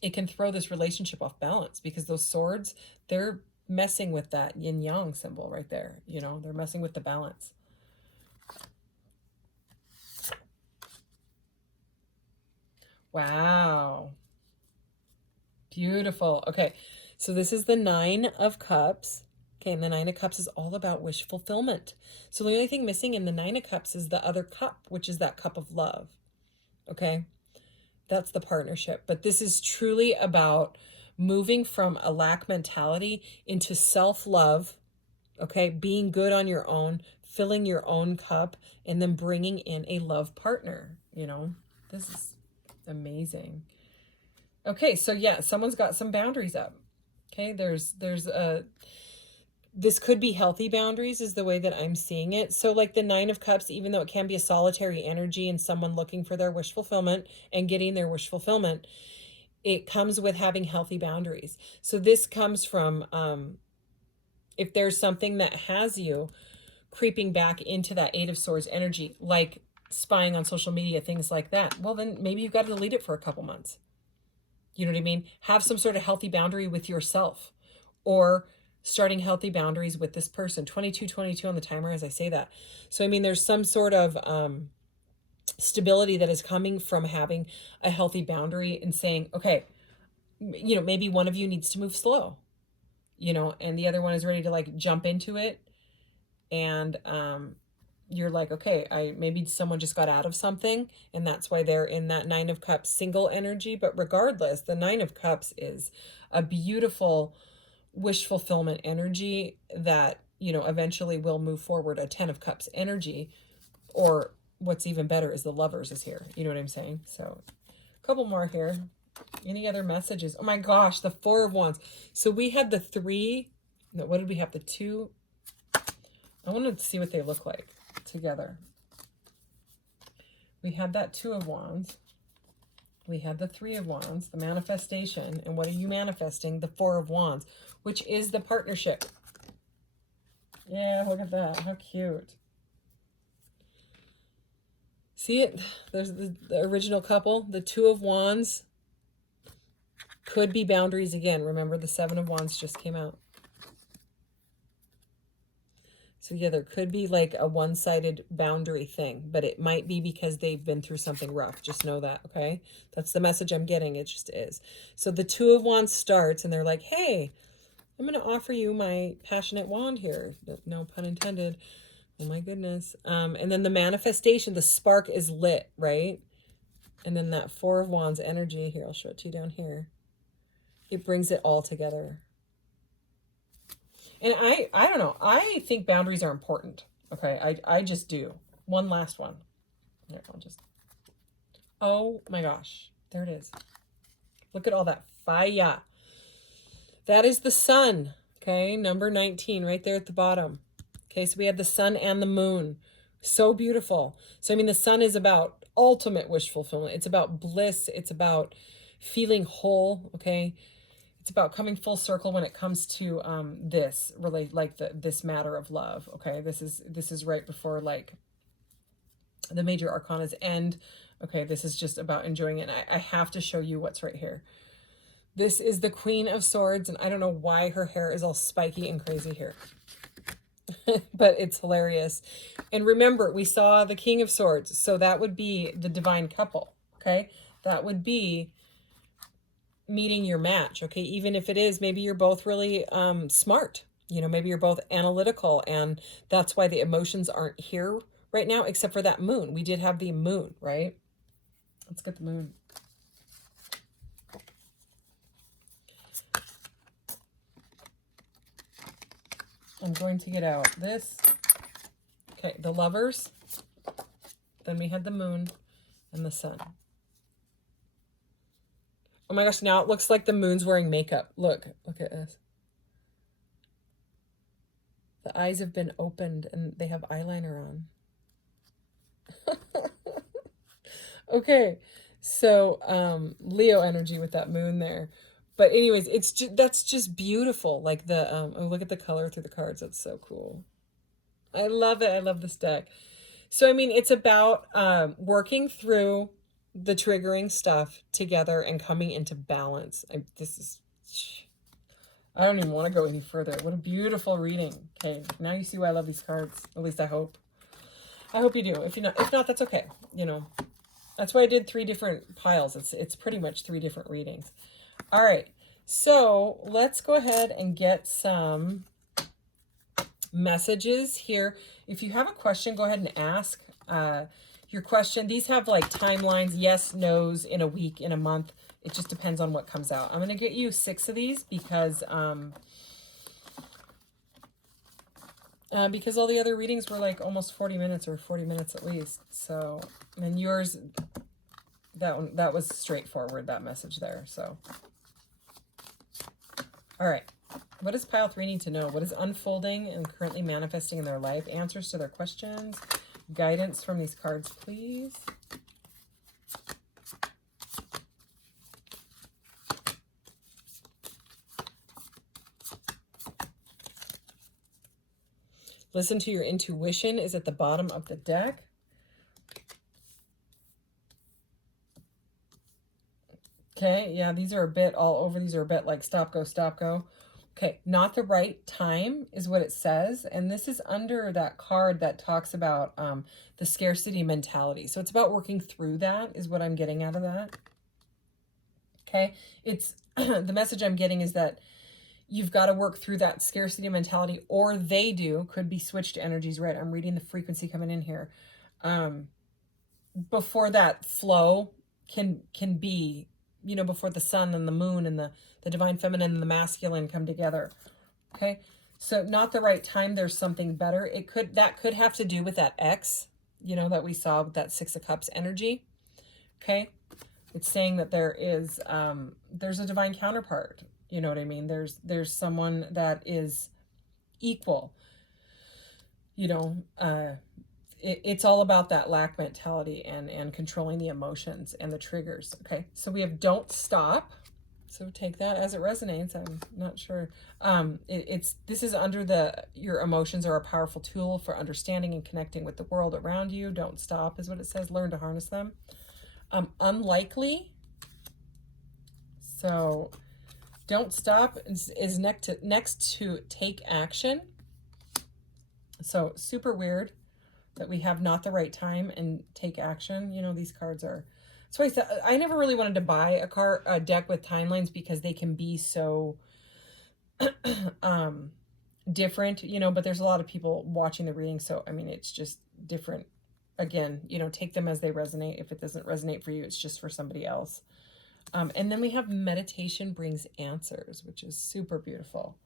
it can throw this relationship off balance, because those swords, they're messing with that yin yang symbol right there. You know, they're messing with the balance. Wow. Beautiful. Okay, so this is the Nine of Cups. Okay, and the Nine of Cups is all about wish fulfillment. So the only thing missing in the Nine of Cups is the other cup, which is that cup of love. Okay, that's the partnership. But this is truly about moving from a lack mentality into self-love. Okay, being good on your own, filling your own cup, and then bringing in a love partner. You know, this is amazing. Okay, so yeah, someone's got some boundaries up. Okay, this could be healthy boundaries is the way that I'm seeing it. So like the Nine of Cups, even though it can be a solitary energy and someone looking for their wish fulfillment and getting their wish fulfillment, it comes with having healthy boundaries. So this comes from if there's something that has you creeping back into that Eight of Swords energy, like spying on social media, things like that, well, then maybe you've got to delete it for a couple months. You know what I mean? Have some sort of healthy boundary with yourself, or starting healthy boundaries with this person. 22 on the timer as I say that. So, I mean, there's some sort of stability that is coming from having a healthy boundary and saying, okay, you know, maybe one of you needs to move slow, you know, and the other one is ready to like jump into it. And you're like, okay, maybe someone just got out of something, and that's why they're in that Nine of Cups single energy. But regardless, the Nine of Cups is a beautiful wish fulfillment energy that, you know, eventually will move forward. A Ten of Cups energy, or what's even better is the Lovers is here. You know what I'm saying? So a couple more here. Any other messages? Oh my gosh, the Four of Wands. So we had the three, no, what did we have? The two. I wanted to see what they look like together. We had that Two of Wands. We had the Three of Wands, the manifestation. And what are you manifesting? The Four of Wands, which is the partnership. Yeah, look at that. How cute. See it? There's the original couple. The Two of Wands could be boundaries again. Remember, the Seven of Wands just came out. So yeah, there could be like a one-sided boundary thing, but it might be because they've been through something rough. Just know that, okay? That's the message I'm getting. It just is. So the Two of Wands starts, and they're like, hey, I'm going to offer you my passionate wand here. No pun intended. Oh my goodness. And then the manifestation, the spark is lit, right? And then that Four of Wands energy here, I'll show it to you down here. It brings it all together. And I don't know. I think boundaries are important. Okay, I just do. One last one. Here, I'll just. Oh my gosh, there it is. Look at all that fire. That is the sun. Okay, number 19, right there at the bottom. Okay, so we had the sun and the moon. So beautiful. So I mean, the sun is about ultimate wish fulfillment. It's about bliss. It's about feeling whole. Okay. It's about coming full circle when it comes to this this matter of love. Okay, this is right before like the major arcanas end. Okay, this is just about enjoying it. And I have to show you what's right here. This is the Queen of Swords, and I don't know why her hair is all spiky and crazy here. But it's hilarious. And remember, we saw the King of Swords, so that would be the divine couple, okay? That would be meeting your match, okay? Even if it is, maybe you're both really smart. You know, maybe you're both analytical, and that's why the emotions aren't here right now, except for that moon. We did have the moon, right? Let's get the moon. I'm going to get out this. Okay, the Lovers. Then we had the moon and the sun. Oh my gosh, now it looks like the moon's wearing makeup. Look at this. The eyes have been opened and they have eyeliner on. Okay, so Leo energy with that moon there. But anyways, that's just beautiful. Like the oh, look at the color through the cards. That's so cool. I love it. I love this deck. So I mean, it's about working through the triggering stuff together and coming into balance. I don't even want to go any further. What a beautiful reading. Okay, now you see why I love these cards. At least I hope. I hope you do. If not, that's okay. You know, that's why I did 3 different piles. It's pretty much 3 different readings. All right, so let's go ahead and get some messages here. If you have a question, go ahead and ask your question. These have like timelines, yes, no's, in a week, in a month. It just depends on what comes out. I'm going to get you 6 of these because all the other readings were like almost 40 minutes or 40 minutes at least. So, and yours, that was straightforward, that message there. So, all right. What does pile 3 need to know? What is unfolding and currently manifesting in their life? Answers to their questions. Guidance from these cards, please. Listen to your intuition is at the bottom of the deck. Okay, yeah, these are a bit all over. These are a bit like stop, go, stop, go. Okay, not the right time is what it says. And this is under that card that talks about the scarcity mentality. So it's about working through that is what I'm getting out of that. Okay, it's the message I'm getting is that you've got to work through that scarcity mentality, or they do. Could be switched energies, right? I'm reading the frequency coming in here. Before that flow can be, you know, before the sun and the moon and the divine feminine and the masculine come together. Okay, so not the right time. There's something better. That could have to do with that X, you know, that we saw with that 6 of Cups energy. Okay, it's saying that there's a divine counterpart. You know what I mean? There's someone that is equal. You know, it's all about that lack mentality and controlling the emotions and the triggers. Okay, so we have don't stop. So take that as it resonates. I'm not sure. This is under your emotions are a powerful tool for understanding and connecting with the world around you. Don't stop is what it says. Learn to harness them. Unlikely. So don't stop is next to take action. So super weird that we have not the right time and take action. You know, these cards are, so I never really wanted to buy a deck with timelines because they can be so different, you know, but there's a lot of people watching the reading. So, I mean, it's just different. Again, you know, take them as they resonate. If it doesn't resonate for you, it's just for somebody else. And then we have meditation brings answers, which is super beautiful.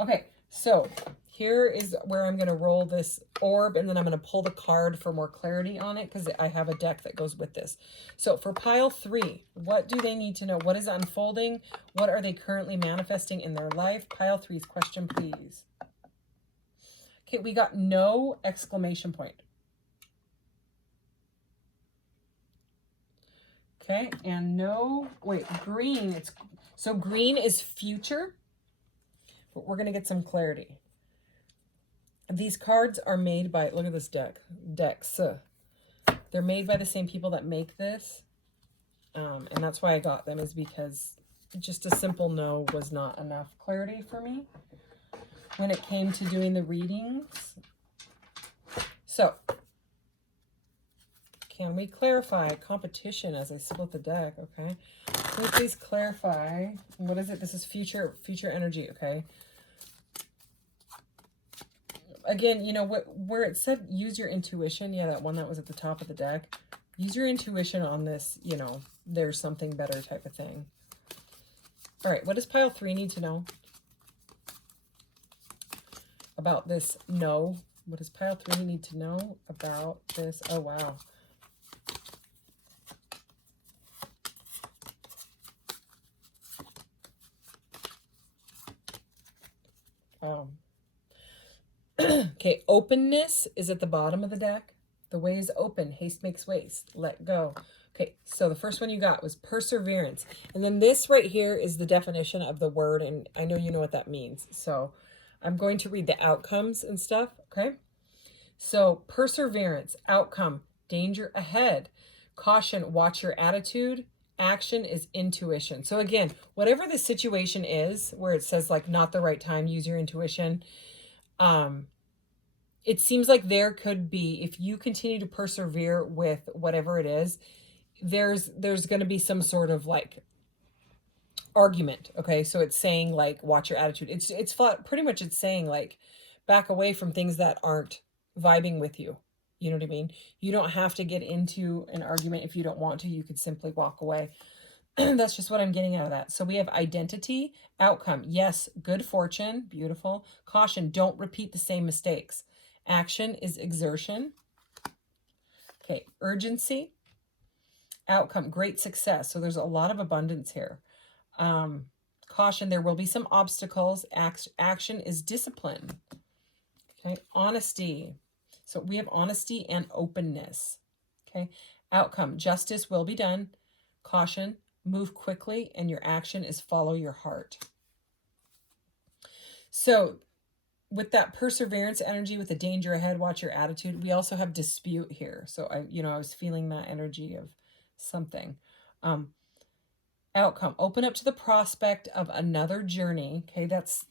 Okay, so here is where I'm going to roll this orb, and then I'm going to pull the card for more clarity on it because I have a deck that goes with this. So for pile 3, what do they need to know? What is unfolding? What are they currently manifesting in their life? Pile 3's question, please. Okay, we got no exclamation point. Okay, and no, wait, green. So green is future, but we're going to get some clarity. These cards are made by, look at this decks. They're made by the same people that make this. And that's why I got them, is because just a simple no was not enough clarity for me when it came to doing the readings. So, can we clarify competition as I split the deck? Okay. Can we please clarify? What is it? This is future energy. Okay. Again, you know, where it said use your intuition. Yeah, that one that was at the top of the deck. Use your intuition on this, you know, there's something better type of thing. All right, what does pile 3 need to know about this no? What does pile 3 need to know about this? Oh, wow. Wow. Okay, openness is at the bottom of the deck. The way is open. Haste makes waste. Let go. Okay, so the first one you got was perseverance. And then this right here is the definition of the word, and I know you know what that means. So I'm going to read the outcomes and stuff, okay? So perseverance, outcome, danger ahead. Caution, watch your attitude. Action is intuition. So again, whatever the situation is where it says like not the right time, use your intuition. It seems like there could be, if you continue to persevere with whatever it is, there's going to be some sort of like argument. Okay. So it's saying like, watch your attitude. It's pretty much it's saying like, back away from things that aren't vibing with you. You know what I mean? You don't have to get into an argument if you don't want to. You could simply walk away. That's just what I'm getting out of that. So we have identity, outcome. Yes, good fortune, beautiful. Caution, don't repeat the same mistakes. Action is exertion. Okay, urgency, outcome, great success. So there's a lot of abundance here. Caution, there will be some obstacles. Action is discipline. Okay, honesty. So we have honesty and openness. Okay, outcome, justice will be done. Caution, move quickly, and your action is follow your heart. So with that perseverance energy, with the danger ahead, watch your attitude, we also have dispute here. So I was feeling that energy of something. Outcome, open up to the prospect of another journey. Okay, that's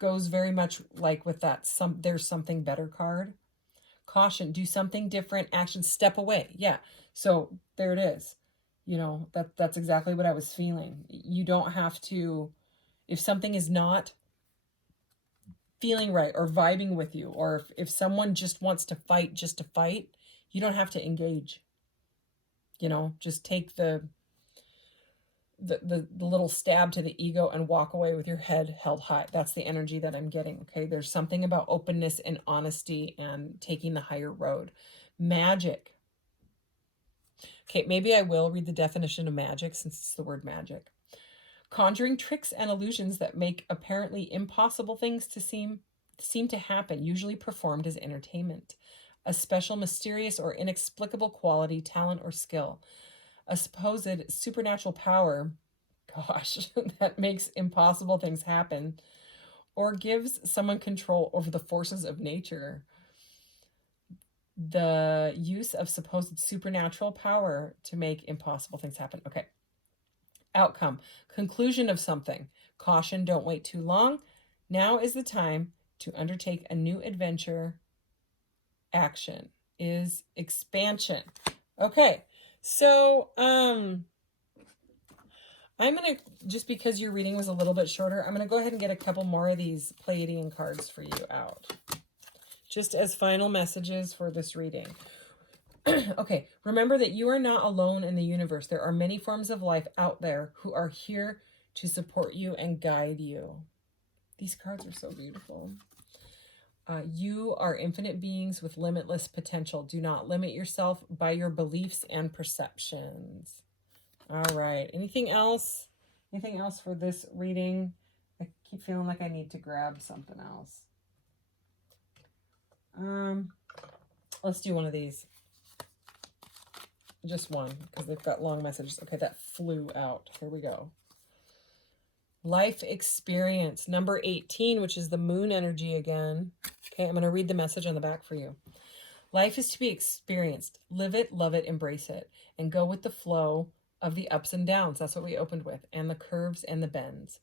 goes very much like with that there's something better card. Caution, do something different. Action, step away. Yeah, so there it is. You know, that's exactly what I was feeling. You don't have to, if something is not feeling right or vibing with you, or if someone just wants to fight just to fight, you don't have to engage. You know, just take the little stab to the ego and walk away with your head held high. That's the energy that I'm getting. Okay, there's something about openness and honesty and taking the higher road. Magic. Okay, maybe I will read the definition of magic since it's the word magic. Conjuring tricks and illusions that make apparently impossible things to seem to happen, usually performed as entertainment. A special, mysterious, or inexplicable quality, talent, or skill. A supposed supernatural power, gosh, that makes impossible things happen, or gives someone control over the forces of nature. The use of supposed supernatural power to make impossible things happen. Okay. Outcome, conclusion of something. Caution, don't wait too long. Now is the time to undertake a new adventure. Action is expansion. Okay, so I'm gonna, just because your reading was a little bit shorter, I'm gonna go ahead and get a couple more of these Pleiadian cards for you out, just as final messages for this reading. Okay, remember that you are not alone in the universe. There are many forms of life out there who are here to support you and guide you. These cards are so beautiful. You are infinite beings with limitless potential. Do not limit yourself by your beliefs and perceptions. All right. Anything else? Anything else for this reading? I keep feeling like I need to grab something else. Let's do one of these. Just one, because they've got long messages. Okay, that flew out. Here we go. Life experience, number 18, which is the moon energy again. Okay, I'm going to read the message on the back for you. Life is to be experienced. Live it, love it, embrace it, and go with the flow of the ups and downs. That's what we opened with, and the curves and the bends.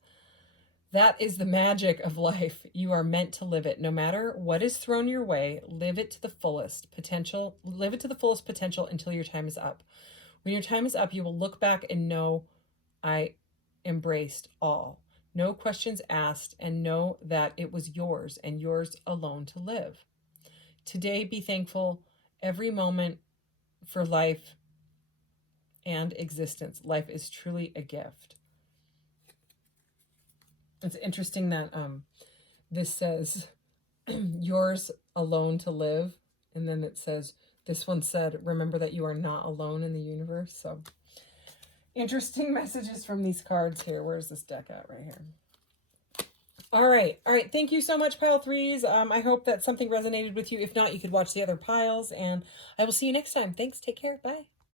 That is the magic of life. You are meant to live it. No matter what is thrown your way, live it to the fullest potential. Live it to the fullest potential until your time is up. When your time is up, you will look back and know, I embraced all. No questions asked, and know that it was yours and yours alone to live. Today, be thankful every moment for life and existence. Life is truly a gift. It's interesting that this says yours alone to live, and then it says, this one said, remember that you are not alone in the universe. So interesting messages from these cards here. Where's this deck at? Right here. All right. Thank you so much, pile threes. I hope that something resonated with you. If not, you could watch the other piles, and I will see you next time. Thanks. Take care. Bye.